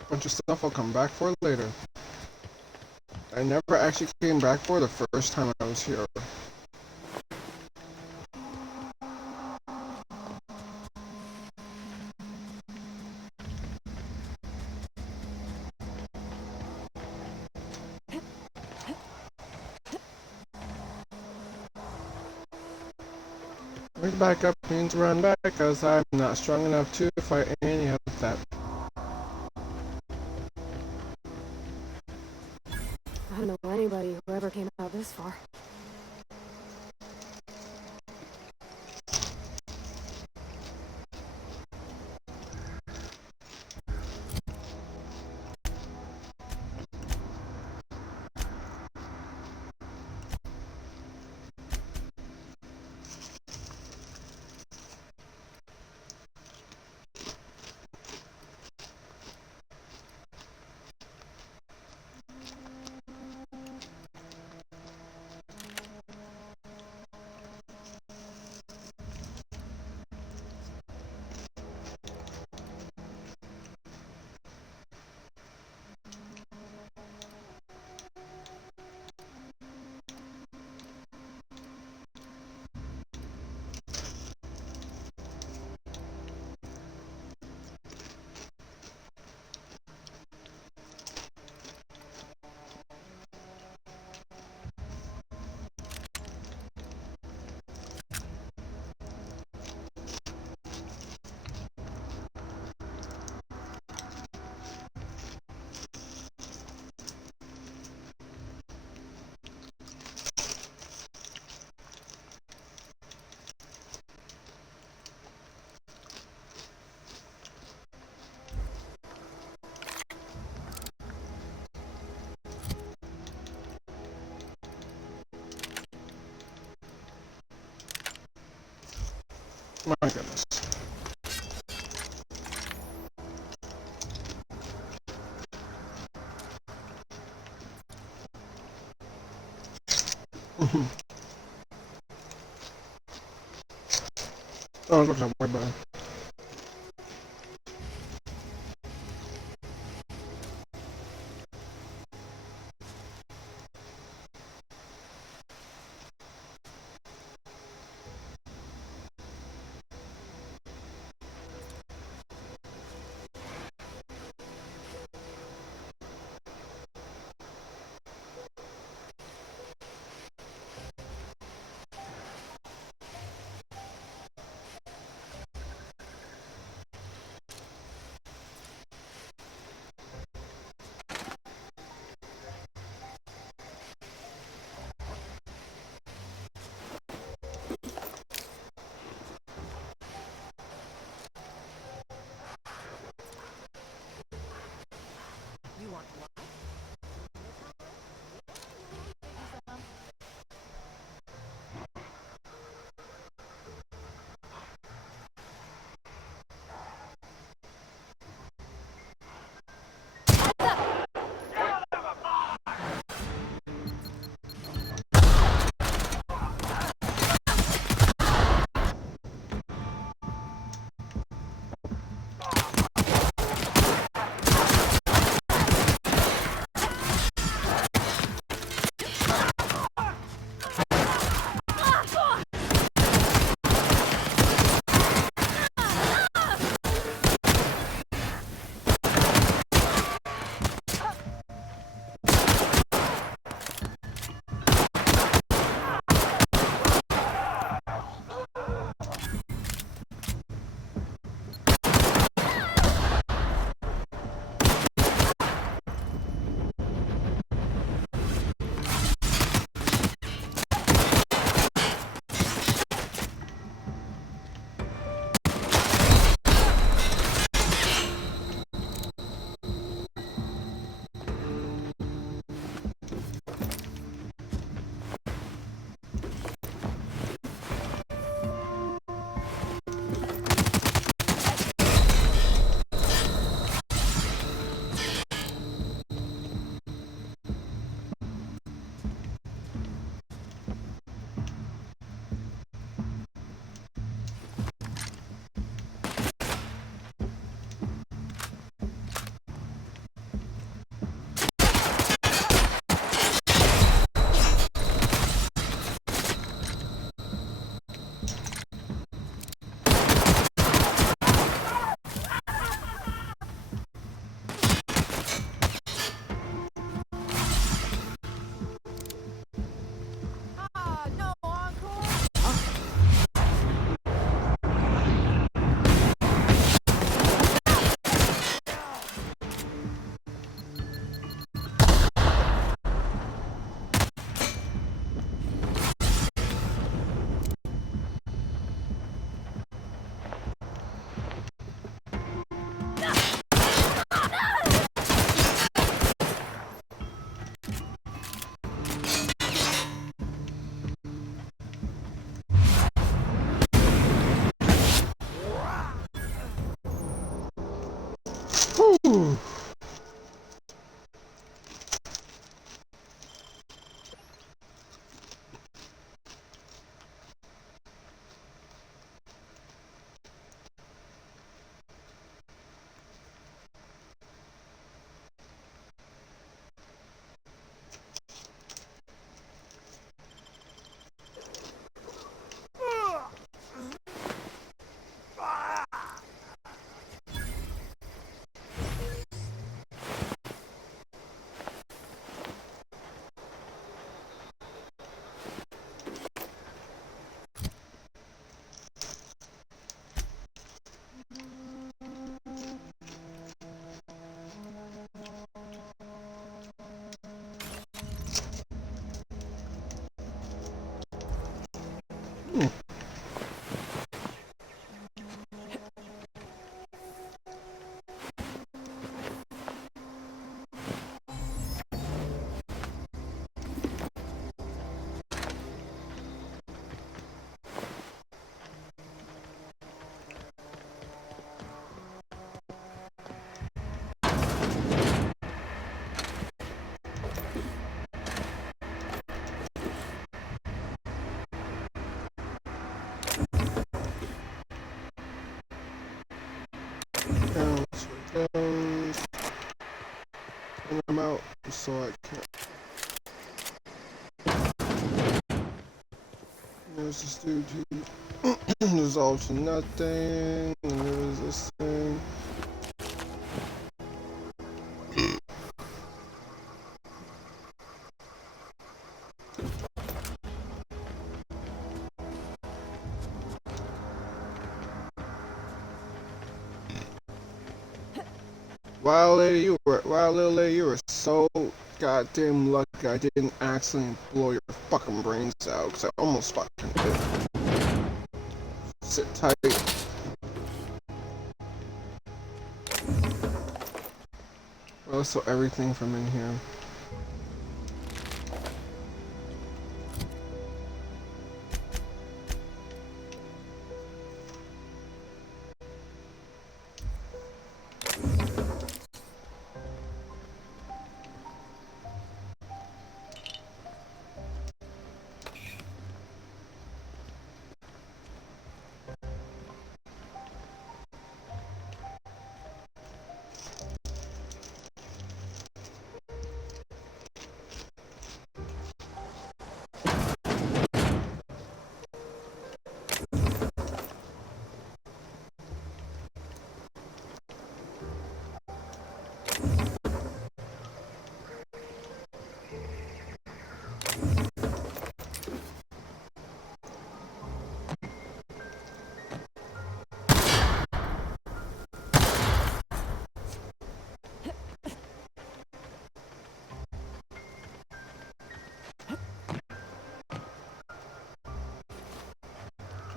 Bunch of stuff I'll come back for later. I never actually came back for the first time I was here. Back up means run back, cause I'm not strong enough to fight any of that. I don't know anybody who ever came out this far. My goodness. Oh, look at my bad. this is due to resolve to nothing. And there was this thing. Wow, little lady, you were so goddamn lucky I didn't accidentally blow your fucking brains out, because I almost fucking did. Sit tight. Well, so everything from in here.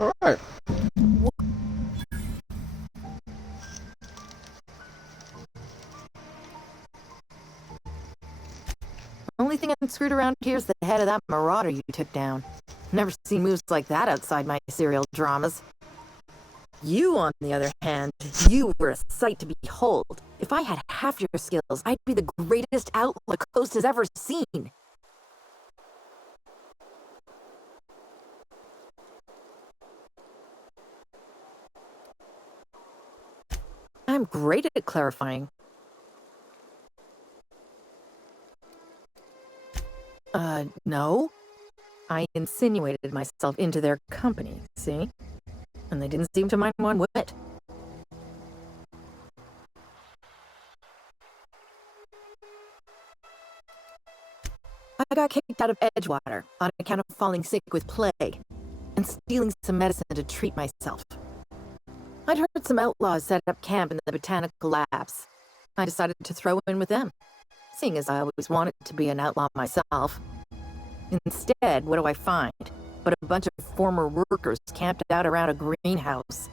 Alright. Only thing I'm screwed around here is the head of that marauder you took down. Never seen moves like that outside my serial dramas. You, on the other hand, you were a sight to behold. If I had half your skills, I'd be the greatest outlaw the coast has ever seen. I'm great at clarifying. No. I insinuated myself into their company, see? And they didn't seem to mind one whit. I got kicked out of Edgewater on account of falling sick with plague and stealing some medicine to treat myself. I'd heard some outlaws set up camp in the botanical labs. I decided to throw in with them, seeing as I always wanted to be an outlaw myself. Instead, what do I find? But a bunch of former workers camped out around a greenhouse.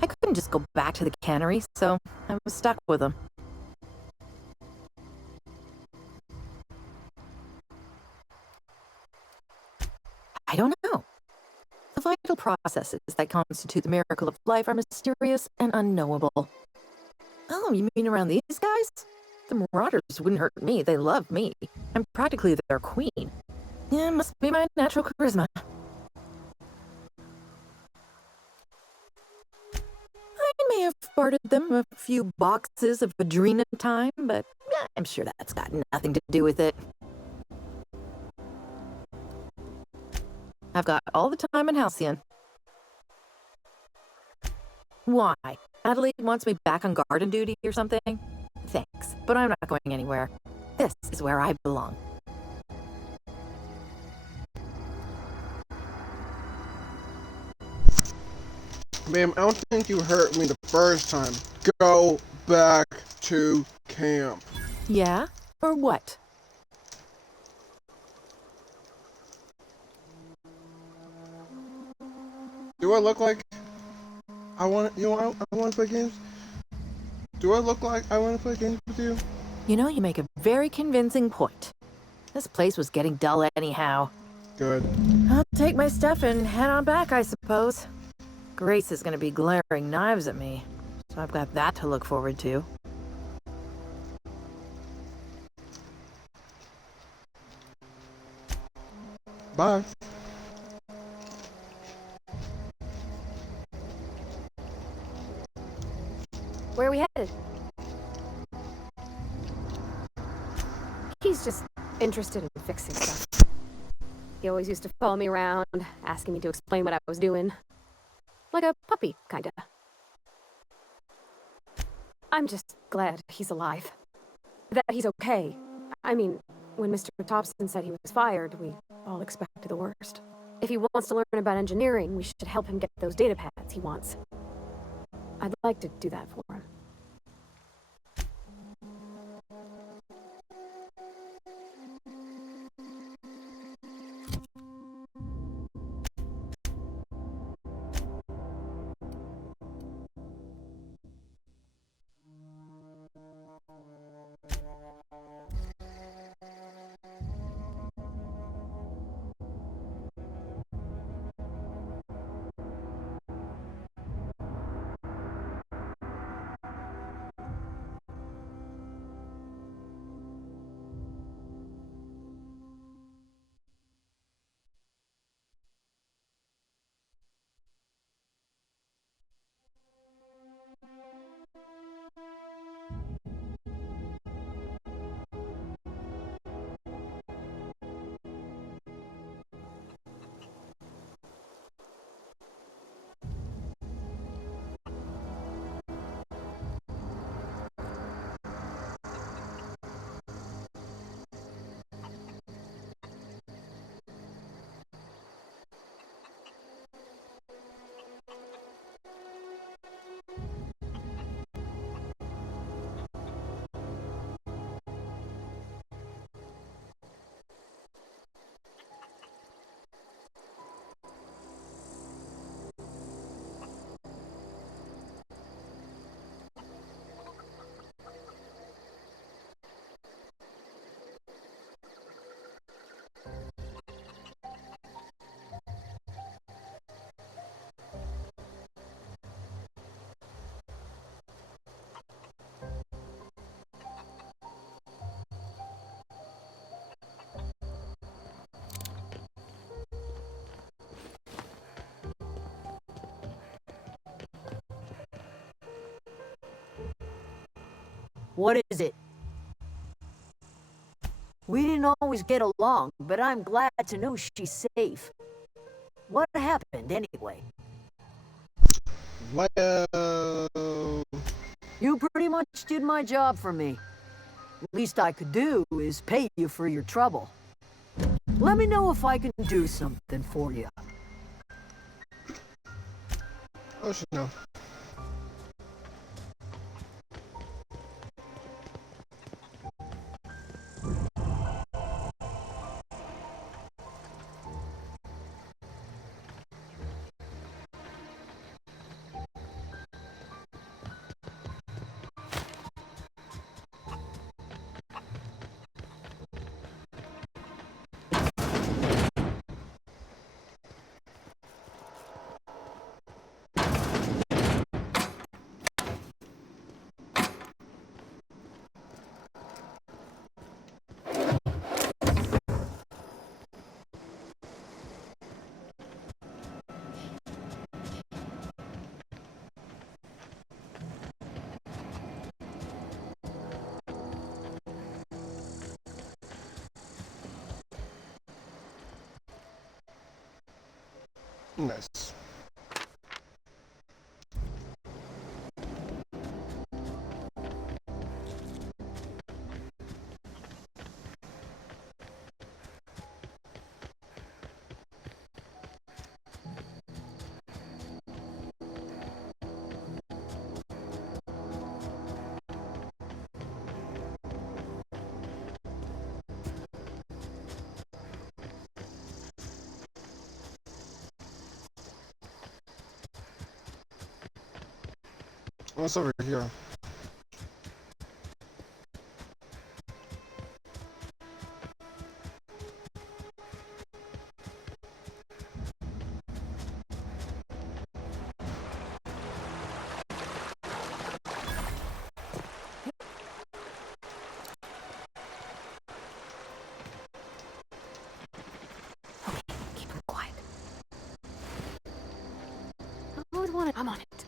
I couldn't just go back to the cannery, so I was stuck with them. I don't know. The vital processes that constitute the miracle of life are mysterious and unknowable. Oh, you mean around these guys? The Marauders wouldn't hurt me, they love me. I'm practically their queen. Yeah, must be my natural charisma. I may have bartered them a few boxes of Adrena time, but I'm sure that's got nothing to do with it. I've got all the time in Halcyon. Why? Adelaide wants me back on garden duty or something? Thanks, but I'm not going anywhere. This is where I belong. Ma'am, I don't think you heard me the first time. Go back to camp. Yeah? Or what? Do I look like I want to play games? Do I look like I want to play games with you? You know, you make a very convincing point. This place was getting dull anyhow. Good. I'll take my stuff and head on back, I suppose. Grace is gonna be glaring knives at me, so I've got that to look forward to. Bye. Where are we headed? He's just interested in fixing stuff. He always used to follow me around, asking me to explain what I was doing. Like a puppy, kinda. I'm just glad he's alive. That he's okay. I mean, when Mr. Thompson said he was fired, we all expected the worst. If he wants to learn about engineering, we should help him get those data pads he wants. I'd like to do that for him. What is it? We didn't always get along, but I'm glad to know she's safe. What happened, anyway? Well... You pretty much did my job for me. The least I could do is pay you for your trouble. Let me know if I can do something for you. Oh, shit, no. Nice. What's over here? Keep her quiet. I always wanted... I'm on it.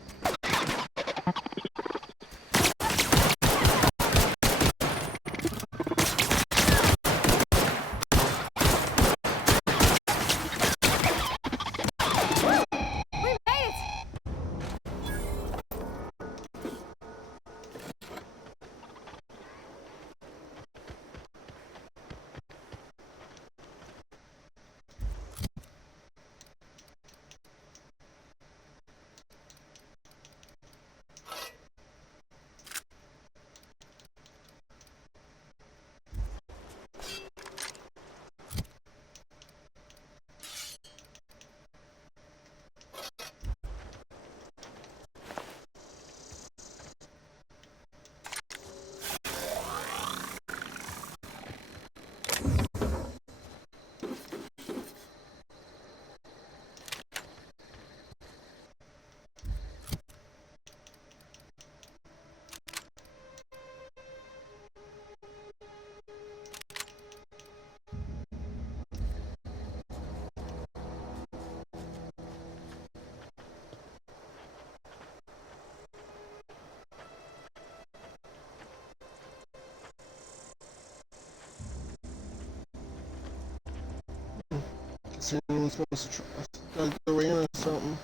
See if anyone's supposed to try the way in or something.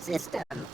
System.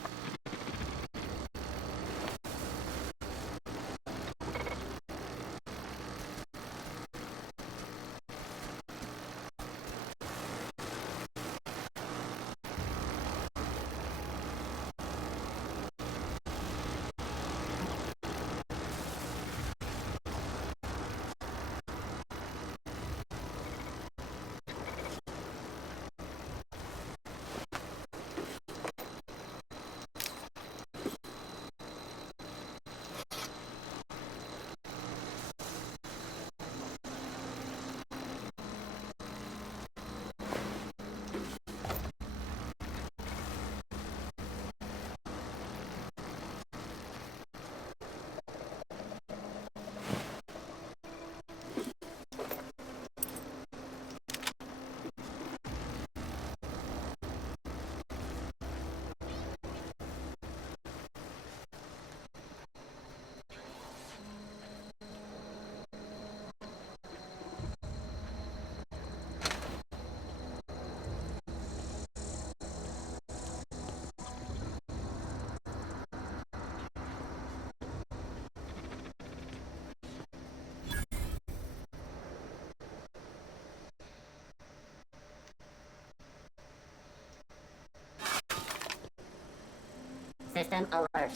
System alert.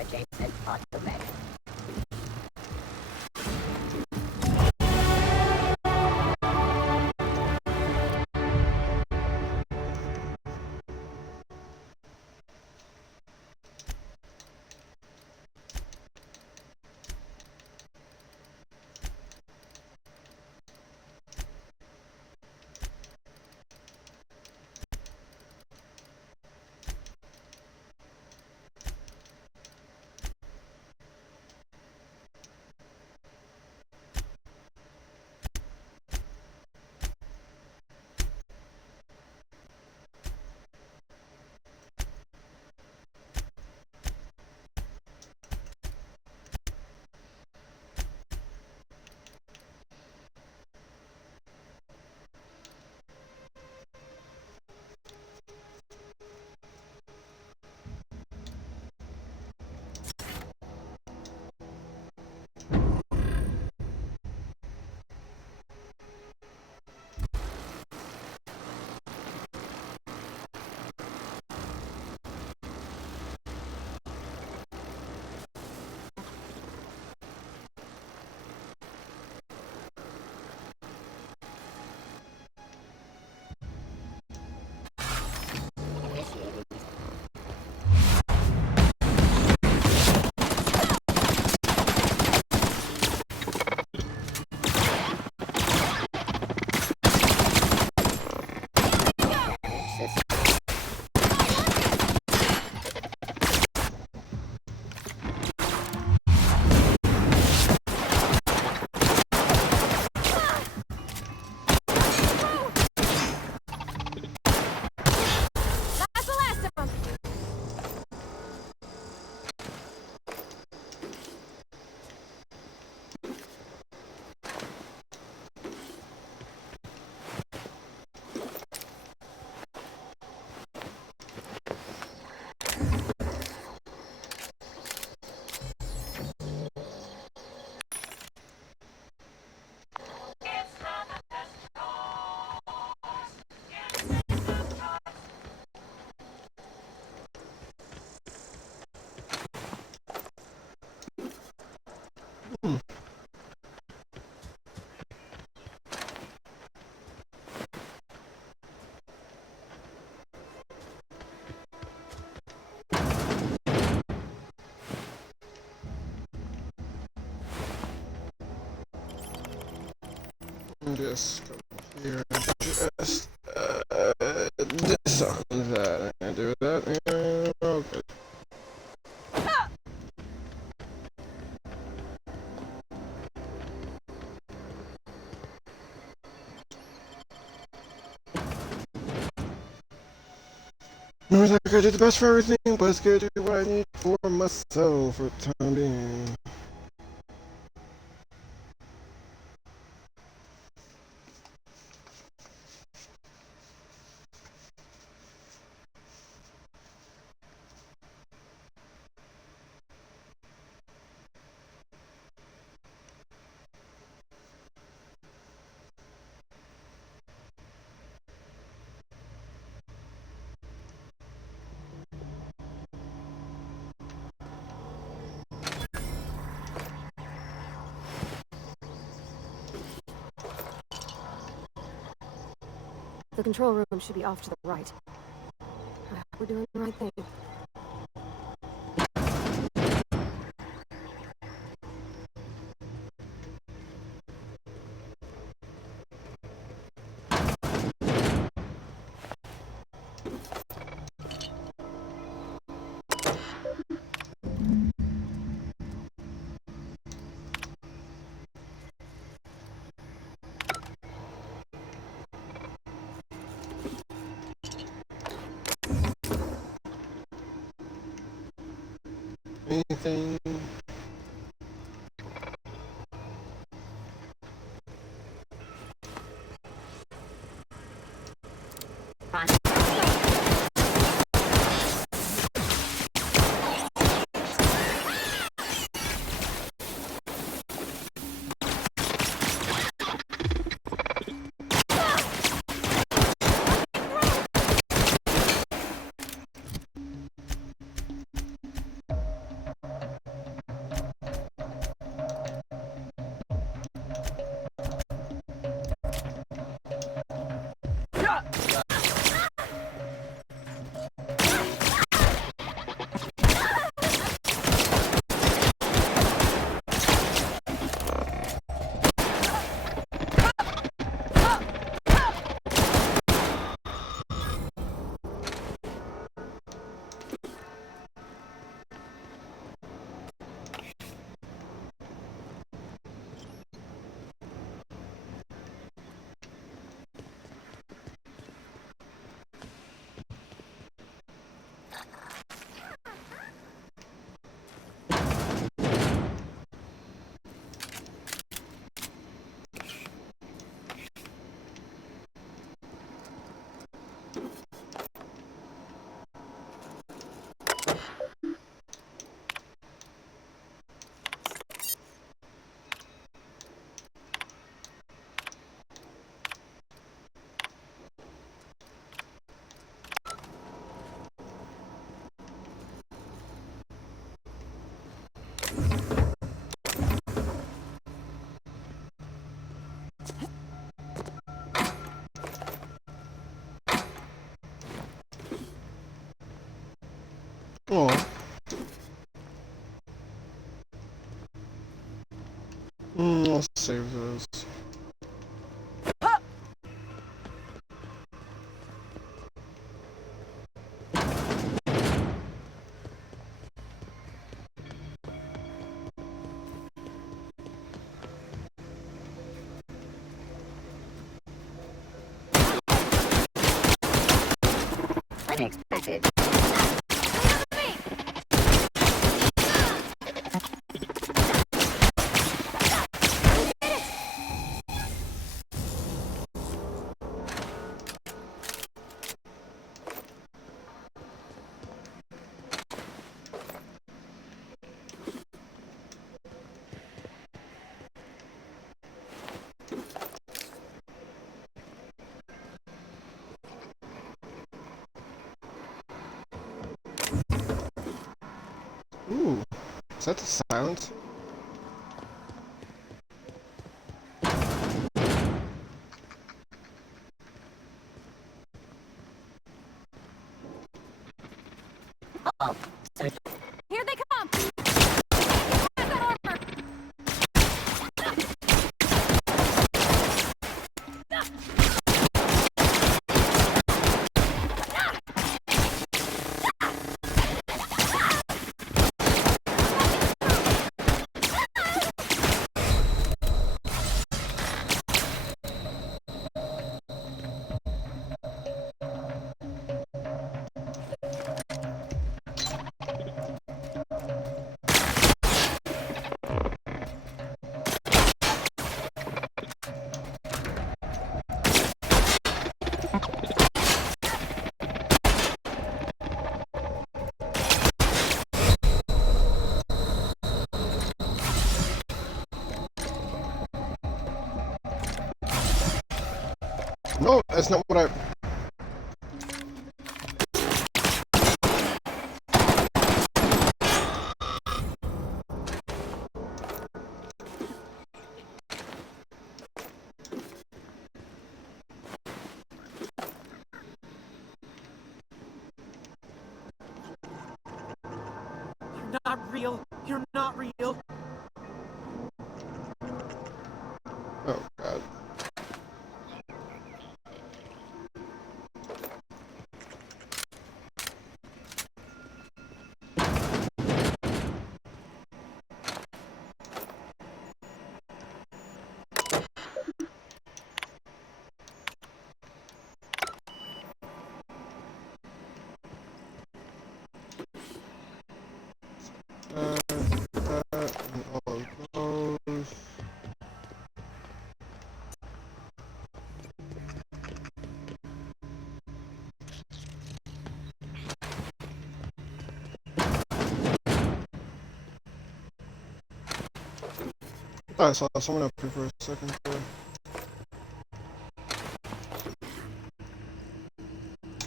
Adjacent automatic. Just go here and just disarm that. I'm gonna do that. And okay. No, I gotta do the best for everything, but it's gonna do what I need for myself for the time being. The control room should be off to the right. We're doing the right thing. Anything? Oh. I'll save those. Unexpected. Ooh, is that the silence? No, that's not what I... You're not real. You're not real. Oh, God. And all of those. I saw someone up here for a second there.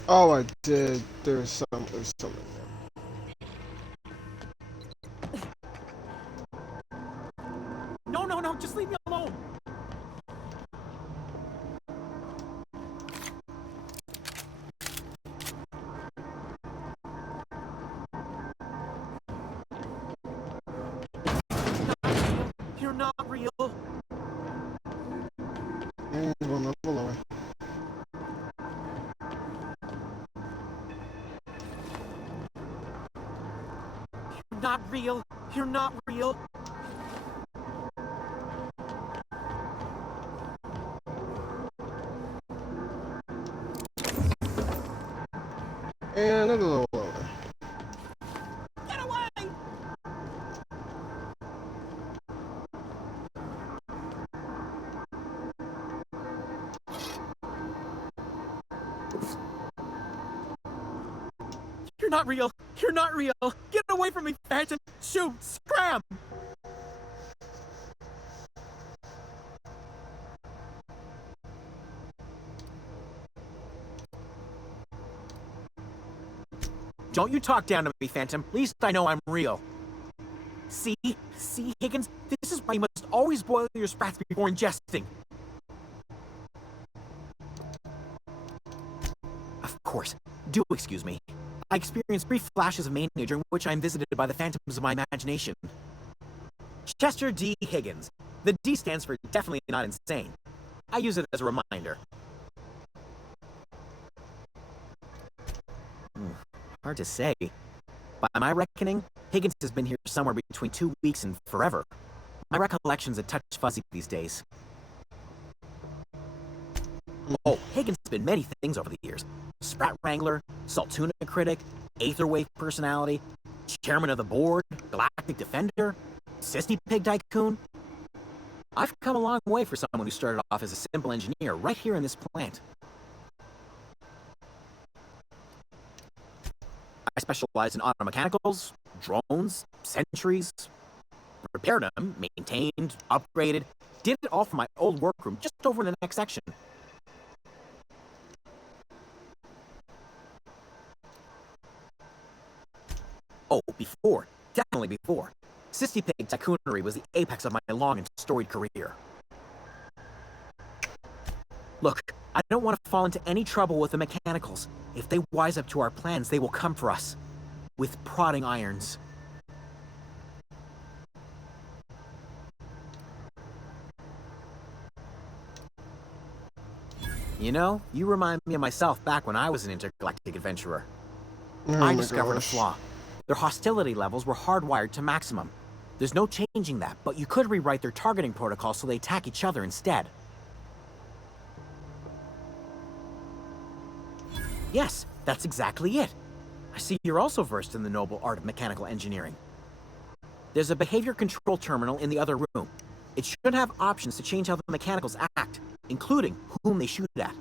Oh, I did. There's some in there. No, just leave me alone. You're not real. And one level away. You're not real. You're not real. And a little lower. Get away! You're not real. You're not real. Get away from me, Phantom. Shoot, scram! Don't you talk down to me, Phantom. At least I know I'm real. See, Higgins? This is why you must always boil your sprats before ingesting. Of course. Do excuse me. I experience brief flashes of mania during which I am visited by the phantoms of my imagination. Chester D. Higgins. The D stands for definitely not insane. I use it as a reminder. Hard to say. By my reckoning, Higgins has been here somewhere between 2 weeks and forever. My recollection's a touch fuzzy these days. Oh, Higgins has been many things over the years. Sprat Wrangler, Saltuna critic, Aetherwave personality, chairman of the board, Galactic Defender, Sissy Pig Tycoon. I've come a long way for someone who started off as a simple engineer right here in this plant. I specialize in automechanicals, drones, sentries, repaired them, maintained, upgraded, did it all from my old workroom just over in the next section. Oh, definitely before. Sissy Pig Tycoonery was the apex of my long and storied career. Look, I don't want to fall into any trouble with the mechanicals. If they wise up to our plans, they will come for us. With prodding irons. You know, you remind me of myself back when I was an intergalactic adventurer. I discovered a flaw. Their hostility levels were hardwired to maximum. There's no changing that, but you could rewrite their targeting protocol so they attack each other instead. Yes, that's exactly it. I see you're also versed in the noble art of mechanical engineering. There's a behavior control terminal in the other room. It should have options to change how the mechanicals act, including whom they shoot at.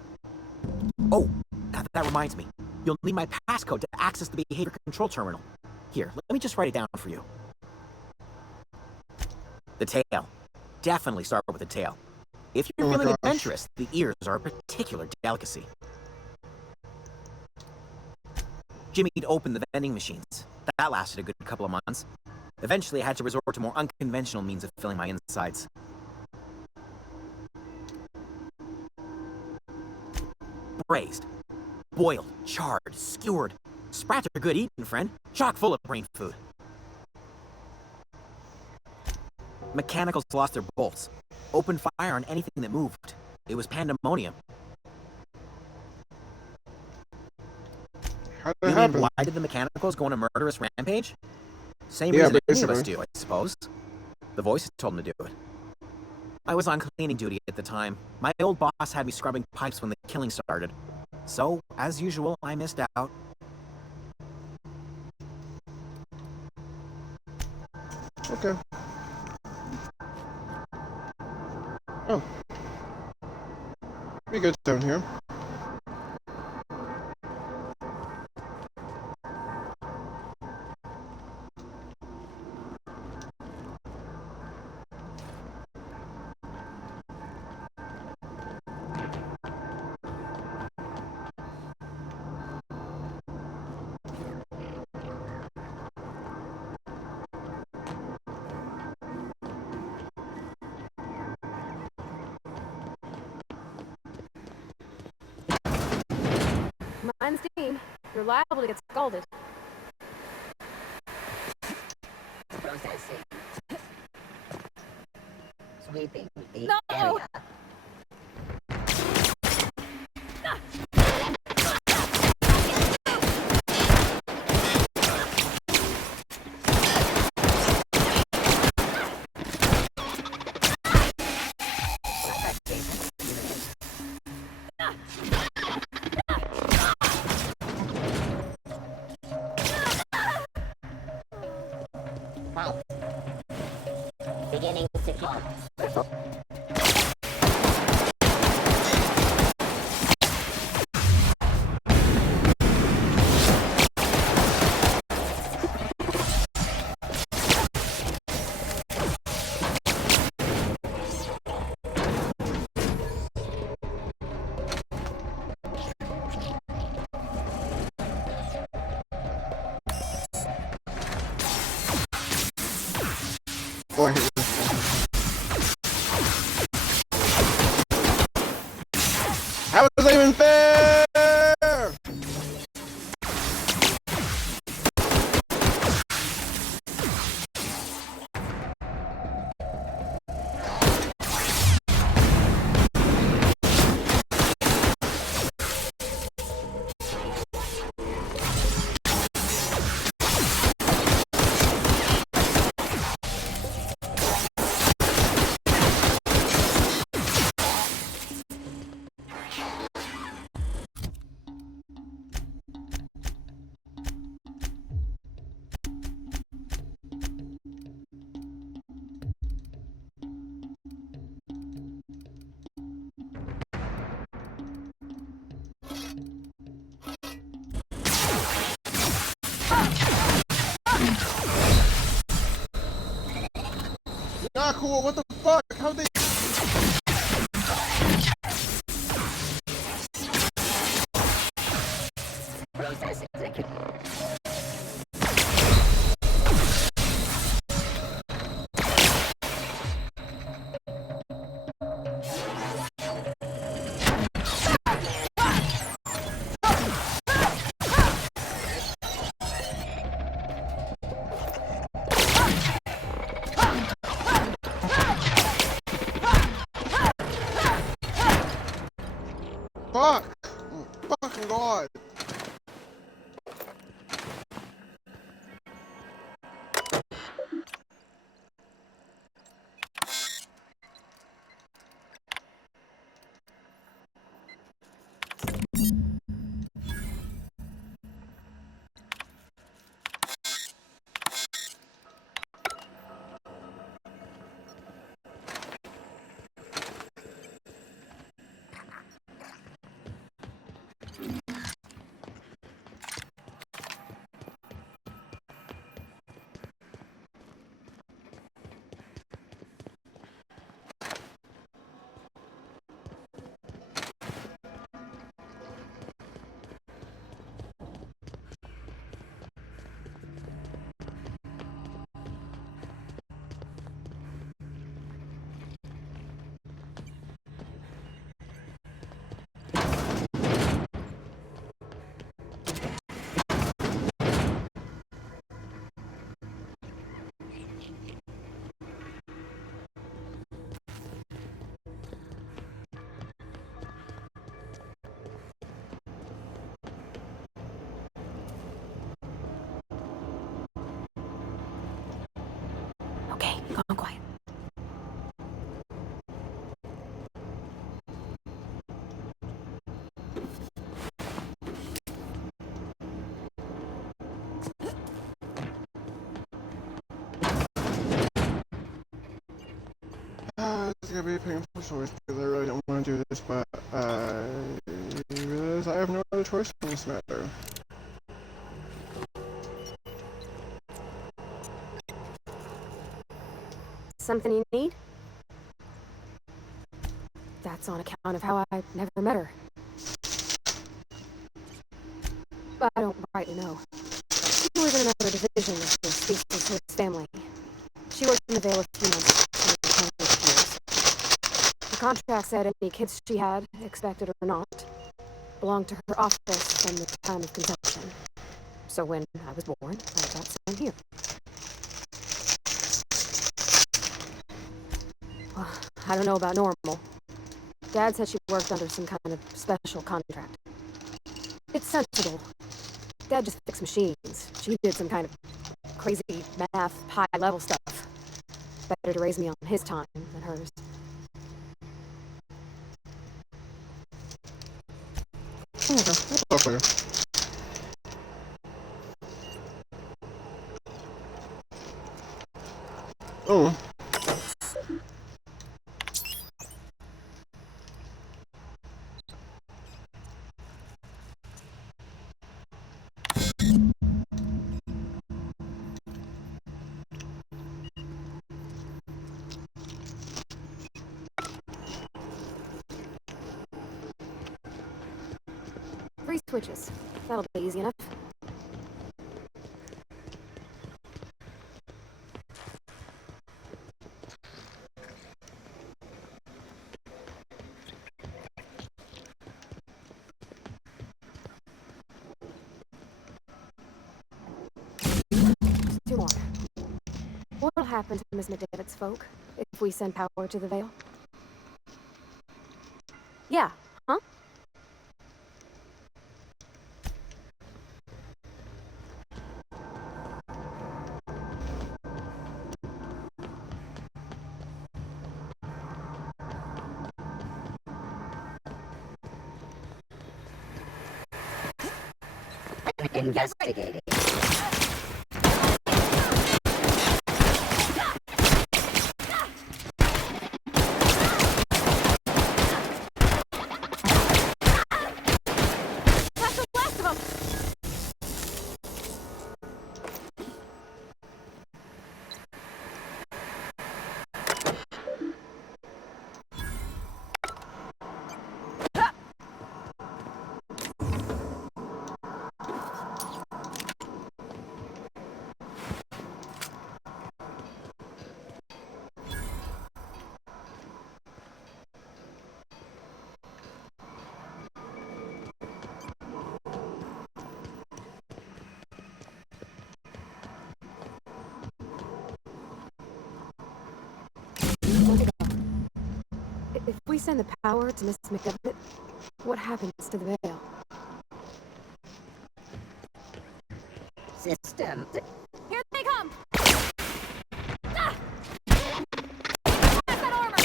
Oh, now that reminds me. You'll need my passcode to access the behavior control terminal. Here, let me just write it down for you. The tail. Definitely start with the tail. If you're Oh my feeling gosh. adventurous, the ears are a particular delicacy. Jimmy'd opened the vending machines. That lasted a good couple of months. Eventually, I had to resort to more unconventional means of filling my insides. Braised, boiled, charred, skewered. Sprats are good eating, friend. Chock full of brain food. Mechanicals lost their bolts. Opened fire on anything that moved. It was pandemonium. How did You that mean, happen? why did the mechanicals go on a murderous rampage? Same Yeah, reason any of us basically. do, I suppose. The voices told them to do it. I was on cleaning duty at the time. My old boss had me scrubbing pipes when the killing started. So, as usual, I missed out. Okay. Oh. Pretty good down here. Mine's Dean. You're liable to get scalded. Processing. Sweeping the No! area. Pulse. Beginning sequence. Oh, I hate this. How is that even fair? Not cool. What the fuck? How they? Processing. Gone quiet. It's gonna be a painful choice because I really don't want to do this, but I realize I have no other choice in this matter. Something you need? That's on account of how I never met her. But I don't rightly know. She was in another division of the Species Choice family. She worked in the Vale a few months for the past years. The contract said any kids she had, expected or not, belonged to her office from the time of conception. So when I was born, I got sent here. Well, I don't know about normal. Dad said she worked under some kind of special contract. It's sensible. Dad just fixed machines. She did some kind of crazy math, high-level stuff. Better to raise me on his time than hers. Okay. Oh. Three switches. That'll be easy enough. Two more. What'll happen to Miss McDavid's folk if we send power to the Vale? Yeah, huh? Investigating. That's the last of them! If we send the power to Miss McDavid, what happens to the Vale? System. Here they come! Ah! That armor!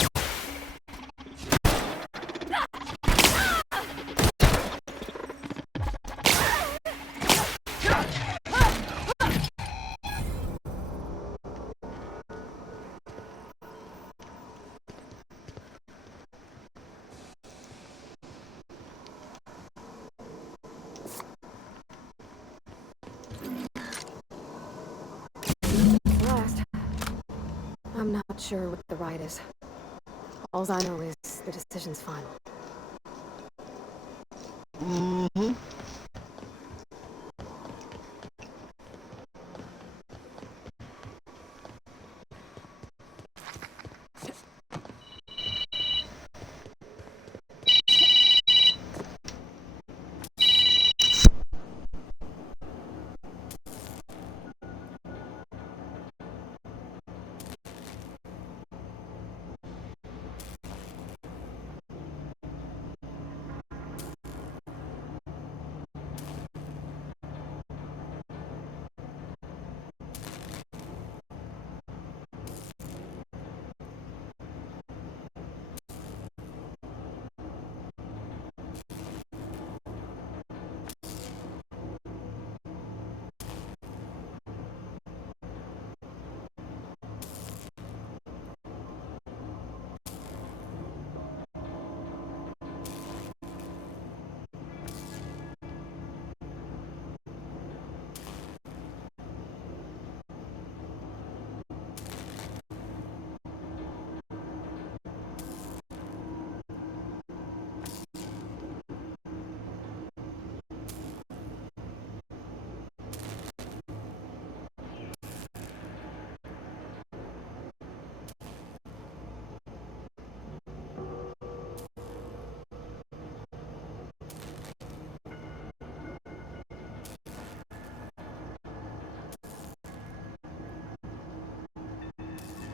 Last. I'm not sure what the right is. All I know is the decision's final. Mm-hmm.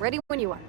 Ready when you are.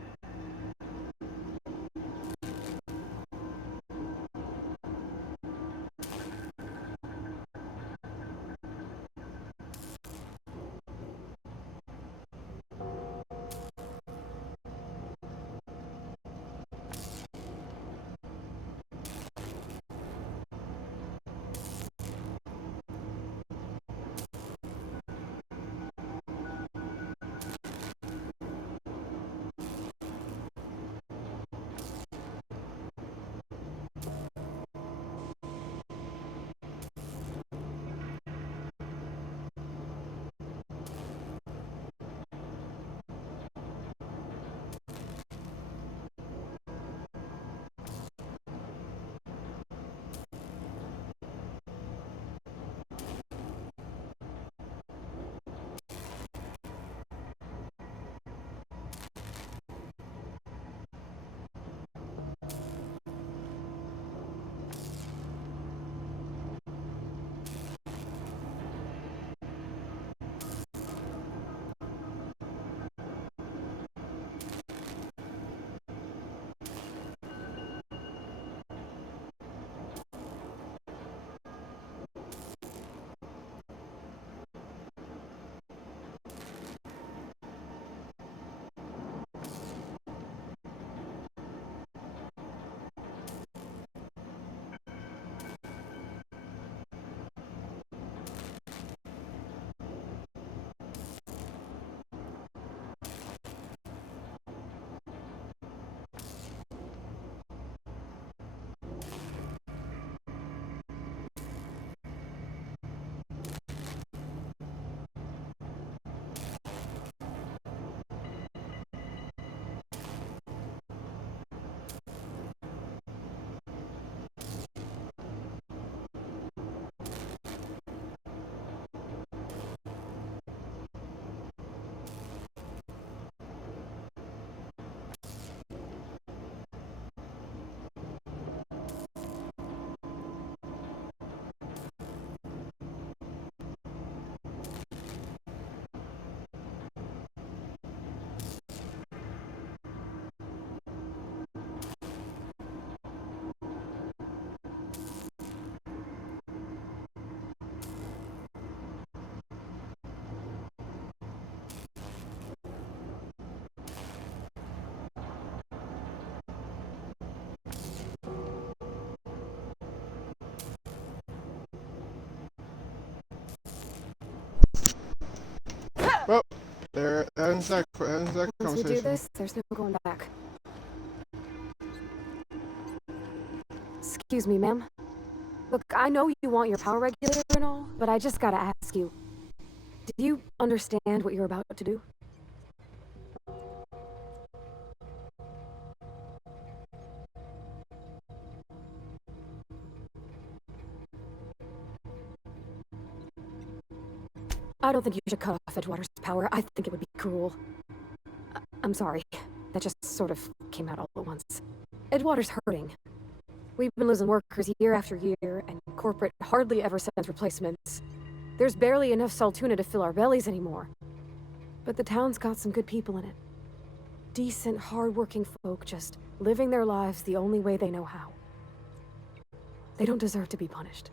Well, there ends that Once we do conversation. this, there's no going back. Excuse me, ma'am. Look, I know you want your power regulator and all, but I just gotta ask you. Do you understand what you're about to do? I don't think you should cut off Edgewater's power. I think it would be cruel. I'm sorry. That just sort of came out all at once. Edgewater's hurting. We've been losing workers year after year, and corporate hardly ever sends replacements. There's barely enough Saltuna to fill our bellies anymore. But the town's got some good people in it. Decent, hard-working folk just living their lives the only way they know how. They don't deserve to be punished.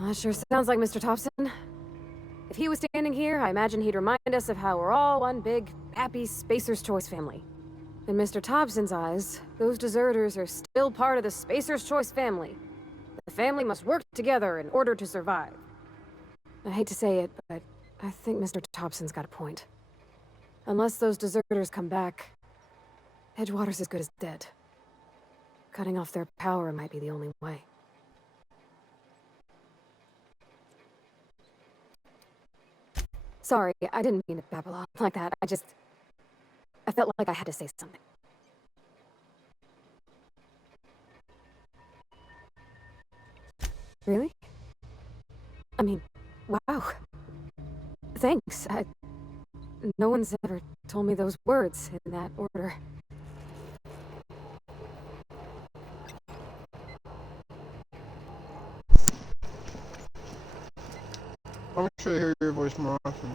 That sure sounds like Mr. Thompson. If he was standing here, I imagine he'd remind us of how we're all one big, happy Spacer's Choice family. In Mr. Thompson's eyes, those deserters are still part of the Spacer's Choice family. The family must work together in order to survive. I hate to say it, but I think Mr. Thompson's got a point. Unless those deserters come back, Edgewater's as good as dead. Cutting off their power might be the only way. Sorry, I didn't mean to babble on like that. I felt like I had to say something. Really? I mean, wow. Thanks. No one's ever told me those words in that order. Should hear your voice more often.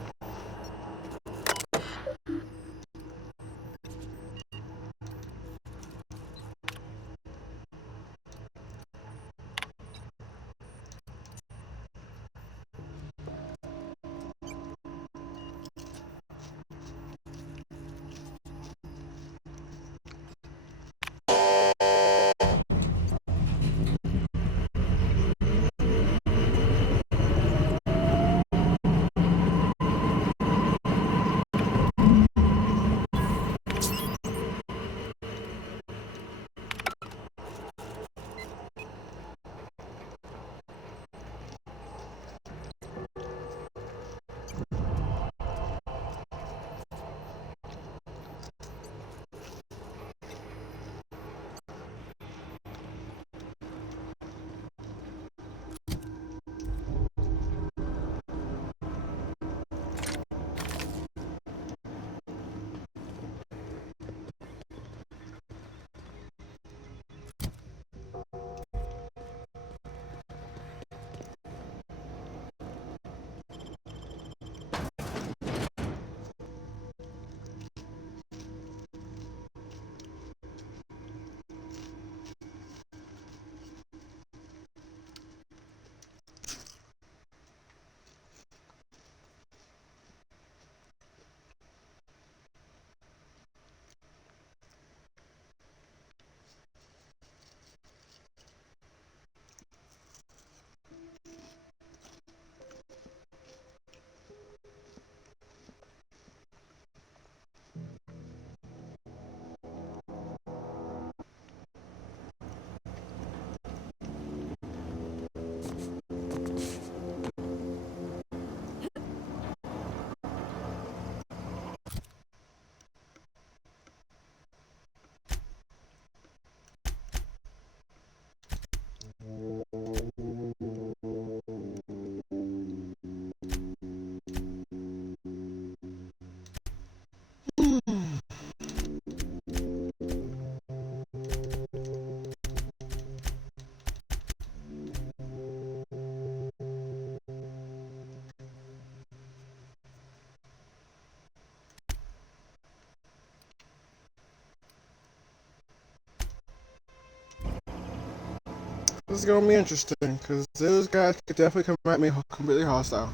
This is gonna be interesting, because those guys could definitely come at me completely hostile.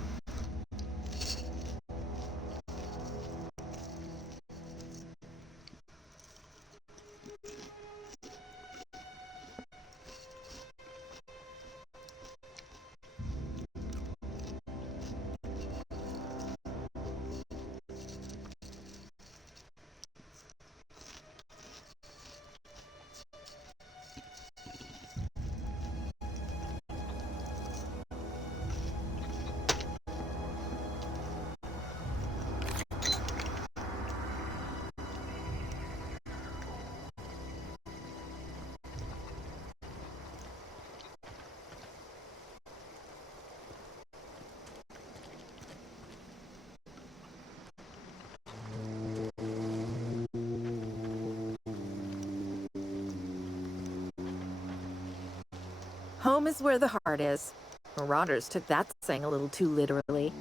Home is where the heart is. Marauders took that saying a little too literally.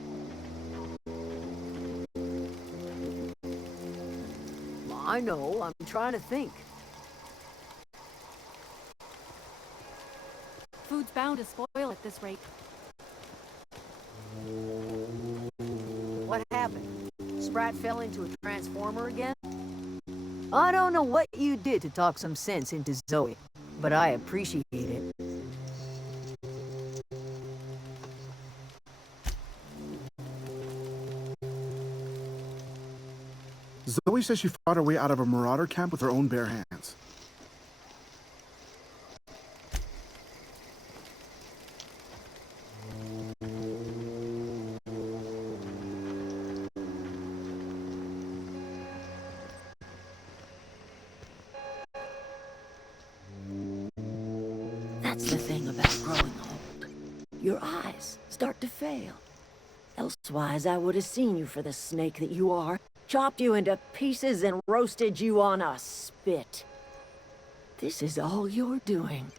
I know, I'm trying to think. Food's bound to spoil at this rate. What happened? Sprat fell into a transformer again? I don't know what you did to talk some sense into Zoe, but I appreciate it. Zoe says she fought her way out of a marauder camp with her own bare hands. That's the thing about growing old. Your eyes start to fail. Elsewise, I would have seen you for the snake that you are, chopped you into pieces and roasted you on a spit. This is all you're doing.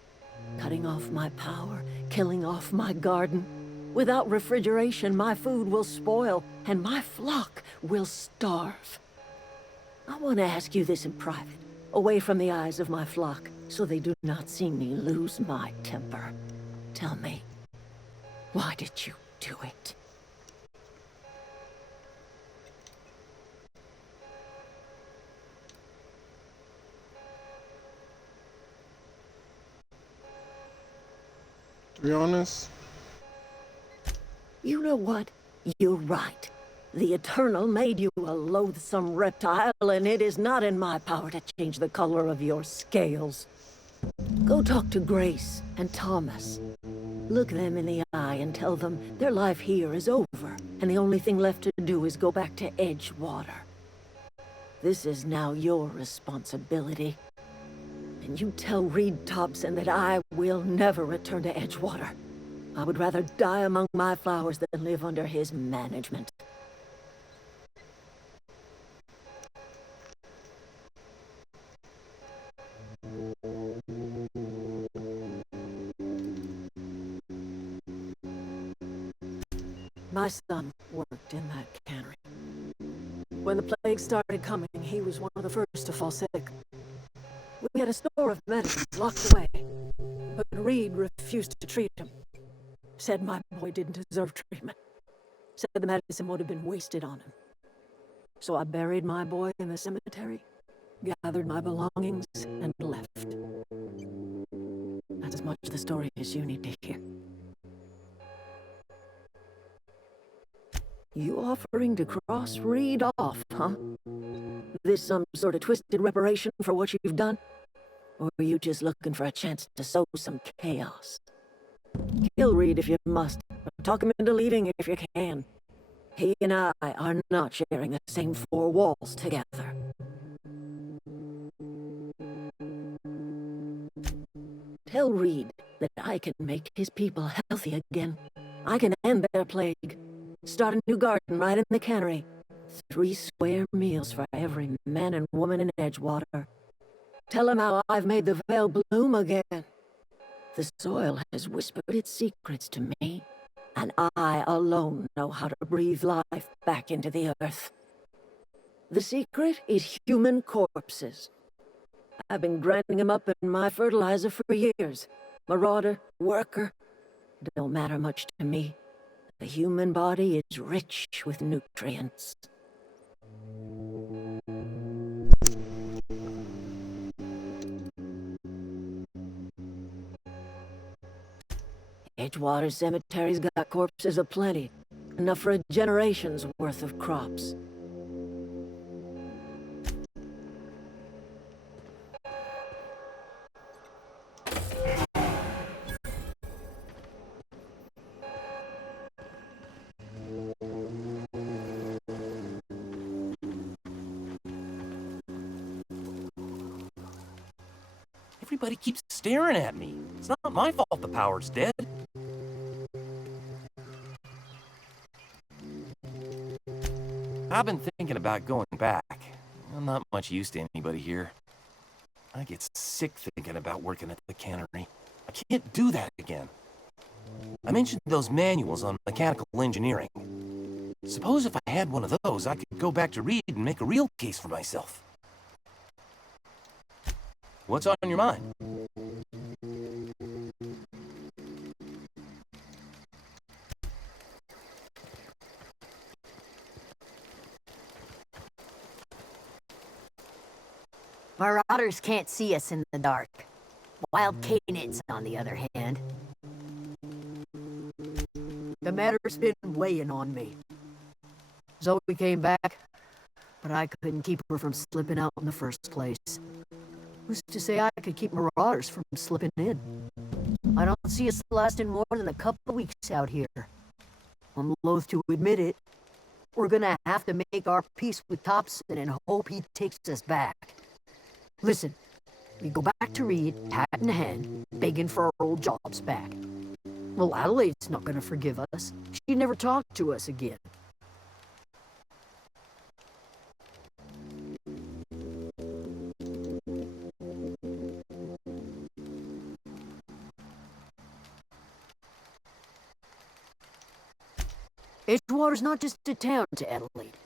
Cutting off my power, killing off my garden. Without refrigeration, my food will spoil, and my flock will starve. I want to ask you this in private, away from the eyes of my flock, so they do not see me lose my temper. Tell me, why did you do it? To be honest, You know what? You're right. The Eternal made you a loathsome reptile, and it is not in my power to change the color of your scales. Go talk to Grace and Thomas. Look them in the eye and tell them their life here is over, and the only thing left to do is go back to Edgewater. This is now your responsibility. And you tell Reed Thompson that I will never return to Edgewater. I would rather die among my flowers than live under his management. My son worked in that cannery. When the plague started coming, he was one of the first to fall sick. We had a store of medicine locked away, but Reed refused to treat him. Said my boy didn't deserve treatment. Said the medicine would have been wasted on him. So I buried my boy in the cemetery, gathered my belongings, and left. That's as much the story as you need to hear. You offering to cross Reed off, huh? This some sort of twisted reparation for what you've done? Or are you just looking for a chance to sow some chaos? Kill Reed if you must, or talk him into leaving if you can. He and I are not sharing the same four walls together. Tell Reed that I can make his people healthy again. I can end their plague. Start a new garden right in the cannery. 3 square meals for every man and woman in Edgewater. Tell him how I've made the Vale bloom again. The soil has whispered its secrets to me, and I alone know how to breathe life back into the earth. The secret is human corpses. I've been grinding them up in my fertilizer for years. Marauder, worker, don't matter much to me. The human body is rich with nutrients. Edgewater Cemetery's got corpses aplenty, enough for a generation's worth of crops. Everybody keeps staring at me. It's not my fault the power's dead. I've been thinking about going back. I'm not much use to anybody here. I get sick thinking about working at the cannery. I can't do that again. I mentioned those manuals on mechanical engineering. Suppose if I had one of those, I could go back to Reed and make a real case for myself. What's on your mind? Marauders can't see us in the dark. Wild canids, on the other hand. The matter's been weighing on me. Zoe came back, but I couldn't keep her from slipping out in the first place. Who's to say I could keep marauders from slipping in? I don't see us lasting more than a couple of weeks out here. I'm loath to admit it. We're gonna have to make our peace with Thompson and hope he takes us back. Listen, we go back to Reed, hat in hand, begging for our old jobs back. Well, Adelaide's not gonna forgive us. She'd never talk to us again. Edgewater's not just a town to Adelaide.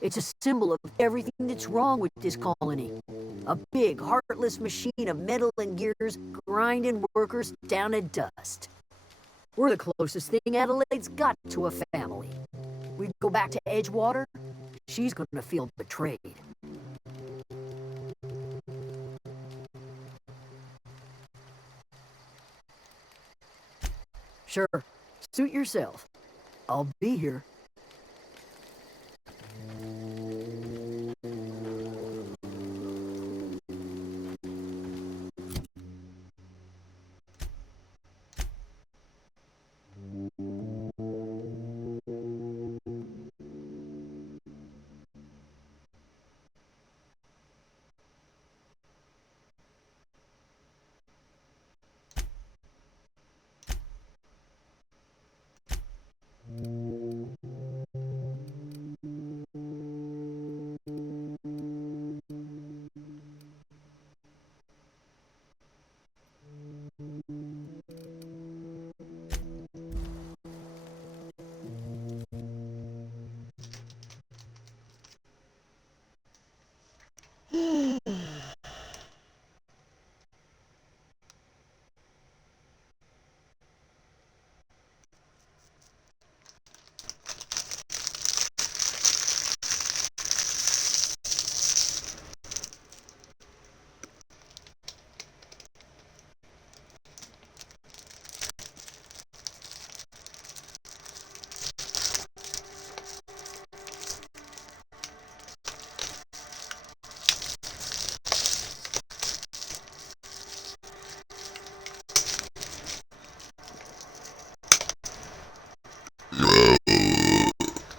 It's a symbol of everything that's wrong with this colony. A big, heartless machine of metal and gears grinding workers down to dust. We're the closest thing Adelaide's got to a family. We go back to Edgewater, she's gonna feel betrayed. Sure, suit yourself. I'll be here.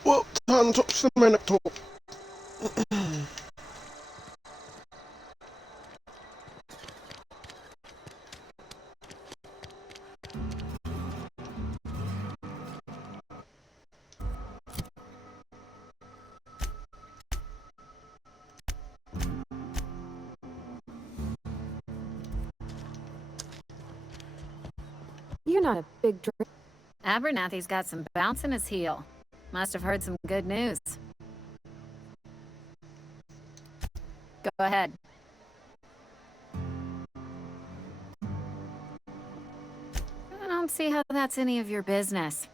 Well, time to touch the minute talk. You're not a big drink. Abernathy's got some bounce in his heel. Must have heard some good news. Go ahead. I don't see how that's any of your business.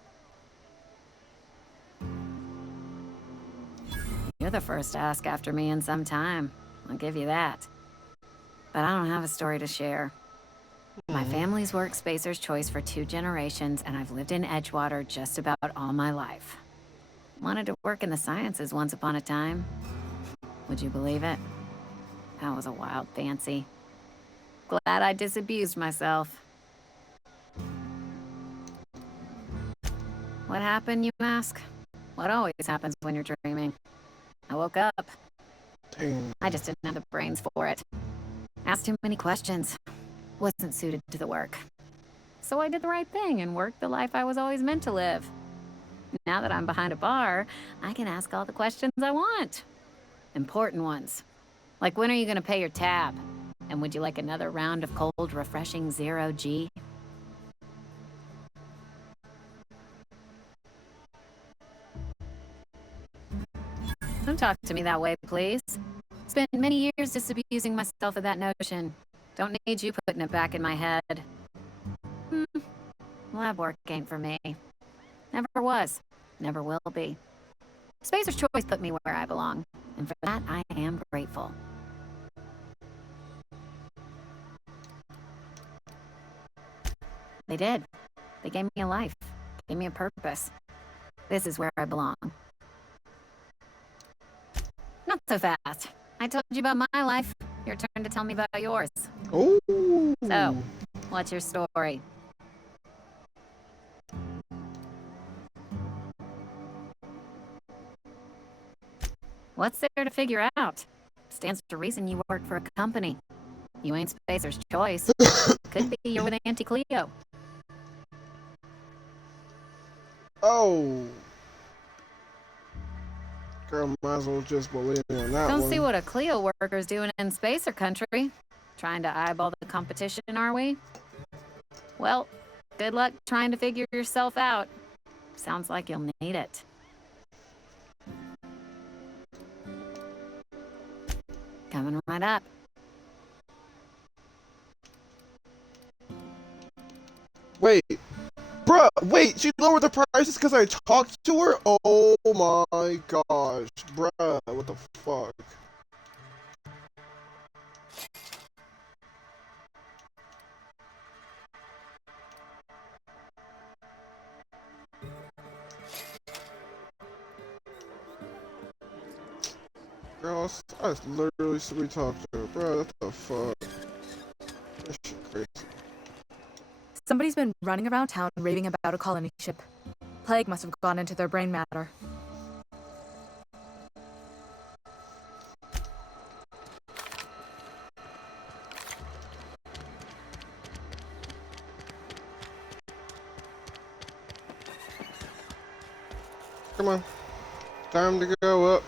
You're the first to ask after me in some time. I'll give you that. But I don't have a story to share. My family's worked Spacer's Choice for 2 generations, and I've lived in Edgewater just about all my life. Wanted to work in the sciences once upon a time. Would you believe it? That was a wild fancy. Glad I disabused myself. What happened, you ask? What always happens when you're dreaming? I woke up. I just didn't have the brains for it. Asked too many questions. Wasn't suited to the work. So I did the right thing and worked the life I was always meant to live. Now that I'm behind a bar, I can ask all the questions I want. Important ones. Like, when are you gonna pay your tab? And would you like another round of cold, refreshing 0G? Don't talk to me that way, please. Spent many years disabusing myself of that notion. Don't need you putting it back in my head. Lab work ain't for me. Never was. Never will be. Spacer's Choice put me where I belong, and for that I am grateful. They did. They gave me a life. Gave me a purpose. This is where I belong. Not so fast. I told you about my life. Your turn to tell me about yours. Ooh. So, what's your story? What's there to figure out? Stands to reason you work for a company. You ain't Spacer's Choice. Could be you're with Auntie Cleo. Oh. Girl, might as well just believe me on that Don't one. see what a Cleo worker's doing in Spacer country. Trying to eyeball the competition, are we? Well, good luck trying to figure yourself out. Sounds like you'll need it. Coming right up. Wait. Bruh, wait, she lowered the prices because I talked to her? Oh my gosh. Bruh, what the fuck? Girl, I literally we talked to her. Bruh, what the fuck? That shit crazy. Somebody's been running around town raving about a colony ship. Plague must have gone into their brain matter. Come on. Time to go up.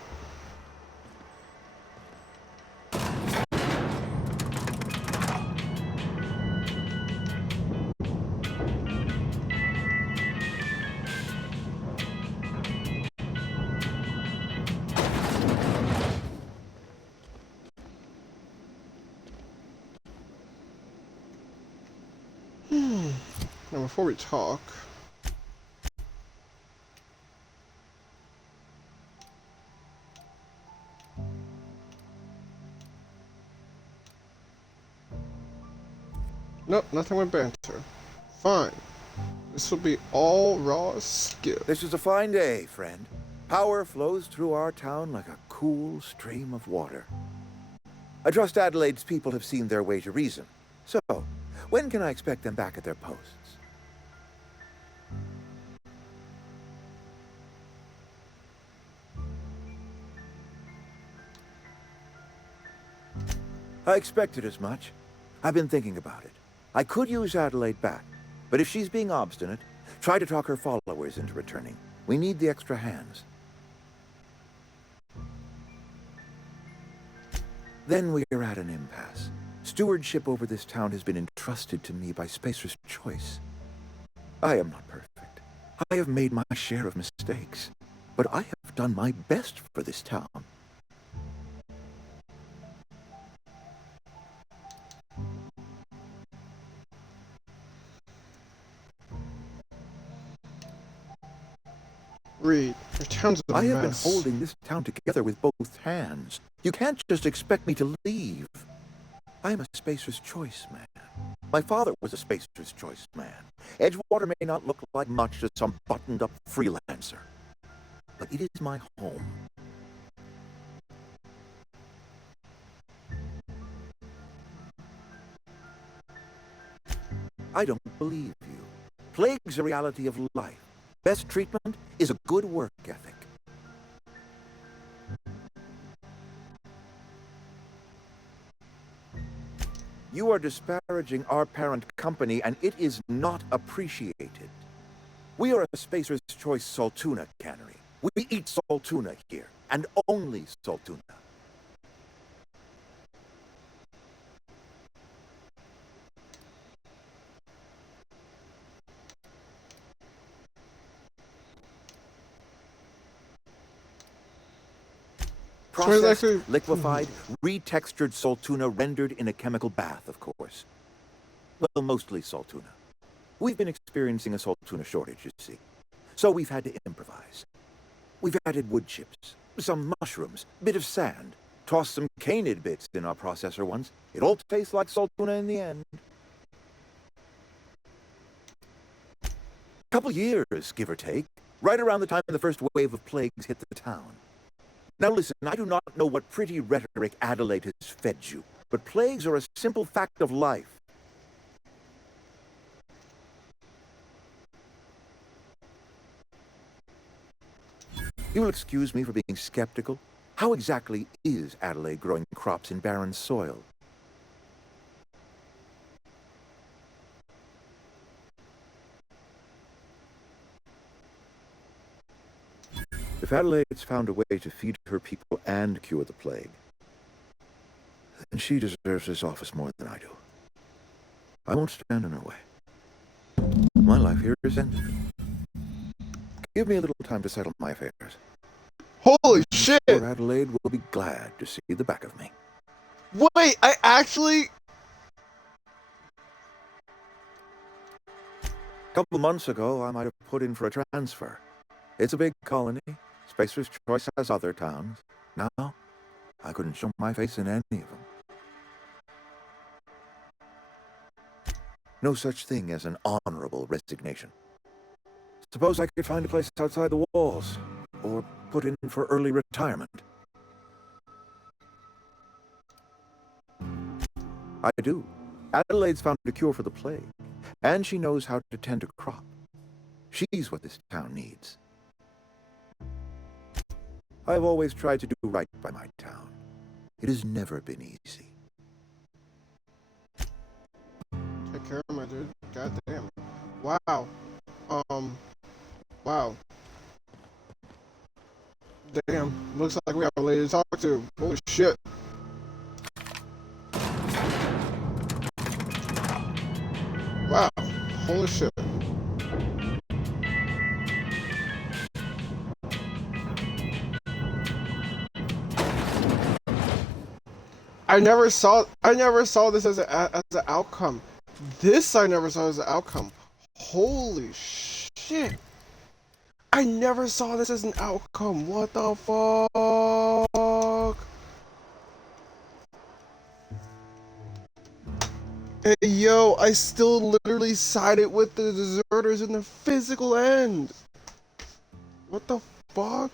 Now before we talk, nope, nothing with banter. Fine. This will be all raw skill. This is a fine day, friend. Power flows through our town like a cool stream of water. I trust Adelaide's people have seen their way to reason. So, when can I expect them back at their posts? I expected as much. I've been thinking about it. I could use Adelaide back, but if she's being obstinate, try to talk her followers into returning. We need the extra hands. Then we are at an impasse. Stewardship over this town has been entrusted to me by Spacer's Choice. I am not perfect. I have made my share of mistakes, but I have done my best for this town. Reed, your town's a I mess. have been holding this town together with both hands. You can't just expect me to leave. I am a Spacer's Choice man. My father was a Spacer's Choice man. Edgewater may not look like much to some buttoned-up freelancer, but it is my home. I don't believe you. Plague's a reality of life. Best treatment is a good work ethic. You are disparaging our parent company, and it is not appreciated. We are a Spacer's Choice Saltuna cannery. We eat Saltuna here, and only Saltuna. Processed, liquefied, retextured Saltuna rendered in a chemical bath, of course. Well, mostly Saltuna. We've been experiencing a Saltuna shortage, you see. So we've had to improvise. We've added wood chips, some mushrooms, bit of sand, tossed some canid bits in our processor once. It all tastes like Saltuna in the end. Couple years, give or take, right around the time the first wave of plagues hit the town. Now listen, I do not know what pretty rhetoric Adelaide has fed you, but plagues are a simple fact of life. You will excuse me for being skeptical. How exactly is Adelaide growing crops in barren soil? If Adelaide's found a way to feed her people and cure the plague, then she deserves this office more than I do. I won't stand in her way. My life here is ended. Give me a little time to settle my affairs. Holy shit! Or Adelaide will be glad to see the back of me. Wait, I actually... A couple months ago, I might have put in for a transfer. It's a big colony. Spacer's Choice has other towns. Now, I couldn't show my face in any of them. No such thing as an honorable resignation. Suppose I could find a place outside the walls, or put in for early retirement. I do. Adelaide's found a cure for the plague, and she knows how to tend a crop. She's what this town needs. I've always tried to do right by my town. It has never been easy. Take care of my dude. God damn. Wow. Wow. Damn. Looks like we have a lady to talk to. Holy shit. Wow. Holy shit. I never saw this as an outcome. This I never saw as an outcome. Holy shit. I never saw this as an outcome. What the fuck? Hey, yo, I still literally sided with the deserters in the physical end. What the fuck?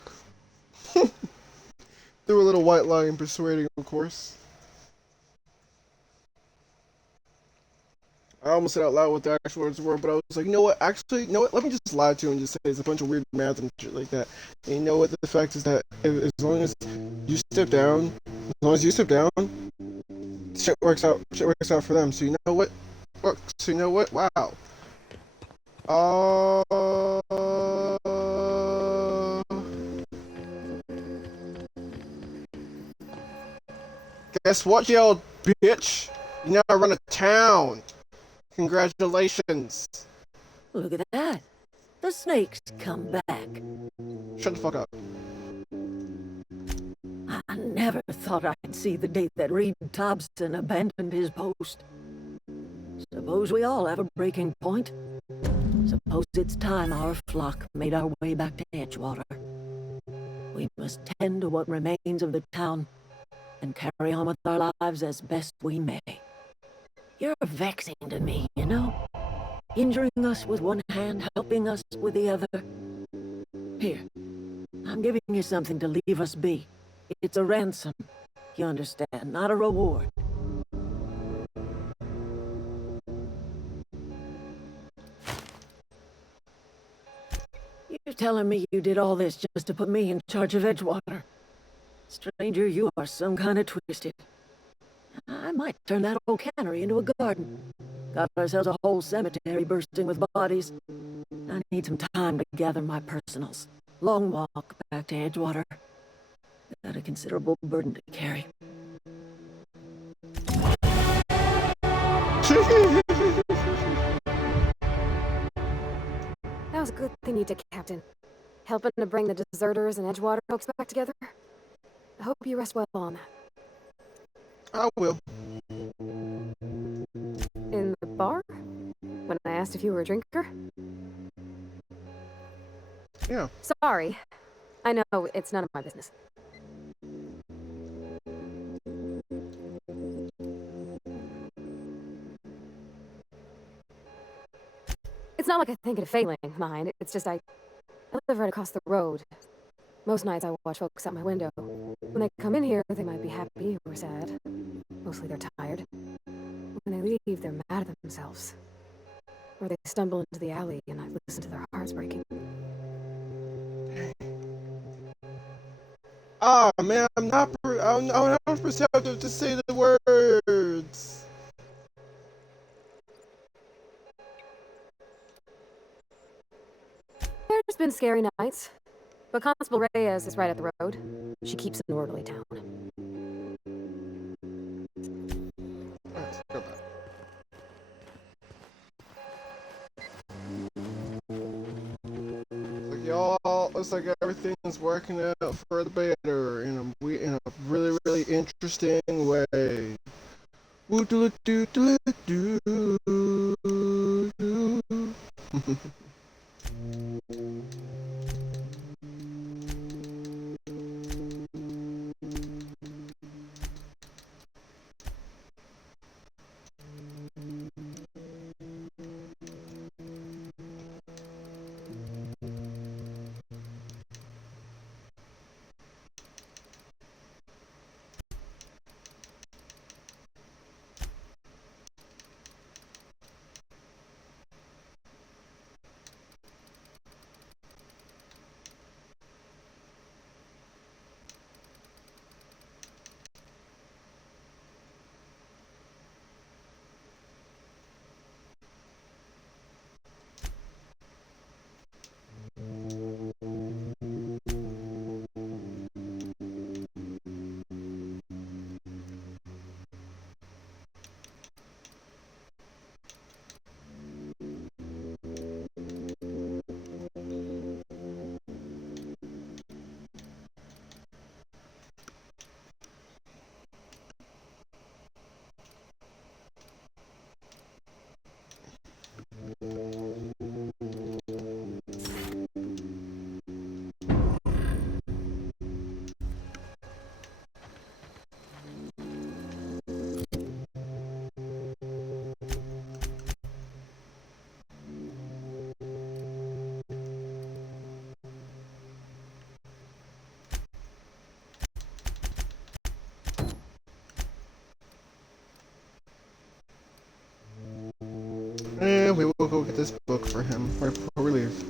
Threw a little white line persuading, of course. I almost said out loud what the actual words were, but I was like, you know what? Actually, you know what? Let me just lie to you and just say it's a bunch of weird math and shit like that. And you know what? The fact is that as long as you step down, shit works out. Shit works out for them. So you know what? So you know what? Wow. Guess what, you old bitch? You now run a town. Congratulations. Look at that. The snake's come back. Shut the fuck up. I never thought I'd see the day that Reed Thompson abandoned his post. Suppose we all have a breaking point. Suppose it's time our flock made our way back to Edgewater. We must tend to what remains of the town and carry on with our lives as best we may. You're vexing to me, you know? Injuring us with one hand, helping us with the other. Here, I'm giving you something to leave us be. It's a ransom, you understand, not a reward. You're telling me you did all this just to put me in charge of Edgewater? Stranger, you are some kind of twisted. I might turn that old cannery into a garden. Got ourselves a whole cemetery bursting with bodies. I need some time to gather my personals. Long walk back to Edgewater. Got a considerable burden to carry. That was a good thing you did, Captain. Helping to bring the deserters and Edgewater folks back together. I hope you rest well on that. I will. In the bar? When I asked if you were a drinker? Yeah. Sorry. I know, it's none of my business. It's not like I think it a failing, mind. It's just I live right across the road. Most nights I watch folks out my window. When they come in here, they might be happy or sad. Mostly they're tired. When they leave, they're mad at themselves. Or they stumble into the alley and I listen to their hearts breaking. Ah, man, I'm not perceptive to say the words. There's been scary nights. But Constable Reyes is right at the road. She keeps an orderly town. Let's go back. Looks like everything's working out for the better in a really, really interesting way. do do do do do. And we will go get this book for him right before we leave.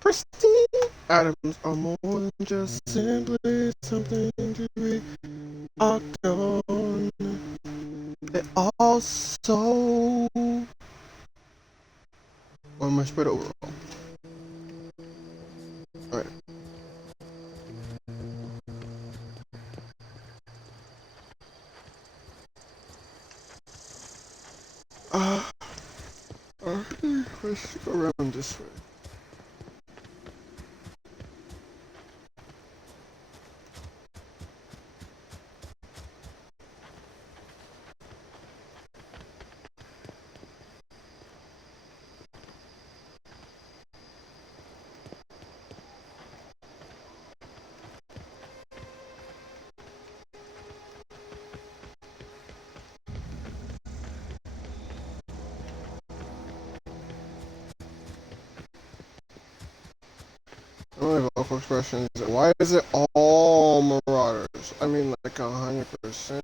Pristine atoms are more than just simply something to be acted on. They also are much better overall. Alright. Let's go around this way. I only have local expressions. Why is it all Marauders? I mean, like 100%.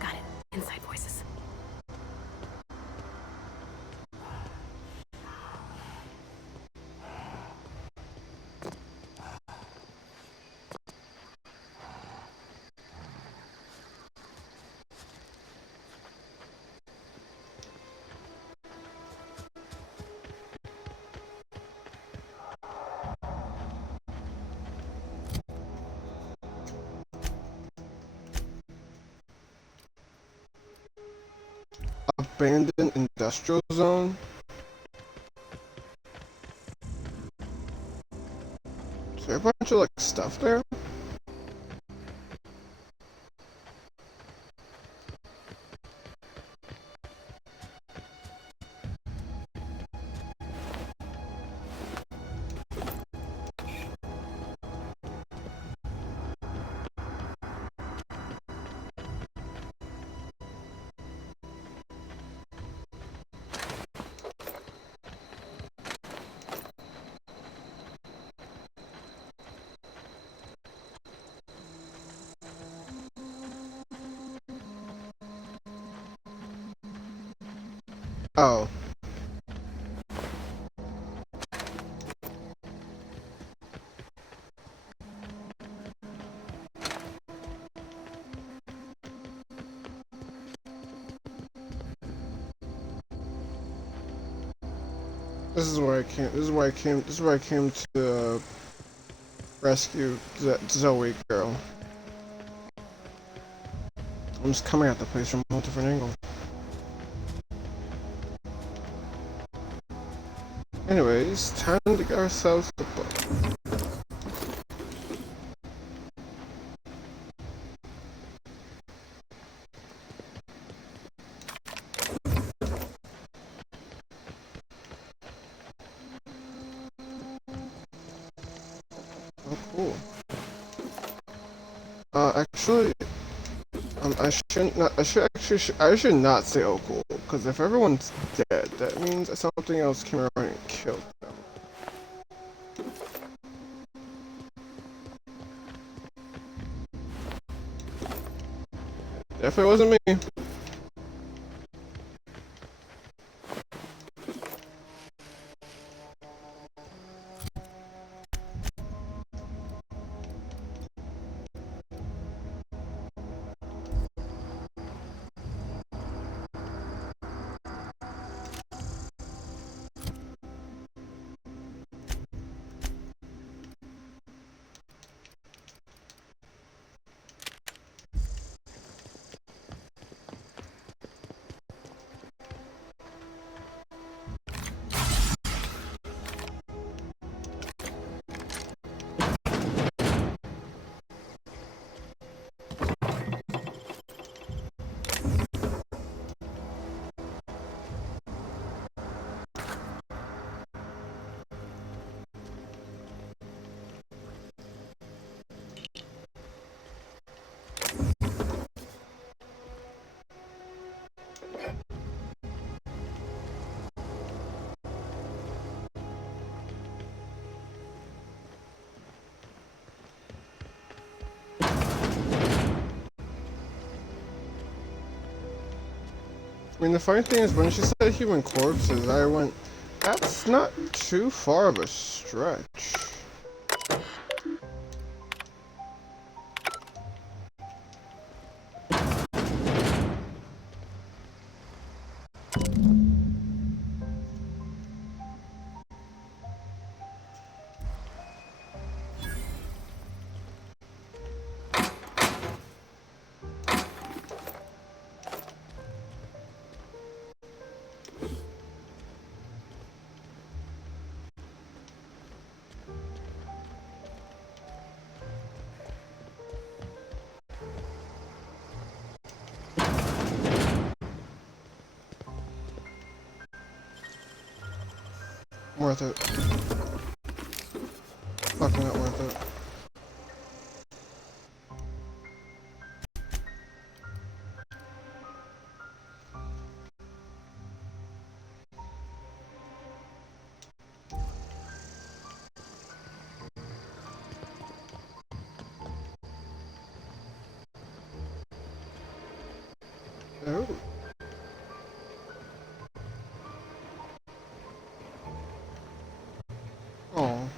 Got it. Inside voices. Abandoned industrial zone? Is there a bunch of like stuff there? Oh. This is where I came. This is where I came. This is where I came to rescue Zoe girl. I'm just coming at the place from a different angle. Anyways, time to get ourselves a book. Oh, cool. Actually, I should not say oh cool, because if everyone's dead, that means that something else came around and killed them. Definitely wasn't me. I mean, the funny thing is, when she said human corpses, I went, that's not too far of a stretch. Worth it. Fucking not worth it. Oh. Oh.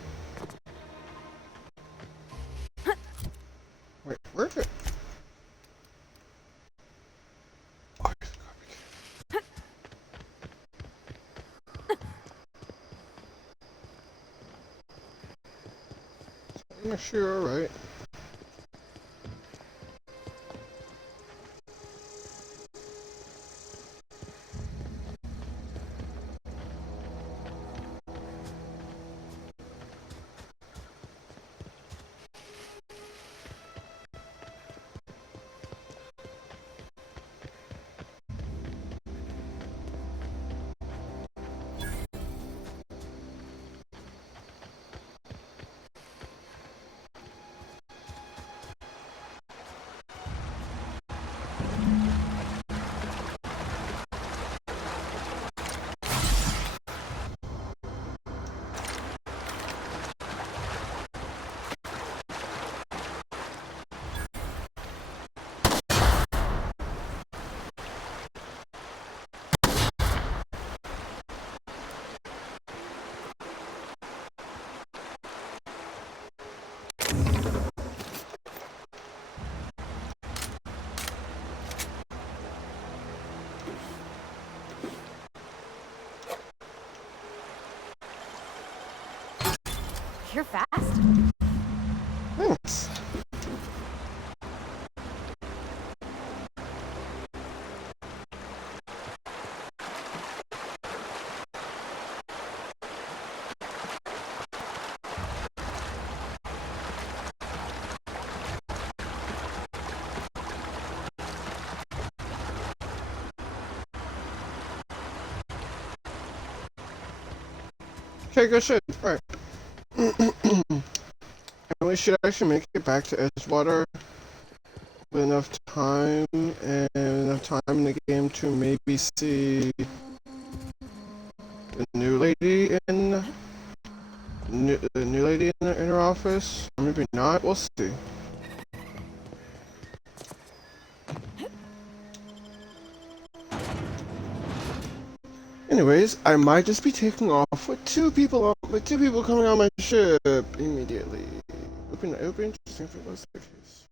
Wait, where did it? Oh, I'm sure you're alright. You're fast. Thanks. Okay, good shit. Alright. And we should actually make it back to Edgewater with enough time and enough time in the game to maybe see the new lady in the new lady in her office. Or maybe not. We'll see. Anyways, I might just be taking off with two people coming on my ship immediately. It would be interesting if it was the case.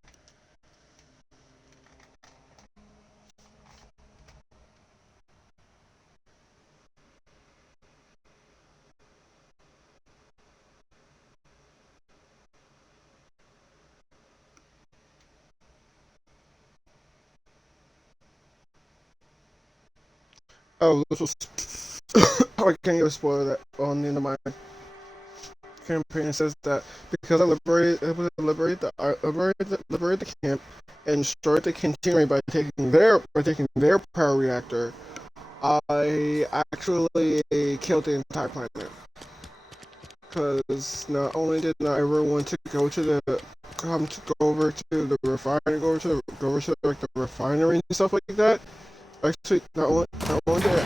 Oh, this was. I can't even spoil that on the end of my campaign. It says that because I liberated the camp and destroyed the cantina by taking their power reactor, I actually killed the entire planet. Because not only did not everyone to go over to the refinery, go over to like the refinery and stuff like that. Actually, not only did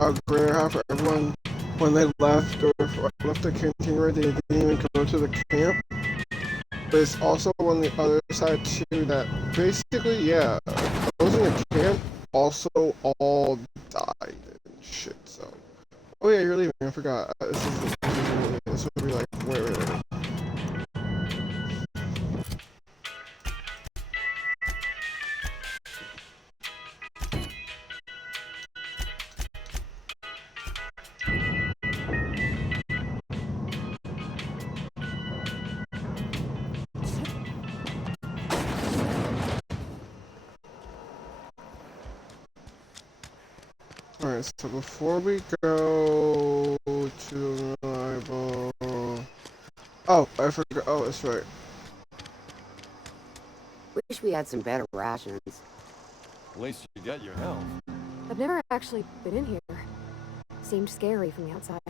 a greater half of everyone, when they left the cantina, they didn't even go to the camp. But it's also on the other side too that basically, yeah, those in the camp also all died and shit. So, oh yeah, you're leaving. I forgot. This would be like wait. Alright, so before we go to reliable... Oh, I forgot. Oh, that's right. Wish we had some better rations. At least you got your health. I've never actually been in here. Seemed scary from the outside.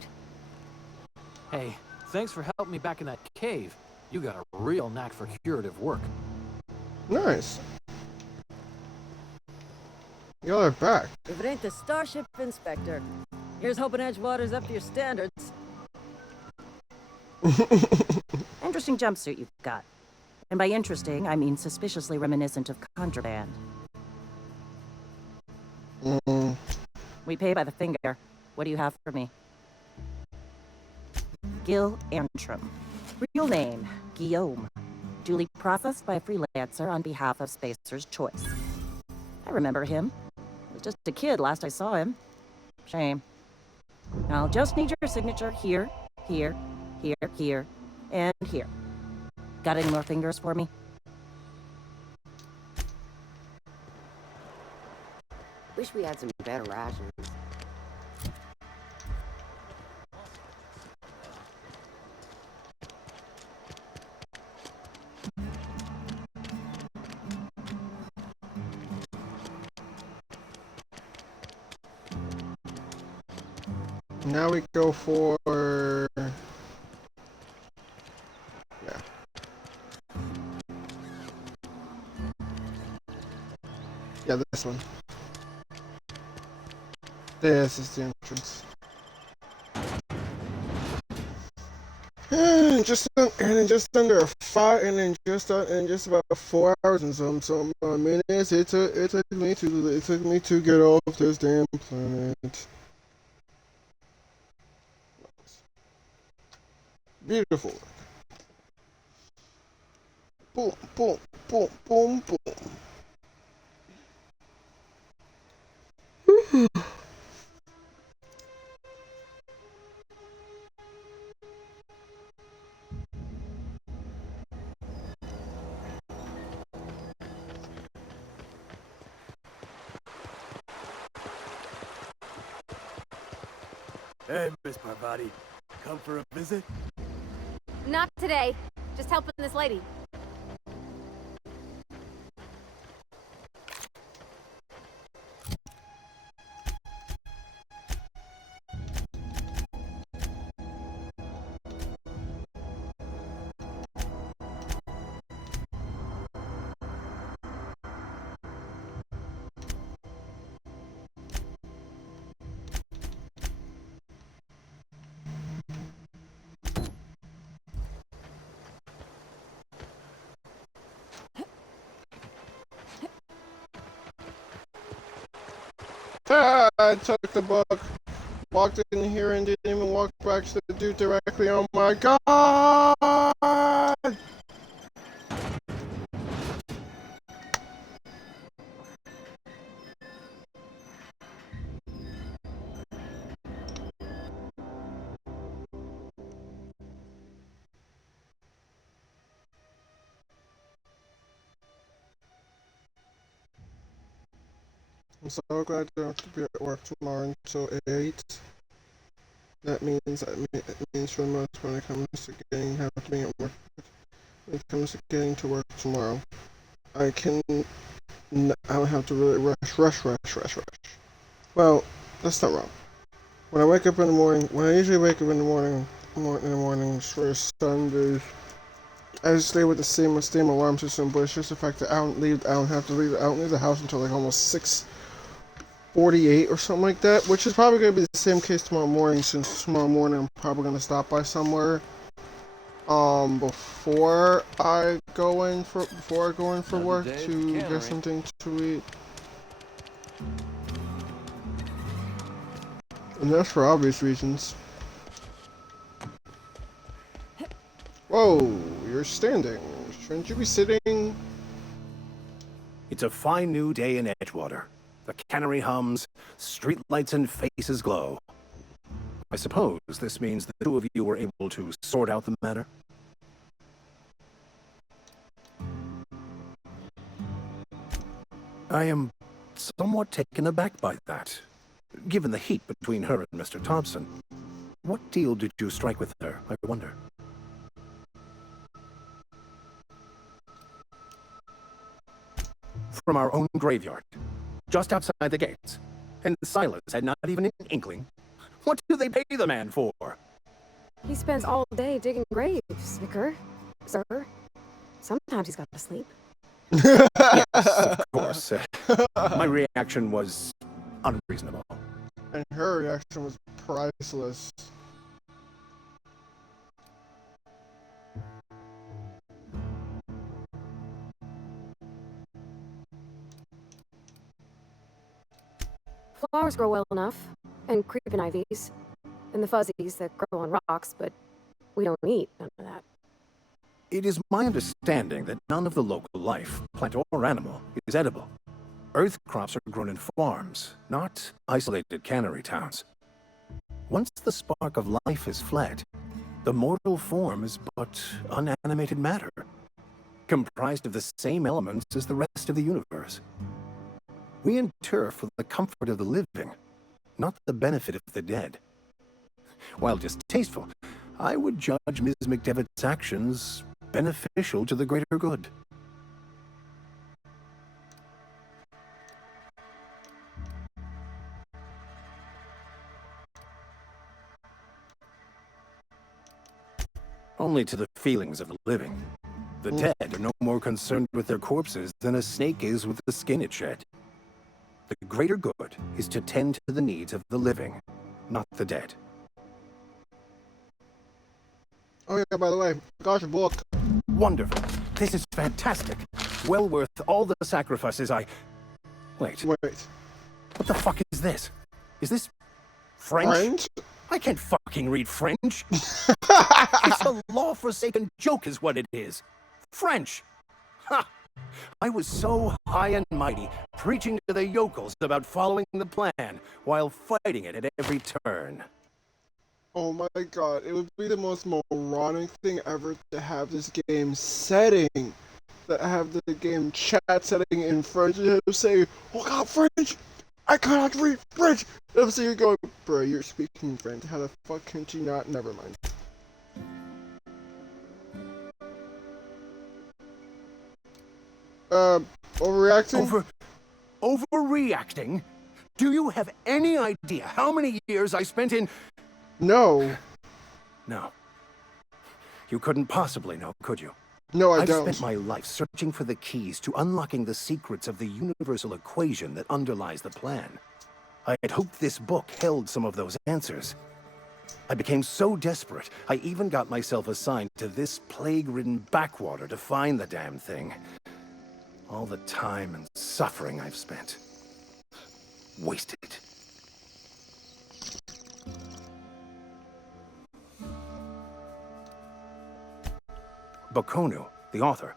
Hey, thanks for helping me back in that cave. You got a real knack for curative work. Nice. Y'all are back. If it ain't the Starship Inspector, here's hoping Edgewater's up to your standards. Interesting jumpsuit you've got. And by interesting, I mean suspiciously reminiscent of contraband. We pay by the finger. What do you have for me? Gil Antrim. Real name, Guillaume. Duly processed by a freelancer on behalf of Spacer's Choice. I remember him. He was just a kid last I saw him. Shame. I'll just need your signature here, here, here, here, and here. Got any more fingers for me? Wish we had some better rations. Now we go for... Yeah. Yeah, this one. This is the entrance. And just under 5, and in just about 4 hours and some minutes, it took me to get off this damn planet. Beautiful. Boom, boom, boom, boom, boom. Hey, Miss Parvati. Come for a visit? Not today. Just helping this lady. I took the book, walked in here and didn't even walk back to the dude directly. Oh my god! I'm so glad I don't have to be at work tomorrow until 8. That means for the most when it comes to getting happening at work. When it comes to getting to work tomorrow, I don't have to really rush. Well, that's not wrong. When I wake up in the morning, when I usually wake up in the mornings for Sundays, I just stay with the same alarm system, but it's just the fact that I don't leave the house until like almost 6:48 or something like that, which is probably going to be the same case tomorrow morning, since tomorrow morning I'm probably going to stop by somewhere before I go in for work to get something to eat. And that's for obvious reasons. Whoa, you're standing. Shouldn't you be sitting? It's a fine new day in Edgewater. The cannery hums, streetlights and faces glow. I suppose this means the two of you were able to sort out the matter? I am somewhat taken aback by that, given the heat between her and Mr. Thompson. What deal did you strike with her, I wonder? From our own graveyard, just outside the gates. And Silas had not even an inkling. What do they pay the man for? He spends all day digging graves, Vicar. Sir. Sometimes he's got to sleep. Yes, of course. My reaction was unreasonable. And her reaction was priceless. Flowers grow well enough, and creeping ivies, and the fuzzies that grow on rocks, but we don't eat none of that. It is my understanding that none of the local life, plant or animal, is edible. Earth crops are grown in farms, not isolated cannery towns. Once the spark of life is fled, the mortal form is but unanimated matter, comprised of the same elements as the rest of the universe. We inter for the comfort of the living, not the benefit of the dead. While distasteful, I would judge Ms. McDevitt's actions beneficial to the greater good. Only to the feelings of the living. The dead are no more concerned with their corpses than a snake is with the skin it shed. The greater good is to tend to the needs of the living, not the dead. Oh yeah, by the way, got your book. Wonderful. This is fantastic. Well worth all the sacrifices I... Wait. What the fuck is this? Is this French? I can't fucking read French. It's a law-forsaken joke is what it is. French. Ha! I was so high and mighty, preaching to the yokels about following the plan, while fighting it at every turn. Oh my god, it would be the most moronic thing ever to have this game setting, that have the game chat setting in French, and say, oh god, French! I cannot read French! I'm sitting here going, bro, you're speaking French. How the fuck can you not? Never mind. Overreacting? Overreacting? Do you have any idea how many years I spent in... No. No. You couldn't possibly know, could you? No, I've don't. spent my life searching for the keys to unlocking the secrets of the universal equation that underlies the plan. I had hoped this book held some of those answers. I became so desperate, I even got myself assigned to this plague-ridden backwater to find the damn thing. All the time and suffering I've spent. Wasted. Bakonu, the author,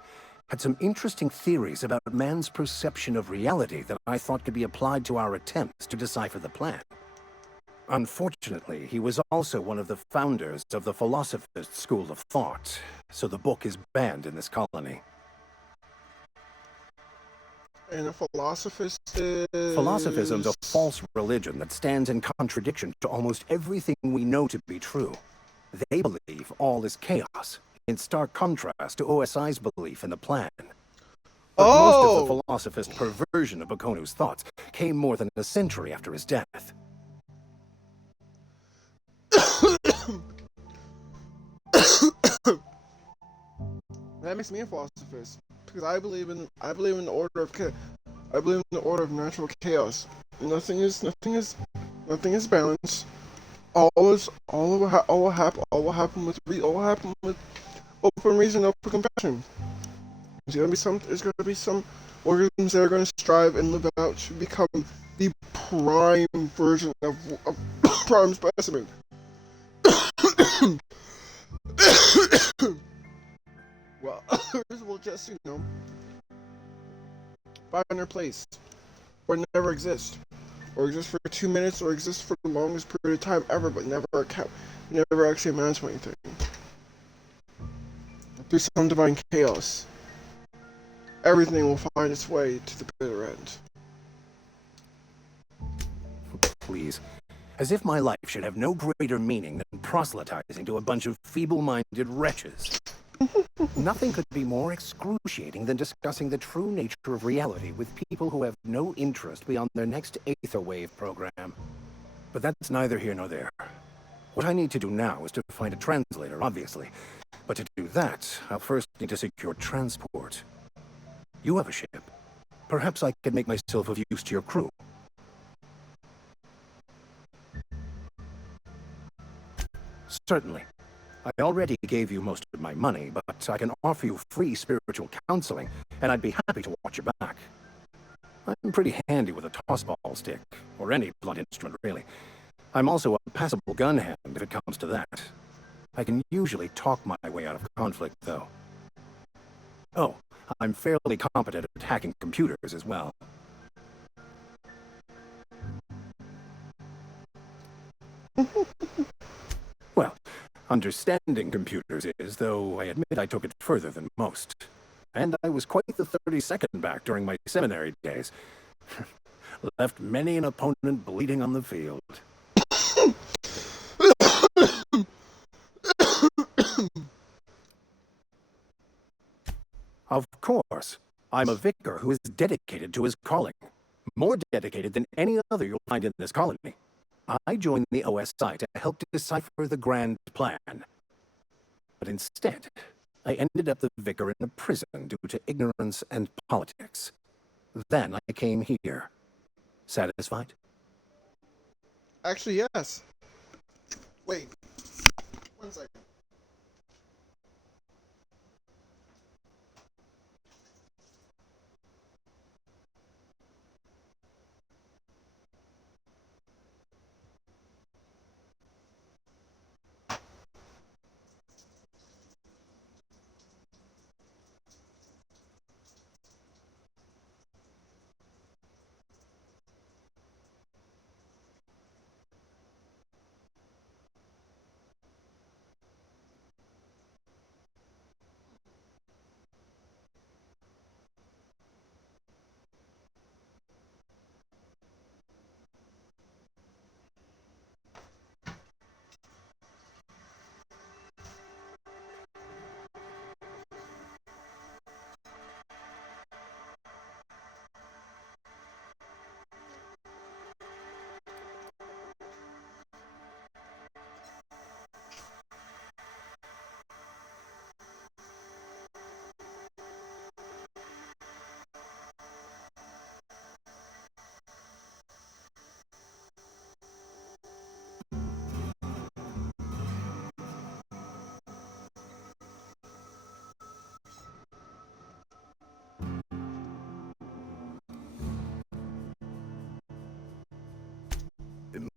had some interesting theories about man's perception of reality that I thought could be applied to our attempts to decipher the plan. Unfortunately, he was also one of the founders of the Philosophist school of thought, so the book is banned in this colony. And a philosophist is... Philosophism's a false religion that stands in contradiction to almost everything we know to be true. They believe all is chaos, in stark contrast to OSI's belief in the plan. But most of the philosophist perversion of Bakonu's thoughts came more than a century after his death. That makes me a philosophist, because I believe in the order of I believe in the order of natural chaos. Nothing is balanced. All will happen with open reason, open compassion. There's gonna be some organisms that are gonna strive and live out to become the prime version of prime specimen. Well, others will just, find their place, or never exist, or exist for 2 minutes, or exist for the longest period of time ever, but never actually amount to anything. Through some divine chaos, everything will find its way to the bitter end. Please. As if my life should have no greater meaning than proselytizing to a bunch of feeble-minded wretches. Nothing could be more excruciating than discussing the true nature of reality with people who have no interest beyond their next Aether Wave program. But that's neither here nor there. What I need to do now is to find a translator, obviously. But to do that, I'll first need to secure transport. You have a ship. Perhaps I could make myself of use to your crew. Certainly. I already gave you most of my money, but I can offer you free spiritual counseling, and I'd be happy to watch your back. I'm pretty handy with a tossball stick, or any blunt instrument, really. I'm also a passable gun hand if it comes to that. I can usually talk my way out of conflict, though. Oh, I'm fairly competent at hacking computers as well. Well, understanding computers is, though I admit I took it further than most. And I was quite the 32nd back during my seminary days. Left many an opponent bleeding on the field. Of course, I'm a vicar who is dedicated to his calling. More dedicated than any other you'll find in this colony. I joined the OSI to help decipher the grand plan. But instead, I ended up the vicar in a prison due to ignorance and politics. Then I came here. Satisfied? Actually, yes. Wait. 1 second.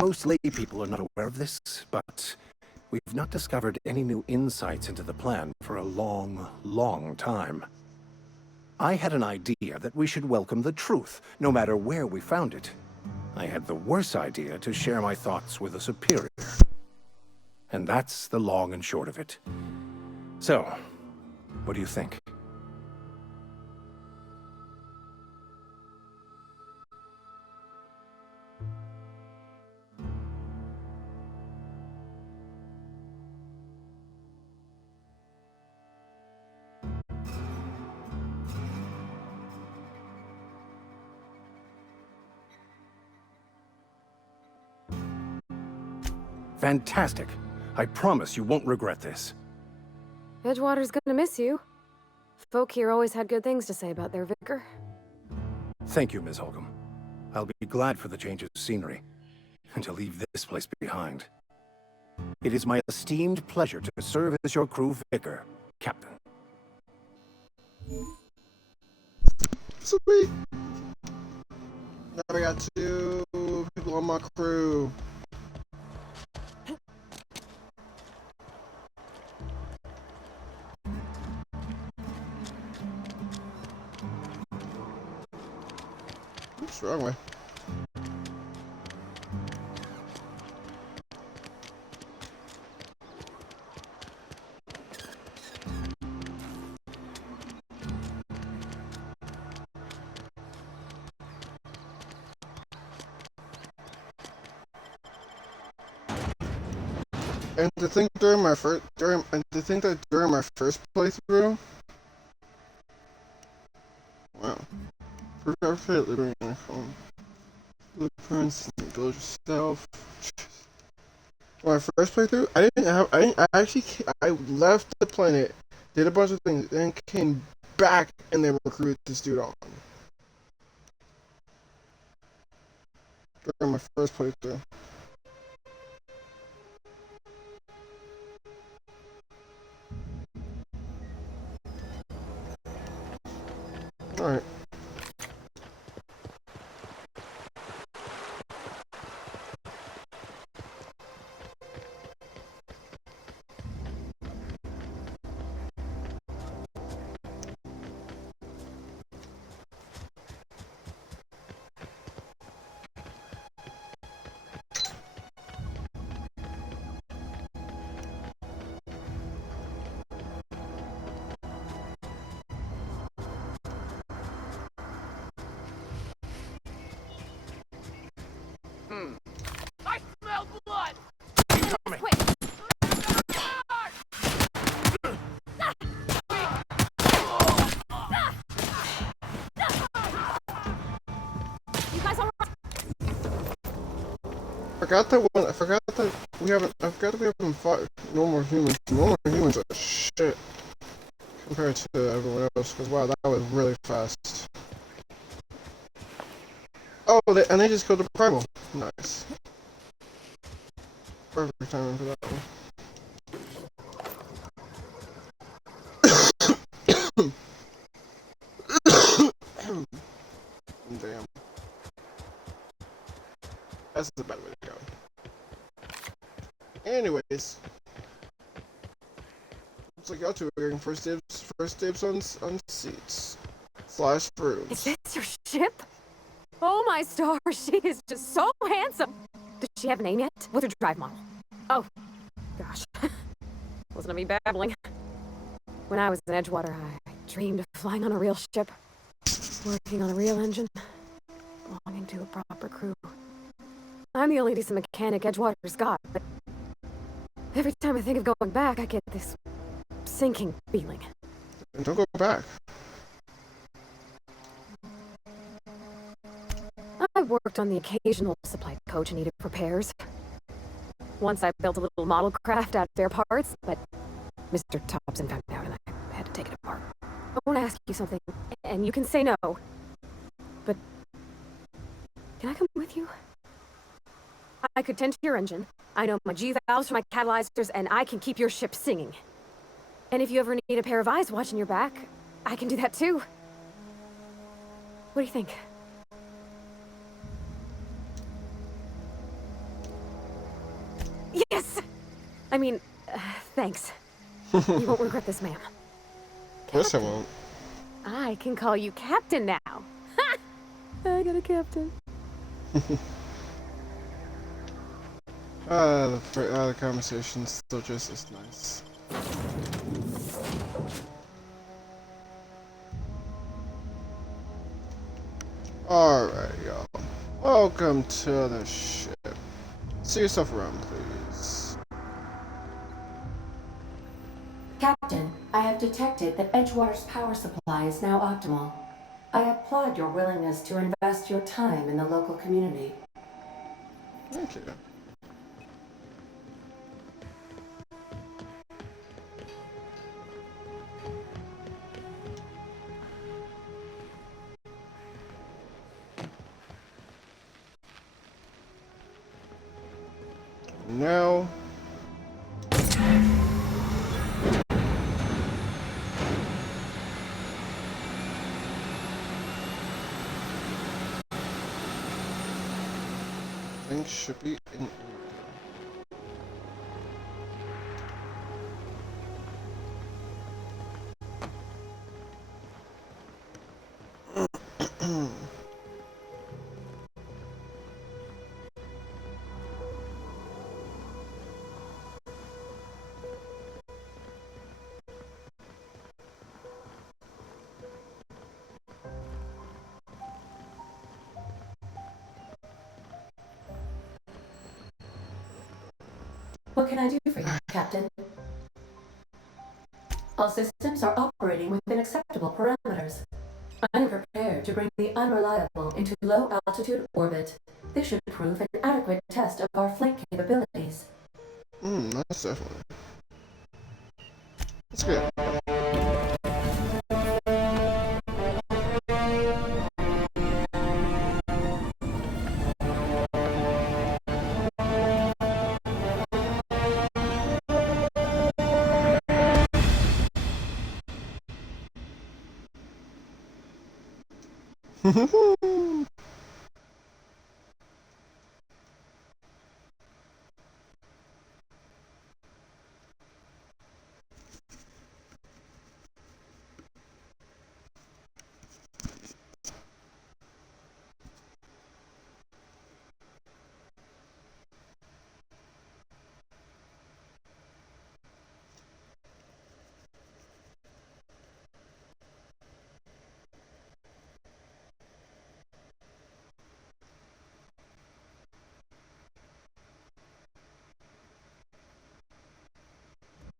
Most lay people are not aware of this, but we've not discovered any new insights into the plan for a long, long time. I had an idea that we should welcome the truth, no matter where we found it. I had the worse idea to share my thoughts with a superior. And that's the long and short of it. So, what do you think? Fantastic. I promise you won't regret this. Edgewater's gonna miss you. Folk here always had good things to say about their vicar. Thank you, Ms. Holcomb. I'll be glad for the change of scenery, and to leave this place behind. It is my esteemed pleasure to serve as your crew vicar, Captain. Sweet! Now we got 2 people on my crew. Oops, wrong way. And to think that during my first playthrough, wow. Living in home. Blueprints, build yourself. When I first playthrough, I left the planet, did a bunch of things, then came back and then recruited this dude on. During my first playthrough. Alright. I smell blood! Incoming! You guys alright? I forgot that we haven't fought normal humans. Normal humans are shit compared to everyone else, because wow, that was really fast. Oh, and they just killed the primal. Nice. Perfect timing for that one. Damn. That's the bad way to go. Anyways. Looks like y'all two are getting first dibs on seats. / rooms. Is this your ship? Oh my stars, she is just so handsome! Does she have a name yet? What's her drive model? Oh, gosh. Wasn't me babbling. When I was in Edgewater, I dreamed of flying on a real ship, working on a real engine, belonging to a proper crew. I'm the only decent mechanic Edgewater's got, but every time I think of going back, I get this sinking feeling. And don't go back. I worked on the occasional supply coach and needed repairs. Once I built a little model craft out of spare parts, but Mr. Thompson found out and I had to take it apart. I want to ask you something, and you can say no, but can I come with you? I could tend to your engine. I know my G-valves for my catalyzers, and I can keep your ship singing. And if you ever need a pair of eyes watching your back, I can do that too. What do you think? Yes! I mean, thanks. You won't regret this, ma'am. Of course I won't. I can call you Captain now. Ha! I got a captain. The conversation's still just as nice. Alright, y'all. Welcome to the ship. See yourself around, please. Captain, I have detected that Edgewater's power supply is now optimal. I applaud your willingness to invest your time in the local community. Thank you. Now, things should be in order. What can I do for you, Captain? All systems are operating within acceptable parameters. I'm prepared to bring the unreliable into low-altitude orbit. This should prove an adequate test of our flight capabilities. That's definitely. That's good.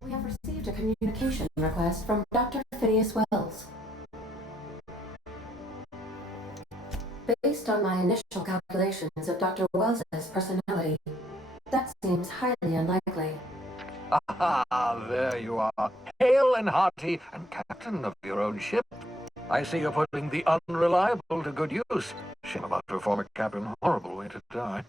We have received a communication request from Dr. Phineas Wells. Based on my initial calculations of Dr. Wells's personality, that seems highly unlikely. Ah, there you are, hale and hearty and captain of your own ship. I see you're putting the unreliable to good use. Shame about your former captain. Horrible way to die.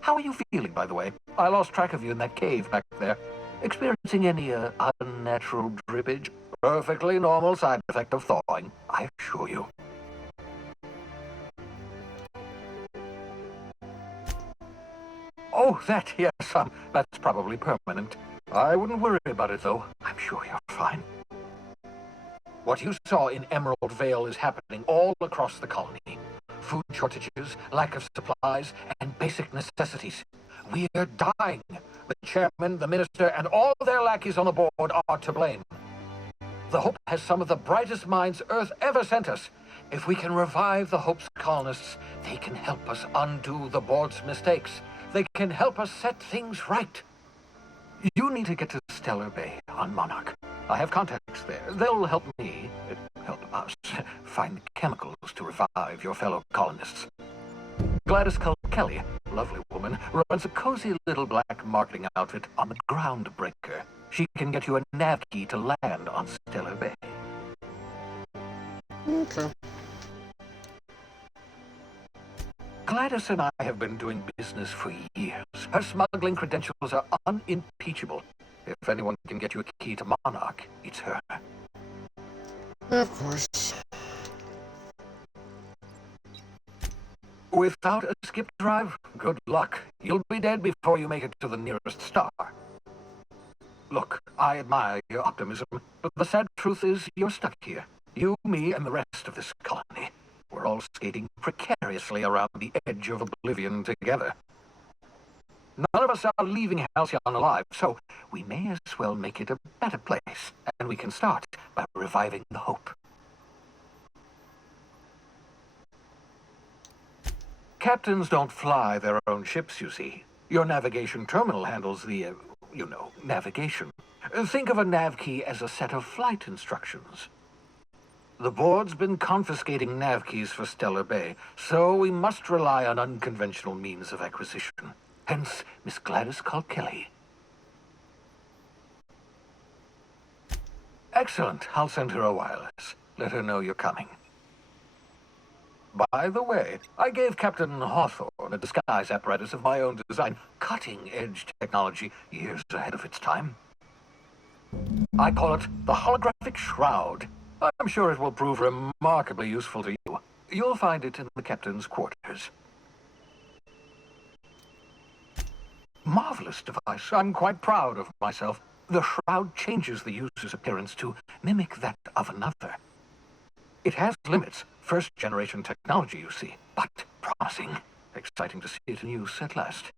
How are you feeling, by the way? I lost track of you in that cave back there. Experiencing any unnatural drippage? Perfectly normal side effect of thawing, I assure you. Oh, that, yes, that's probably permanent. I wouldn't worry about it, though. I'm sure you're fine. What you saw in Emerald Vale is happening all across the colony. Food shortages, lack of supplies, and basic necessities. We're dying. The chairman, the minister, and all their lackeys on the board are to blame. The Hope has some of the brightest minds Earth ever sent us. If we can revive the Hope's colonists, they can help us undo the board's mistakes. They can help us set things right. You need to get to Stellar Bay on Monarch. I have contacts there. They'll help me, help us, find chemicals to revive your fellow colonists. Gladys Kelly, lovely woman, runs a cozy little black marketing outfit on the Groundbreaker. She can get you a nav key to land on Stellar Bay. Okay. Gladys and I have been doing business for years. Her smuggling credentials are unimpeachable. If anyone can get you a key to Monarch, it's her. Of course. Without a skip drive? Good luck. You'll be dead before you make it to the nearest star. Look, I admire your optimism, but the sad truth is you're stuck here. You, me, and the rest of this colony. We're all skating precariously around the edge of oblivion together. None of us are leaving Halcyon alive, so we may as well make it a better place, and we can start by reviving the hope. Captains don't fly their own ships, you see. Your navigation terminal handles the, navigation. Think of a nav key as a set of flight instructions. The board's been confiscating nav keys for Stellar Bay, so we must rely on unconventional means of acquisition. Hence, Miss Gladys Kalkilli. Excellent. I'll send her a wireless. Let her know you're coming. By the way, I gave Captain Hawthorne a disguise apparatus of my own design, cutting-edge technology years ahead of its time. I call it the holographic shroud. I'm sure it will prove remarkably useful to you. You'll find it in the captain's quarters. Marvelous device. I'm quite proud of myself. The shroud changes the user's appearance to mimic that of another. It has limits. First-generation technology, you see, but promising. Exciting to see it in use at last.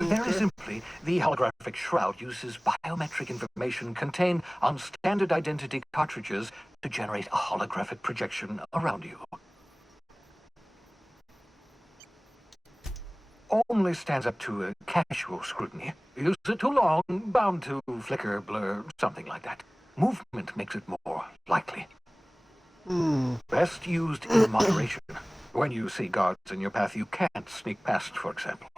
Very simply, the holographic shroud uses biometric information contained on standard identity cartridges to generate a holographic projection around you. Only stands up to a casual scrutiny. Use it too long, bound to flicker, blur, something like that. Movement makes it more likely. Best used in moderation. When you see guards in your path you can't sneak past, for example.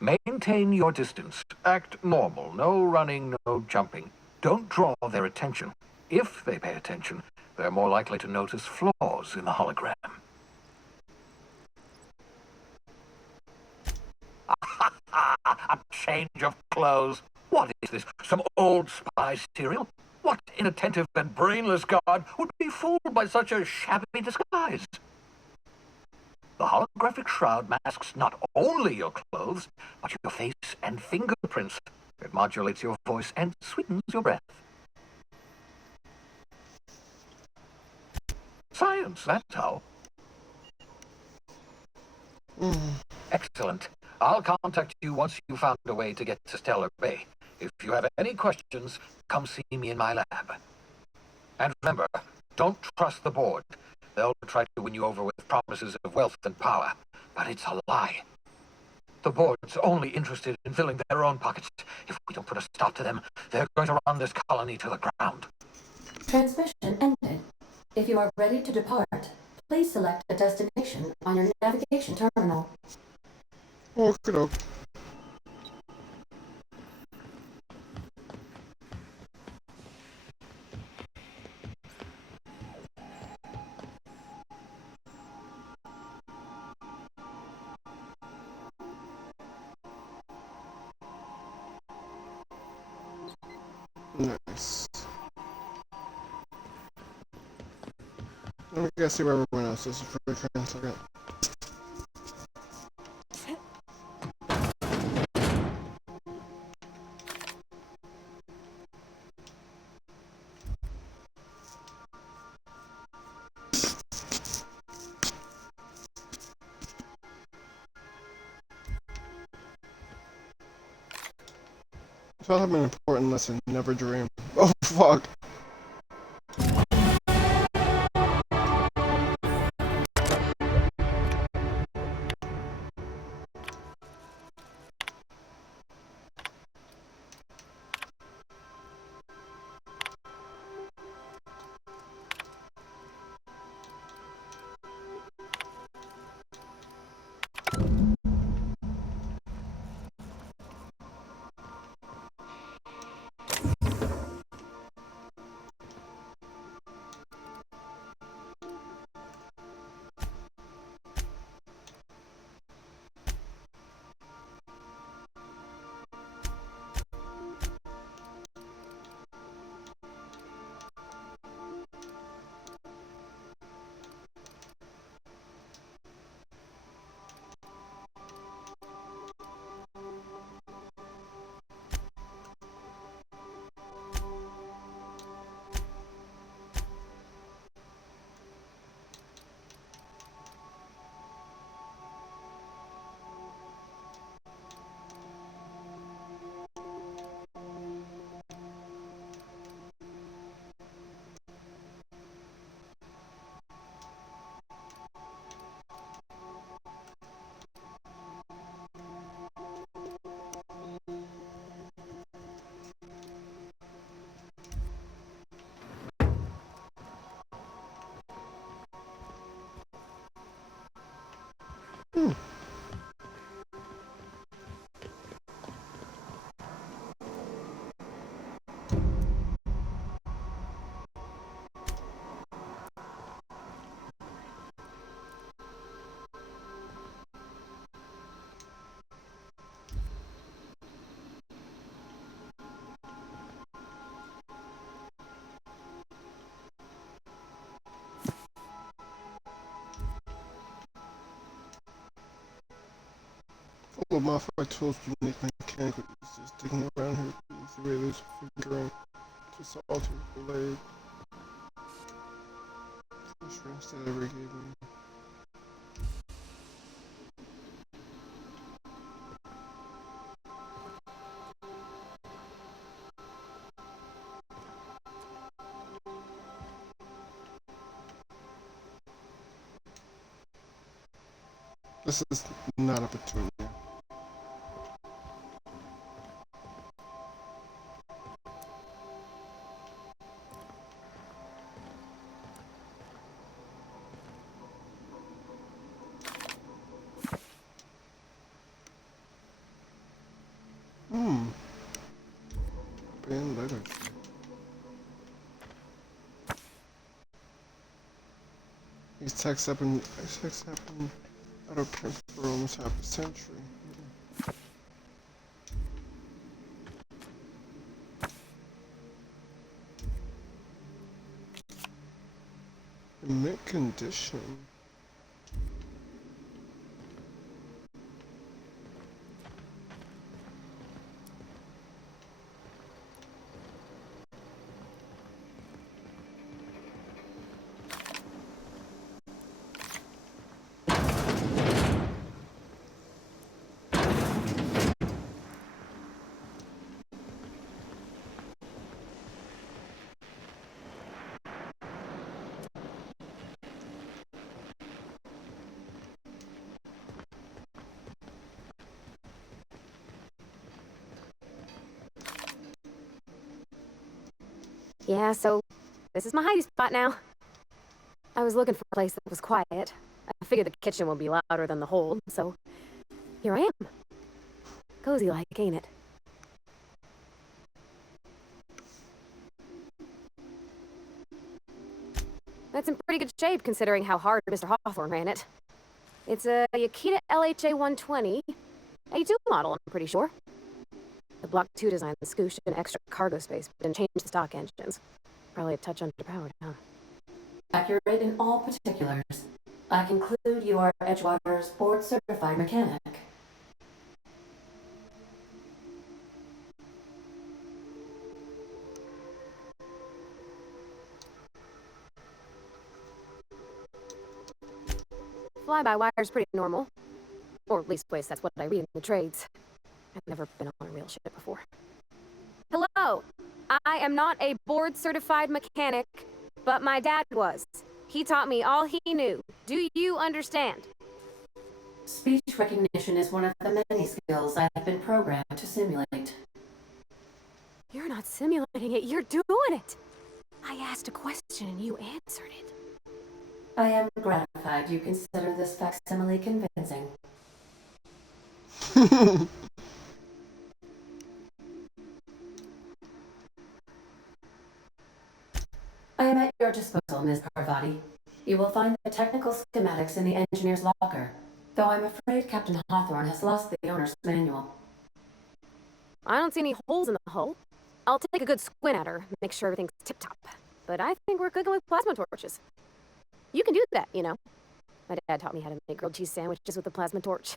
Maintain your distance. Act normal. No running, no jumping. Don't draw their attention. If they pay attention, they're more likely to notice flaws in the hologram. A change of clothes. What is this? Some old spy serial? What inattentive and brainless guard would be fooled by such a shabby disguise? The holographic shroud masks not only your clothes, but your face and fingerprints. It modulates your voice and sweetens your breath. Science, that's how. Excellent. I'll contact you once you've found a way to get to Stellar Bay. If you have any questions, come see me in my lab. And remember, don't trust the board. They'll try to win you over with promises of wealth and power, but it's a lie. The board's only interested in filling their own pockets. If we don't put a stop to them, they're going to run this colony to the ground. Transmission ended. If you are ready to depart, please select a destination on your navigation terminal. Okay. Nice. Let me go see where everyone else is for a second. Taught him an important lesson, never dream. Oh fuck. All of modified tools to make mechanical uses. Digging around here, please. The way there's fingering to solve the blade. First rings that ever gave me. This is not a petunia. Band letter. These texts have been out of print for almost half a century. In mint condition. Yeah, so this is my hidey spot now. I was looking for a place that was quiet. I figured the kitchen would be louder than the hold, so here I am. Cozy like, ain't it? That's in pretty good shape considering how hard Mr. Hawthorne ran it. It's a Yakita LHA 120, A2 model, I'm pretty sure. The Block 2 design scooshed an extra cargo space, but didn't change the stock engines. Probably a touch underpowered, huh? Accurate in all particulars. I conclude you are Edgewater's board-certified mechanic. Fly-by-wire's pretty normal. Or at least that's what I read in the trades. I've never been on a real ship before. Hello! I am not a board-certified mechanic, but my dad was. He taught me all he knew. Do you understand? Speech recognition is one of the many skills I have been programmed to simulate. You're not simulating it, you're doing it! I asked a question and you answered it. I am gratified you consider this facsimile convincing. I am at your disposal, Ms. Parvati. You will find the technical schematics in the engineer's locker, though I'm afraid Captain Hawthorne has lost the owner's manual. I don't see any holes in the hull. I'll take a good squint at her, make sure everything's tip-top. But I think we're cooking with plasma torches. You can do that, you know. My dad taught me how to make grilled cheese sandwiches with a plasma torch.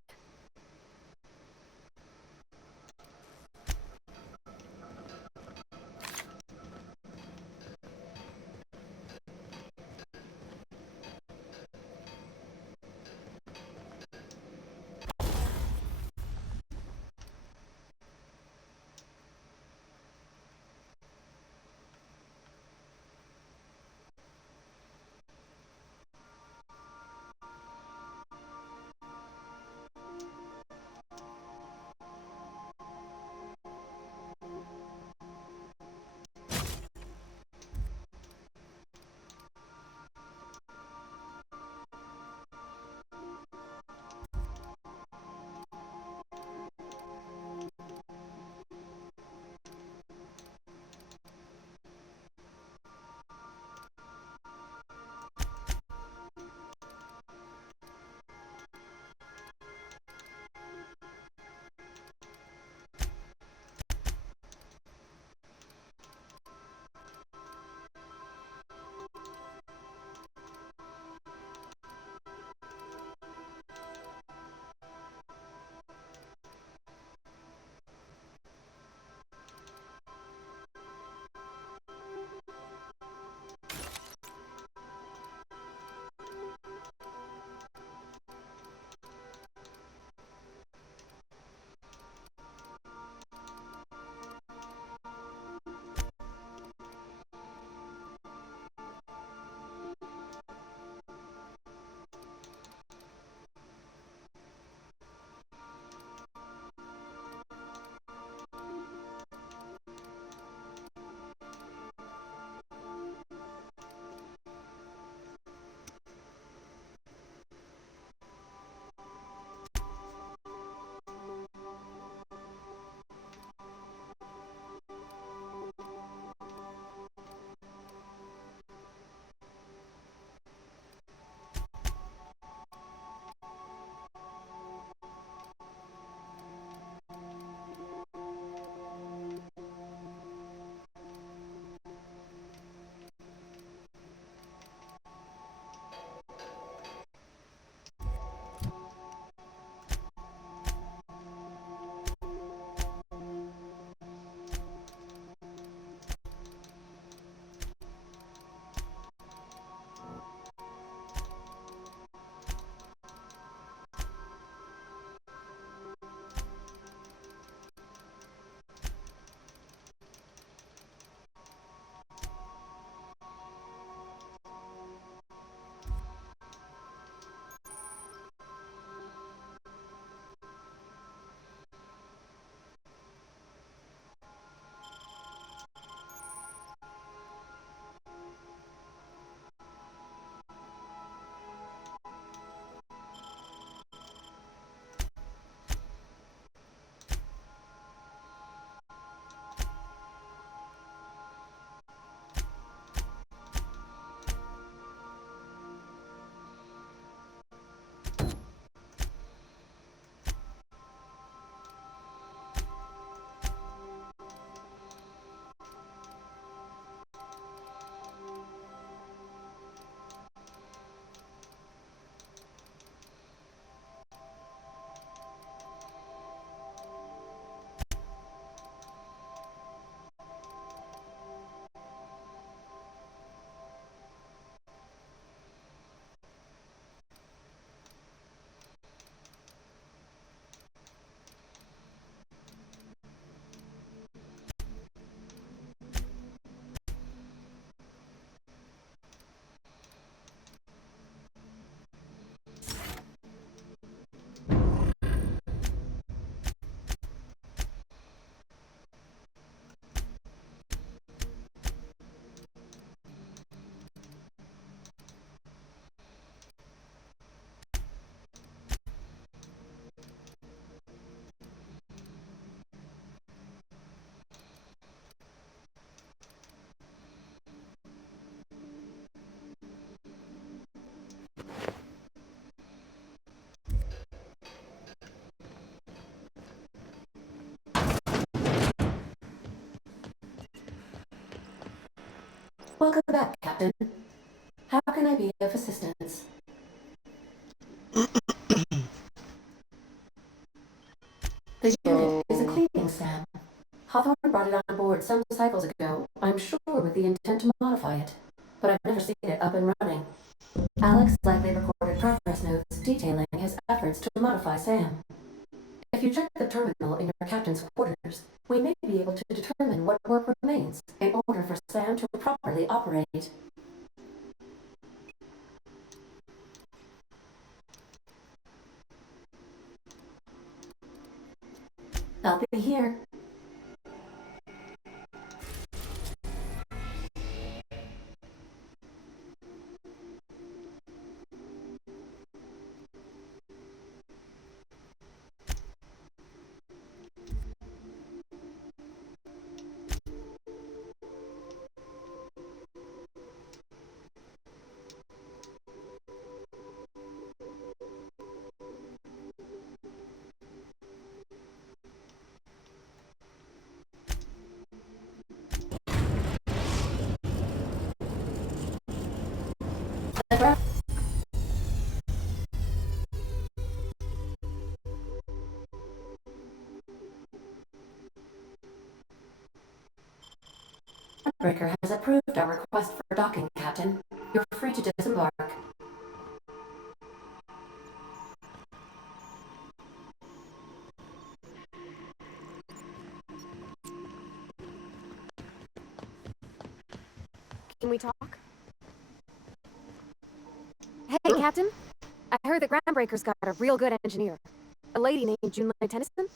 Welcome back, Captain. How can I be of assistance? The unit is a cleaning stand. Hawthorne brought it on board some cycles ago, I'm sure with the intent to modify it, but I've never seen it up and running. Alex likely recorded progress notes detailing his efforts to modify Sam. If you check the terminal in your captain's quarters, we may be able to determine what work remains in order for Sam to properly operate. I'll be here. Breaker has approved our request for docking, Captain. You're free to disembark. Can we talk? Hey, Captain. I heard that Groundbreaker's got a real good engineer. A lady named Junlei Tennyson?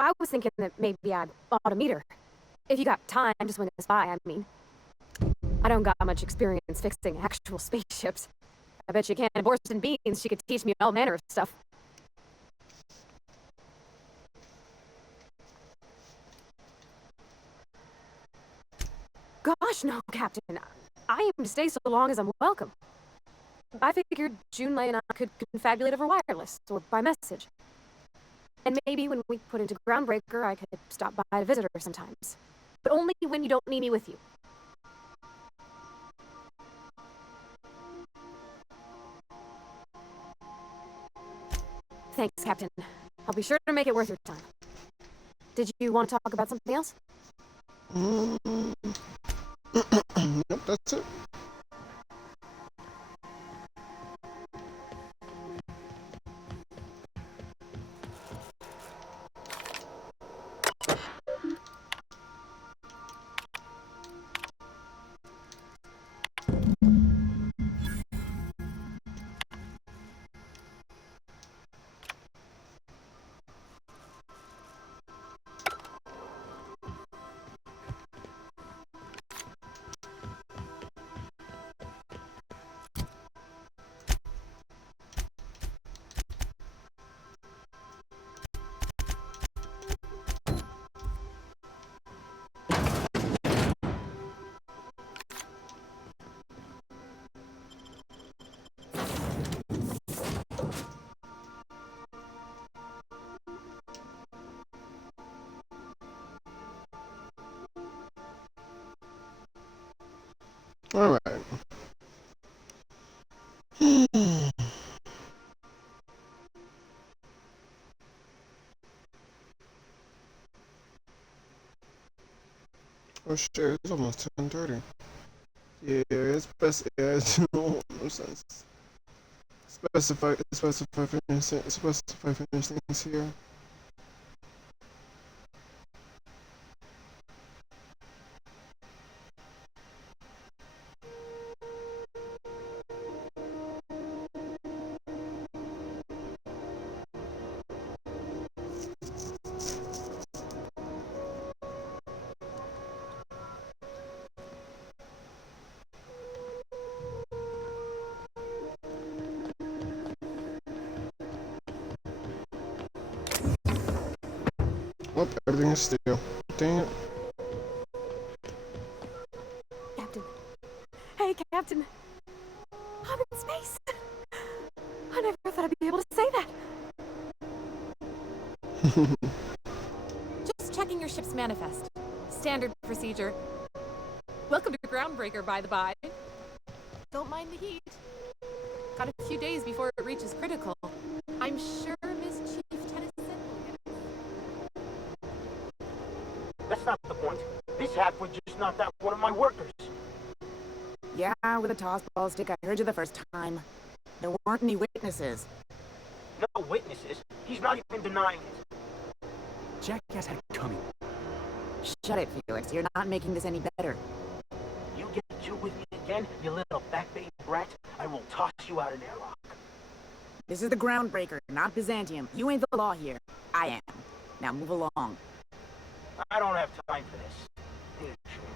I was thinking that maybe I ought to meet her. If you got time to swing us by, I mean. I don't got much experience fixing actual spaceships. I bet you can of horse and beans she could teach me all manner of stuff. Gosh, no, Captain. I am to stay so long as I'm welcome. I figured Junlei and I could confabulate over wireless or by message. And maybe when we put into Groundbreaker, I could stop by to visit her sometimes. But only when you don't need me with you. Thanks, Captain. I'll be sure to make it worth your time. Did you want to talk about something else? Yep, that's it. All right. Oh shit, it's almost 10:30. Yeah, it's best. Yeah, it's no sense. Specify finish things here. Oh, everything is still. Dang it. Captain. Hey, Captain. I'm in space. I never thought I'd be able to say that. Just ship's manifest. Standard procedure. Welcome to Groundbreaker, by the by. Don't mind the heat. Got a few days before it reaches critical. I'm sure Miss Chief Tennyson will get it. That's not the point. This hack would just knock out one of my workers. Yeah, with a toss-ball stick, I heard you the first time. There weren't any witnesses. No witnesses? He's not even denying it. Jackass had it coming. Shut it, Felix. You're not making this any better. You get you with me again, you little backbait brat, I will toss you out an airlock. This is the Groundbreaker, not Byzantium. You ain't the law here. I am. Now move along. I don't have time for this. Need a drink.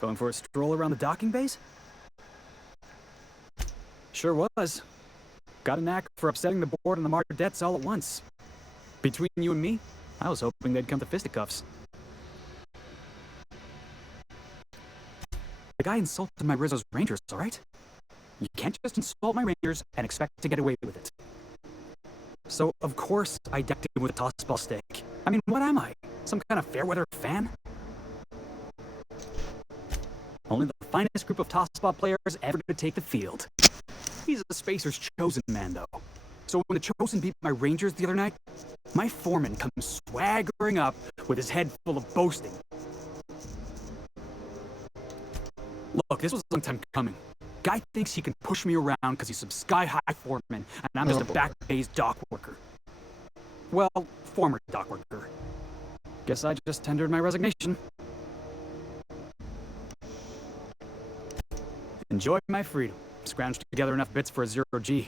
Going for a stroll around the docking bays? Sure was. Got a knack for upsetting the board and the Mardettes all at once. Between you and me, I was hoping they'd come to fisticuffs. The guy insulted my Rizzo's Rangers, all right? You can't just insult my Rangers and expect to get away with it. So, of course, I decked him with a toss-ball stick. I mean, what am I? Some kind of fair-weather fan? Only the finest group of toss-ball players ever to take the field. He's a Spacer's chosen man, though. So when the Chosen beat my Rangers the other night, my foreman comes swaggering up with his head full of boasting. Look, this was a long time coming. Guy thinks he can push me around because he's some sky-high foreman, and I'm just a back-bay's dock worker. Well, former dock worker. Guess I just tendered my resignation. Enjoy my freedom. Scrounged together enough bits for a 0G.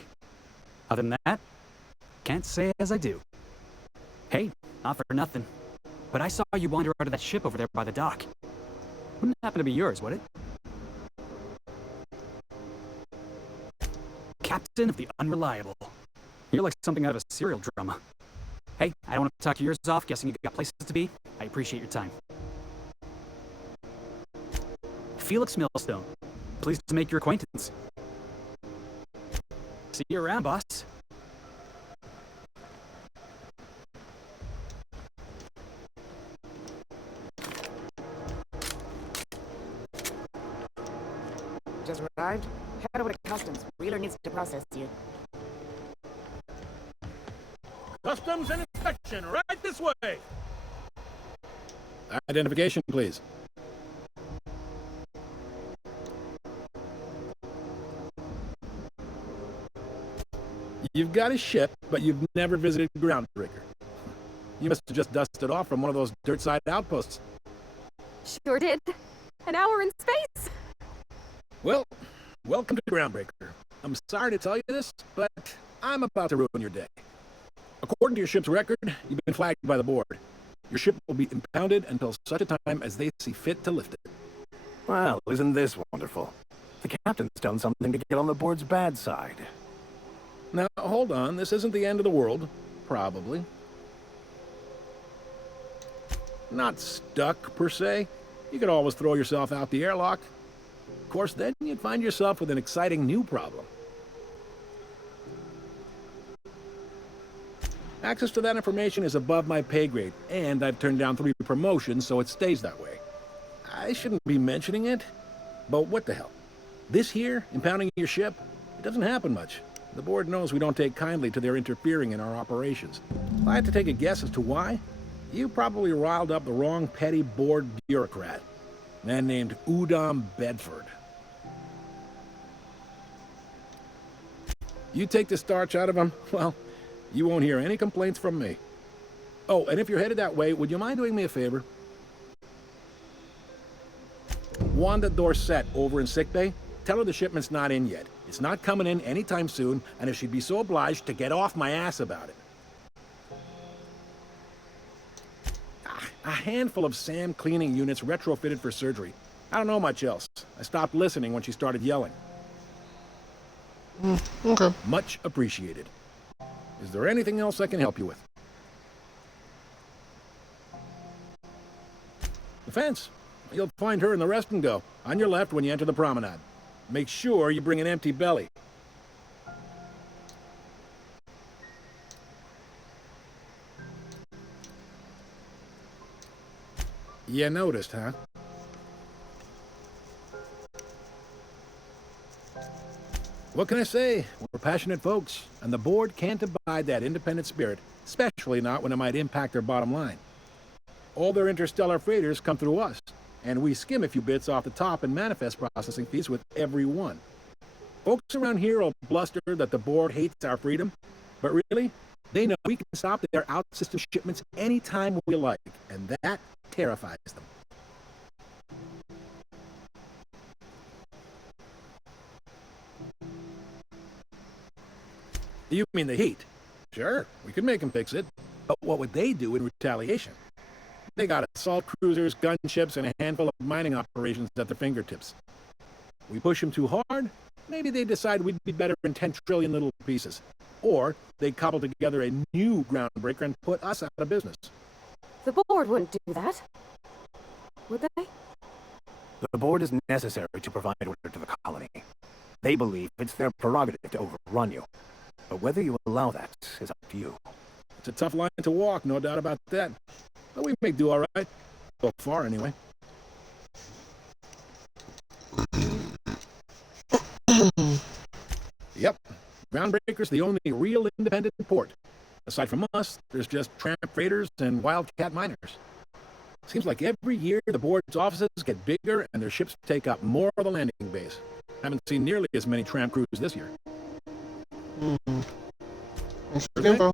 Other than that, can't say as I do. Hey, not for nothing, but I saw you wander out of that ship over there by the dock. Wouldn't happen to be yours, would it? Captain of the Unreliable. You're like something out of a serial drama. Hey, I don't want to talk your ears off, guessing you got places to be. I appreciate your time. Felix Millstone. Pleased to make your acquaintance. See you around, boss. Just arrived? Head over to customs. Wheeler needs to process you. Customs and inspection, right this way. Identification, please. You've got a ship, but you've never visited Groundbreaker. You must have just dusted off from one of those dirt-side outposts. Sure did. An hour in space. Well, welcome to Groundbreaker. I'm sorry to tell you this, but I'm about to ruin your day. According to your ship's record, you've been flagged by the board. Your ship will be impounded until such a time as they see fit to lift it. Well, isn't this wonderful? The captain's done something to get on the board's bad side. Now, hold on. This isn't the end of the world. Probably. Not stuck, per se. You could always throw yourself out the airlock. Of course, then you'd find yourself with an exciting new problem. Access to that information is above my pay grade, and I've turned down 3 promotions, so it stays that way. I shouldn't be mentioning it, but what the hell? This here, impounding your ship, it doesn't happen much. The board knows we don't take kindly to their interfering in our operations. If I had to take a guess as to why, you probably riled up the wrong petty board bureaucrat. A man named Udom Bedford. You take the starch out of him, well, you won't hear any complaints from me. Oh, and if you're headed that way, would you mind doing me a favor? Wanda Dorset over in sickbay, tell her the shipment's not in yet. It's not coming in anytime soon, and if she'd be so obliged to get off my ass about it. A handful of SAM cleaning units retrofitted for surgery. I don't know much else. I stopped listening when she started yelling. Okay. Much appreciated. Is there anything else I can help you with? The fence. You'll find her in the rest and go, on your left when you enter the promenade. Make sure you bring an empty belly. You noticed, huh? What can I say? We're passionate folks, and the board can't abide that independent spirit, especially not when it might impact their bottom line. All their interstellar freighters come through us, and we skim a few bits off the top and manifest processing fees with every one. Folks around here will bluster that the board hates our freedom, but really, they know we can stop their out-system shipments anytime we like, and that terrifies them. You mean the heat? Sure, we could make them fix it. But what would they do in retaliation? They got assault cruisers, gunships, and a handful of mining operations at their fingertips. We push them too hard, maybe they decide we'd be better in 10 trillion little pieces. Or they'd cobble together a new groundbreaker and put us out of business. The board wouldn't do that. Would they? The board is necessary to provide order to the colony. They believe it's their prerogative to overrun you. But whether you allow that is up to you. It's a tough line to walk, no doubt about that. But we make do all right. So far, anyway. Yep. Groundbreaker's the only real independent port. Aside from us, there's just tramp freighters and wildcat miners. Seems like every year the board's offices get bigger and their ships take up more of the landing base. Haven't seen nearly as many tramp crews this year. Thanks for the info.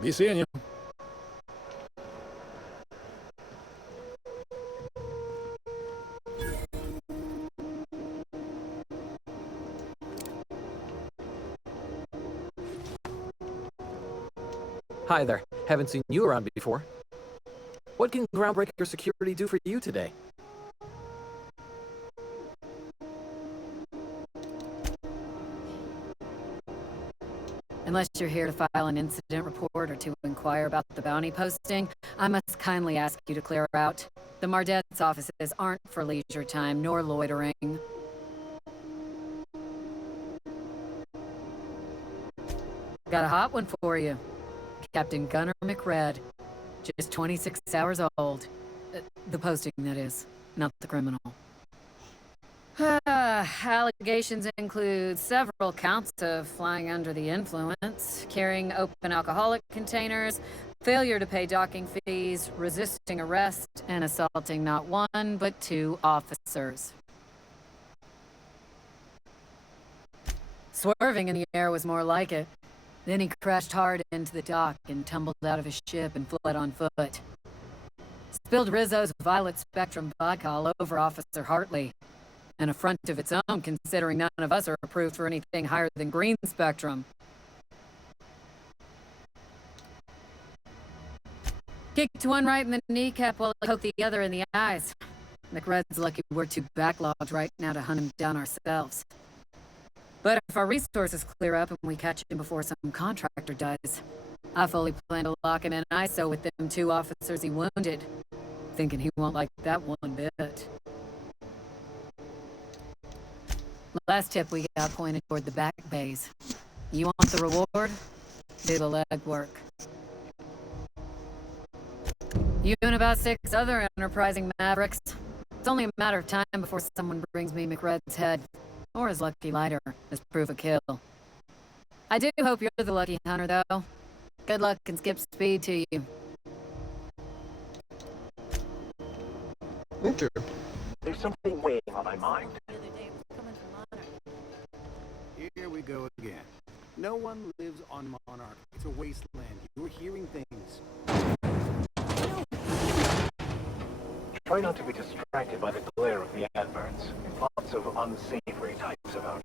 Be seeing you. Hi there. Haven't seen you around before. What can Groundbreaker Security do for you today? Unless you're here to file an incident report or to inquire about the bounty posting, I must kindly ask you to clear out. The Mardet's offices aren't for leisure time nor loitering. Got a hot one for you. Captain Gunnar McRed. Just 26 hours old. The posting, that is, not the criminal. Allegations include several counts of flying under the influence, carrying open alcoholic containers, failure to pay docking fees, resisting arrest, and assaulting not one, but 2 officers. Swerving in the air was more like it. Then he crashed hard into the dock and tumbled out of his ship and fled on foot. Spilled Rizzo's Violet Spectrum vodka all over Officer Hartley. An affront of its own, considering none of us are approved for anything higher than green spectrum. Kicked one right in the kneecap while I poked the other in the eyes. McRed's lucky we're too backlogged right now to hunt him down ourselves. But if our resources clear up and we catch him before some contractor dies, I fully plan to lock him in ISO with them 2 officers he wounded, thinking he won't like that one bit. Last tip we got pointed toward the back bays. You want the reward? Do the legwork. You and about 6 other enterprising mavericks. It's only a matter of time before someone brings me McRed's head, or his lucky lighter, as proof of kill. I do hope you're the lucky hunter, though. Good luck and skip speed to you. Thank you. There's something weighing on my mind. Here we go again. No one lives on Monarch. It's a wasteland. You're hearing things. Try not to be distracted by the glare of the adverts. Lots of unsavory types about.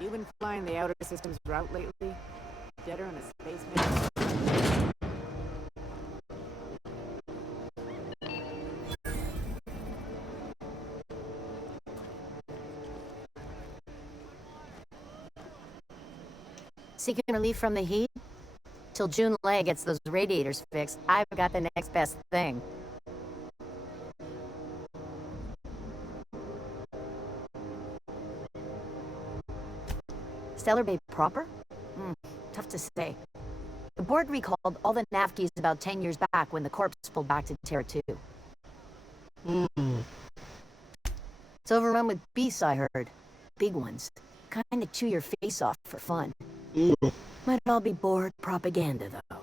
You been flying the outer systems route lately? Deader in a space mission? seeking relief from the heat? Till June Lay gets those radiators fixed, I've got the next best thing. Stellar Bay proper? Tough to say. The board recalled all the Navkeys about 10 years back when the corpse pulled back to Terra 2. It's overrun with beasts, I heard. Big ones. Kinda chew your face off for fun. Might all be board propaganda, though.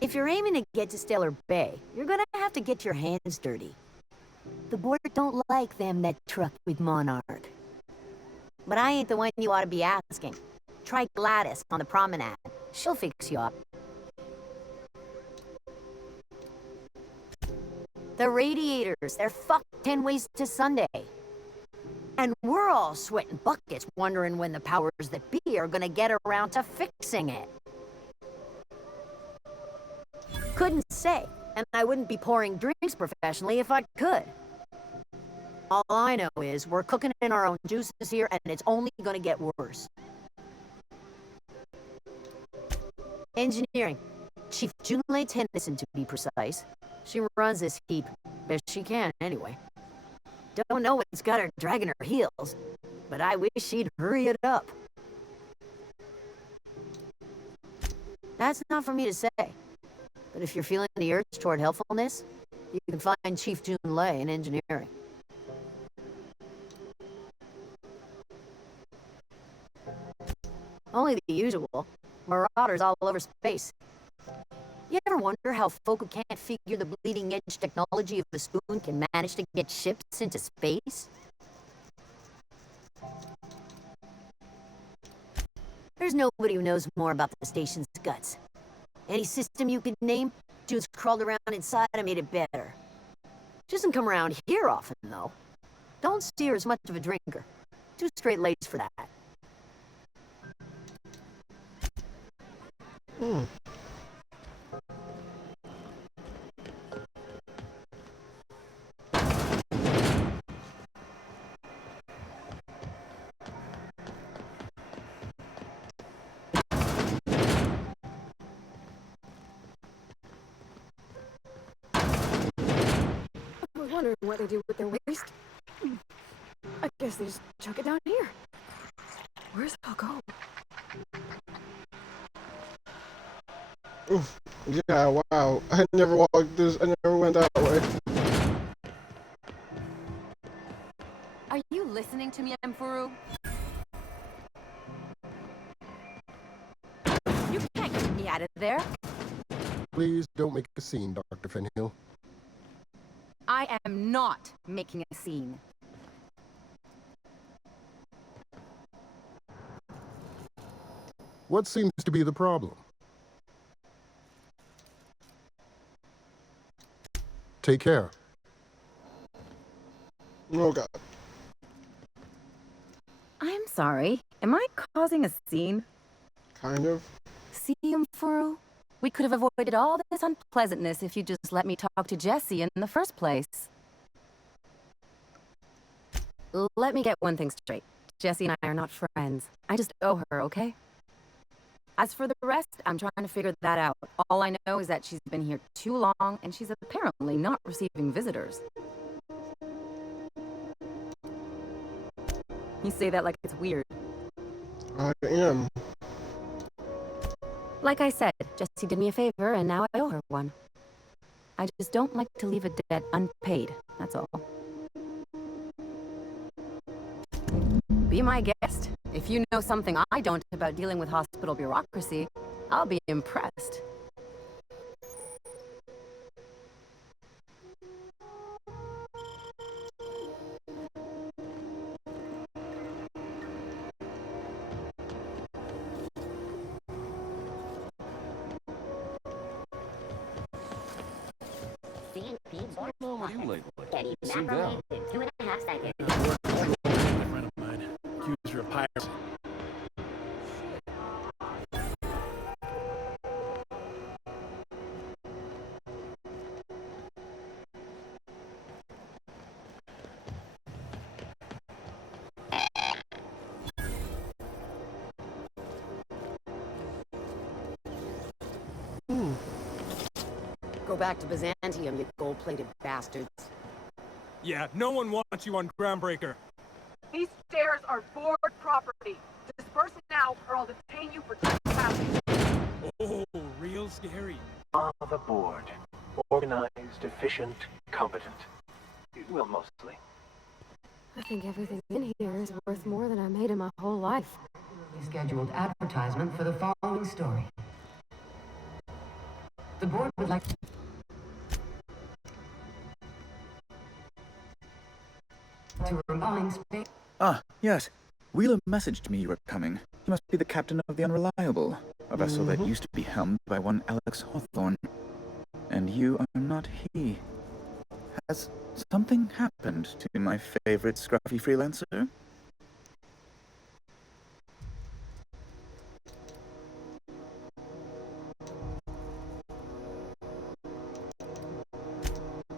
If you're aiming to get to Stellar Bay, you're gonna have to get your hands dirty. The board don't like them that truck with Monarch. But I ain't the one you ought to be asking. Try Gladys on the promenade. She'll fix you up. The radiators, they're fucked 10 ways to Sunday. And we're all sweating buckets wondering when the powers that be are gonna get around to fixing it. Couldn't say, and I wouldn't be pouring drinks professionally if I could. All I know is we're cooking in our own juices here, and it's only gonna get worse. Engineering. Chief Junlei Tennyson, to be precise. She runs this heap. Best she can, anyway. Don't know what's got her dragging her heels, but I wish she'd hurry it up. That's not for me to say. But if you're feeling the urge toward helpfulness, you can find Chief Junlei in engineering. Only the usual. Marauders all over space. You ever wonder how folk who can't figure the bleeding-edge technology of the spoon can manage to get ships into space? There's nobody who knows more about the station's guts. Any system you could name, June's crawled around inside and made it better. She doesn't come around here often, though. Don't see her as much of a drinker. Too straight-laced for that. I was wondering what they do with their waste. I guess they just chuck it down here. Where's it all go? Oof. Yeah, wow. I never walked this. I never went that way. Are you listening to me, Emfuru? You can't get me out of there. Please don't make a scene, Dr. Fenhill. I am not making a scene. What seems to be the problem? Take care. Oh, God. I'm sorry. Am I causing a scene? Kind of. See, Emfuru? We could have avoided all this unpleasantness if you just let me talk to Jessie in the first place. Let me get one thing straight. Jessie and I are not friends. I just owe her, okay? As for the rest, I'm trying to figure that out. All I know is that she's been here too long, and she's apparently not receiving visitors. You say that like it's weird. I am. Like I said, Jessie did me a favor, and now I owe her one. I just don't like to leave a debt unpaid, that's all. Be my guest. If you know something I don't about dealing with hospital bureaucracy, I'll be impressed. What's going on with you lately? Sit down. 2.5 seconds. A friend of mine, accused her of piracy. Go back to Byzantium, you gold-plated bastards. Yeah, no one wants you on Groundbreaker. These stairs are board property. Disperse now, or I'll detain you for trespassing. Oh, real scary. On the board. Organized, efficient, competent. Well, mostly. I think everything in here is worth more than I made in my whole life. We scheduled advertisement for the following story. The board would like to remind space. Ah, yes. Wheeler messaged me you were coming. He must be the captain of the Unreliable, a vessel that used to be helmed by one Alex Hawthorne. And you are not he. Has something happened to my favorite scruffy freelancer?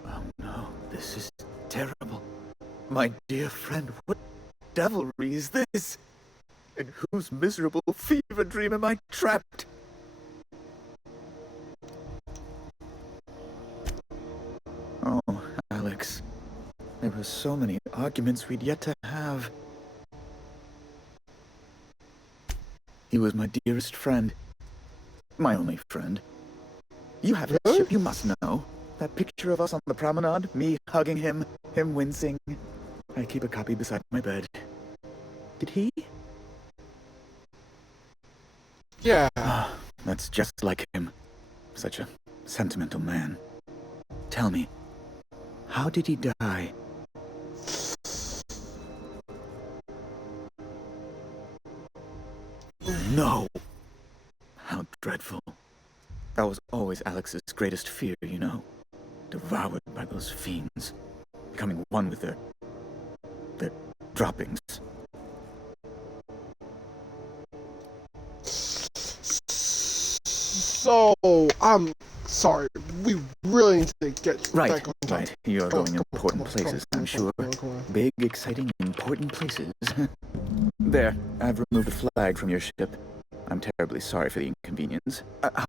Oh no, this is terrible. My dear friend, what devilry is this? In whose miserable fever dream am I trapped? Oh, Alex. There were so many arguments we'd yet to have. He was my dearest friend. My only friend. You have his ship, you must know. That picture of us on the promenade, me hugging him, him wincing. I keep a copy beside my bed. Did he? Yeah. That's just like him. Such a sentimental man. Tell me, how did he die? No! How dreadful. That was always Alex's greatest fear, you know. Devoured by those fiends. Becoming one with their droppings. So, I'm sorry. We really need to get back on topic. Right. You're going important places, I'm sure. Big, exciting, important places. There, I've removed the flag from your ship. I'm terribly sorry for the inconvenience.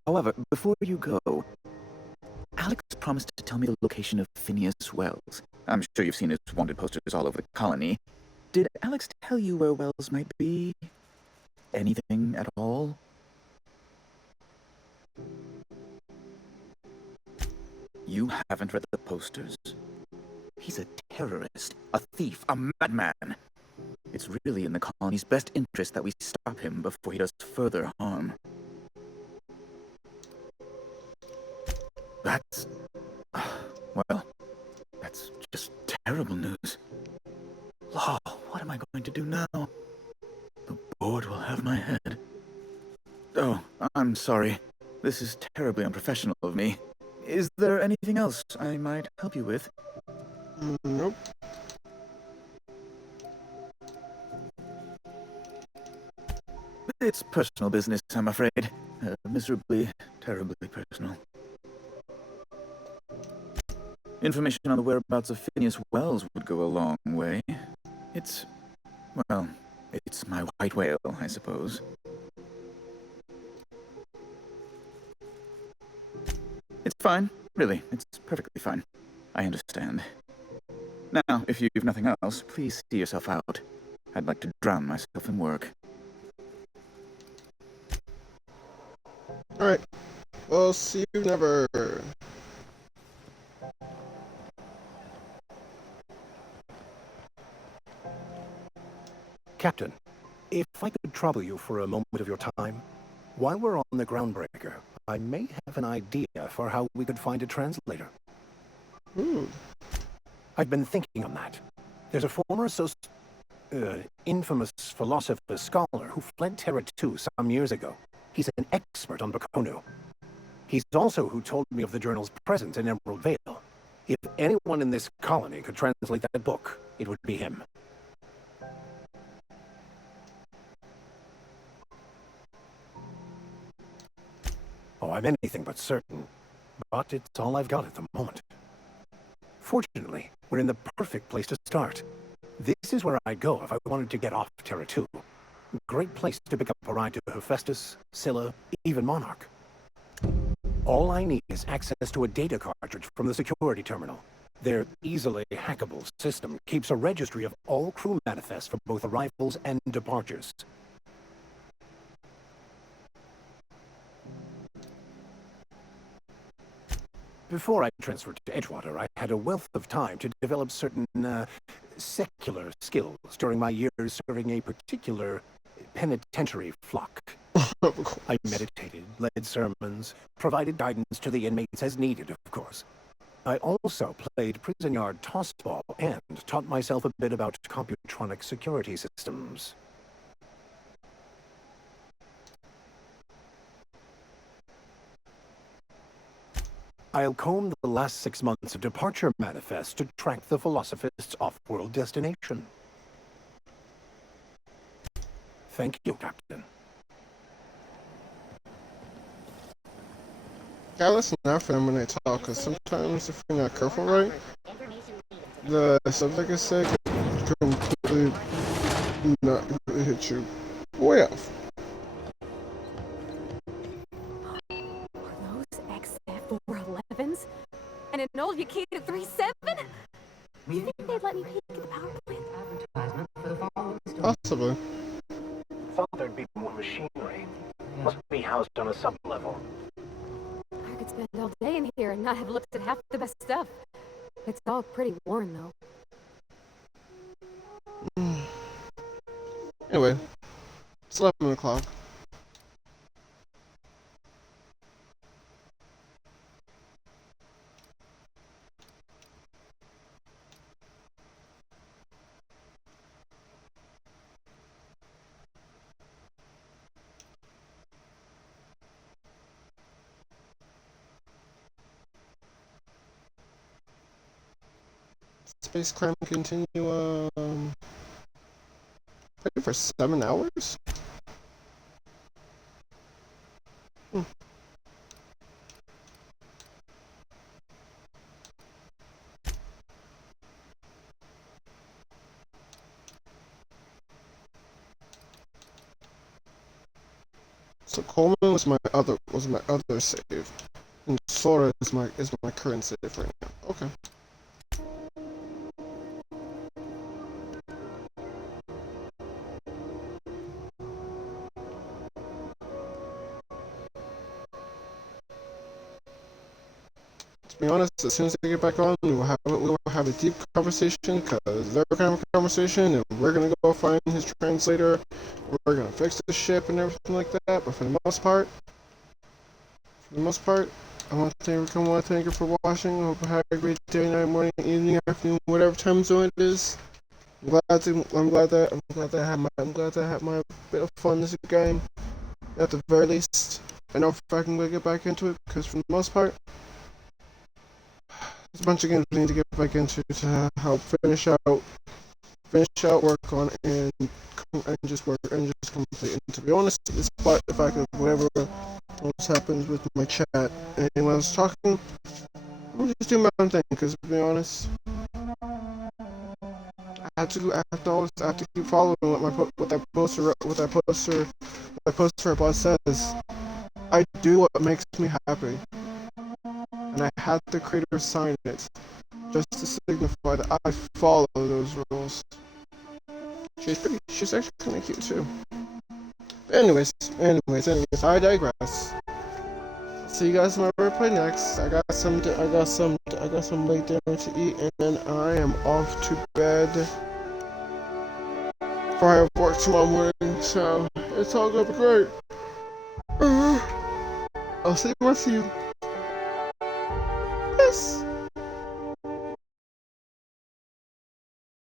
However, before you go, Alex promised to tell me the location of Phineas Wells. I'm sure you've seen his wanted posters all over the colony. Did Alex tell you where Wells might be? Anything at all? You haven't read the posters. He's a terrorist, a thief, a madman. It's really in the colony's best interest that we stop him before he does further harm. That's... well, that's just terrible news. Law, what am I going to do now? The board will have my head. Oh, I'm sorry. This is terribly unprofessional of me. Is there anything else I might help you with? Nope. It's personal business, I'm afraid. Miserably, terribly personal. Information on the whereabouts of Phineas Wells would go a long way. It's... well, it's my white whale, I suppose. It's fine. Really, it's perfectly fine. I understand. Now, if you've nothing else, please see yourself out. I'd like to drown myself in work. Alright. Well, see you never. Captain, if I could trouble you for a moment of your time, while we're on the Groundbreaker, I may have an idea for how we could find a translator. I've been thinking on that. There's a former infamous philosopher scholar who fled Terra 2 some years ago. He's an expert on Bakonu. He's also who told me of the journal's presence in Emerald Vale. If anyone in this colony could translate that book, it would be him. Oh, I'm anything but certain, but it's all I've got at the moment. Fortunately, we're in the perfect place to start. This is where I'd go if I wanted to get off Terra 2. Great place to pick up a ride to Hephaestus, Scylla, even Monarch. All I need is access to a data cartridge from the security terminal. Their easily hackable system keeps a registry of all crew manifests for both arrivals and departures. Before I transferred to Edgewater, I had a wealth of time to develop certain, secular skills during my years serving a particular penitentiary flock. I meditated, led sermons, provided guidance to the inmates as needed, of course. I also played prison yard tossball and taught myself a bit about computronic security systems. I'll comb the last 6 months of departure manifest to track the Philosophist's off-world destination. Thank you, Captain. Yeah, listen out for them when they talk, because sometimes if you're not careful right, the subject is sick, completely not completely hit you way off. Are those XF411s? And an old Yakita 3.7? Do you think they'd let me peek at the power plant? Possibly. Thought there'd be more machinery. Must be housed on a sub-level. I could spend all day in here and not have looked at half the best stuff. It's all pretty worn, though. Anyway, it's 11 o'clock. Space climb continue, for 7 hours? So Coleman was my other save, and Sora is my current save right now. Okay. To be honest, as soon as I get back on, we will have a deep conversation, because they're gonna have a conversation, and we're gonna go find his translator. We're gonna fix the ship and everything like that. But for the most part, I want to thank you for watching. I hope you have a great day, night, morning, evening, afternoon, whatever time zone it is. I'm glad that I had my bit of fun this game. At the very least, I know if I can get back into it, because for the most part, there's a bunch of games we need to get back into to help finish out, work on, and just complete. And to be honest, despite the fact that whatever else happens with my chat and when I was talking, I'm just doing my own thing. Because to be honest, I have to keep following what that poster boss says. I do what makes me happy. And I had the creator sign it, just to signify that I follow those rules. She's actually kind of cute too. But anyways, I digress. See you guys when I replay next. I got some late dinner to eat, and then I am off to bed. For I have work tomorrow morning, so it's all gonna be great. I'll see you. Yes.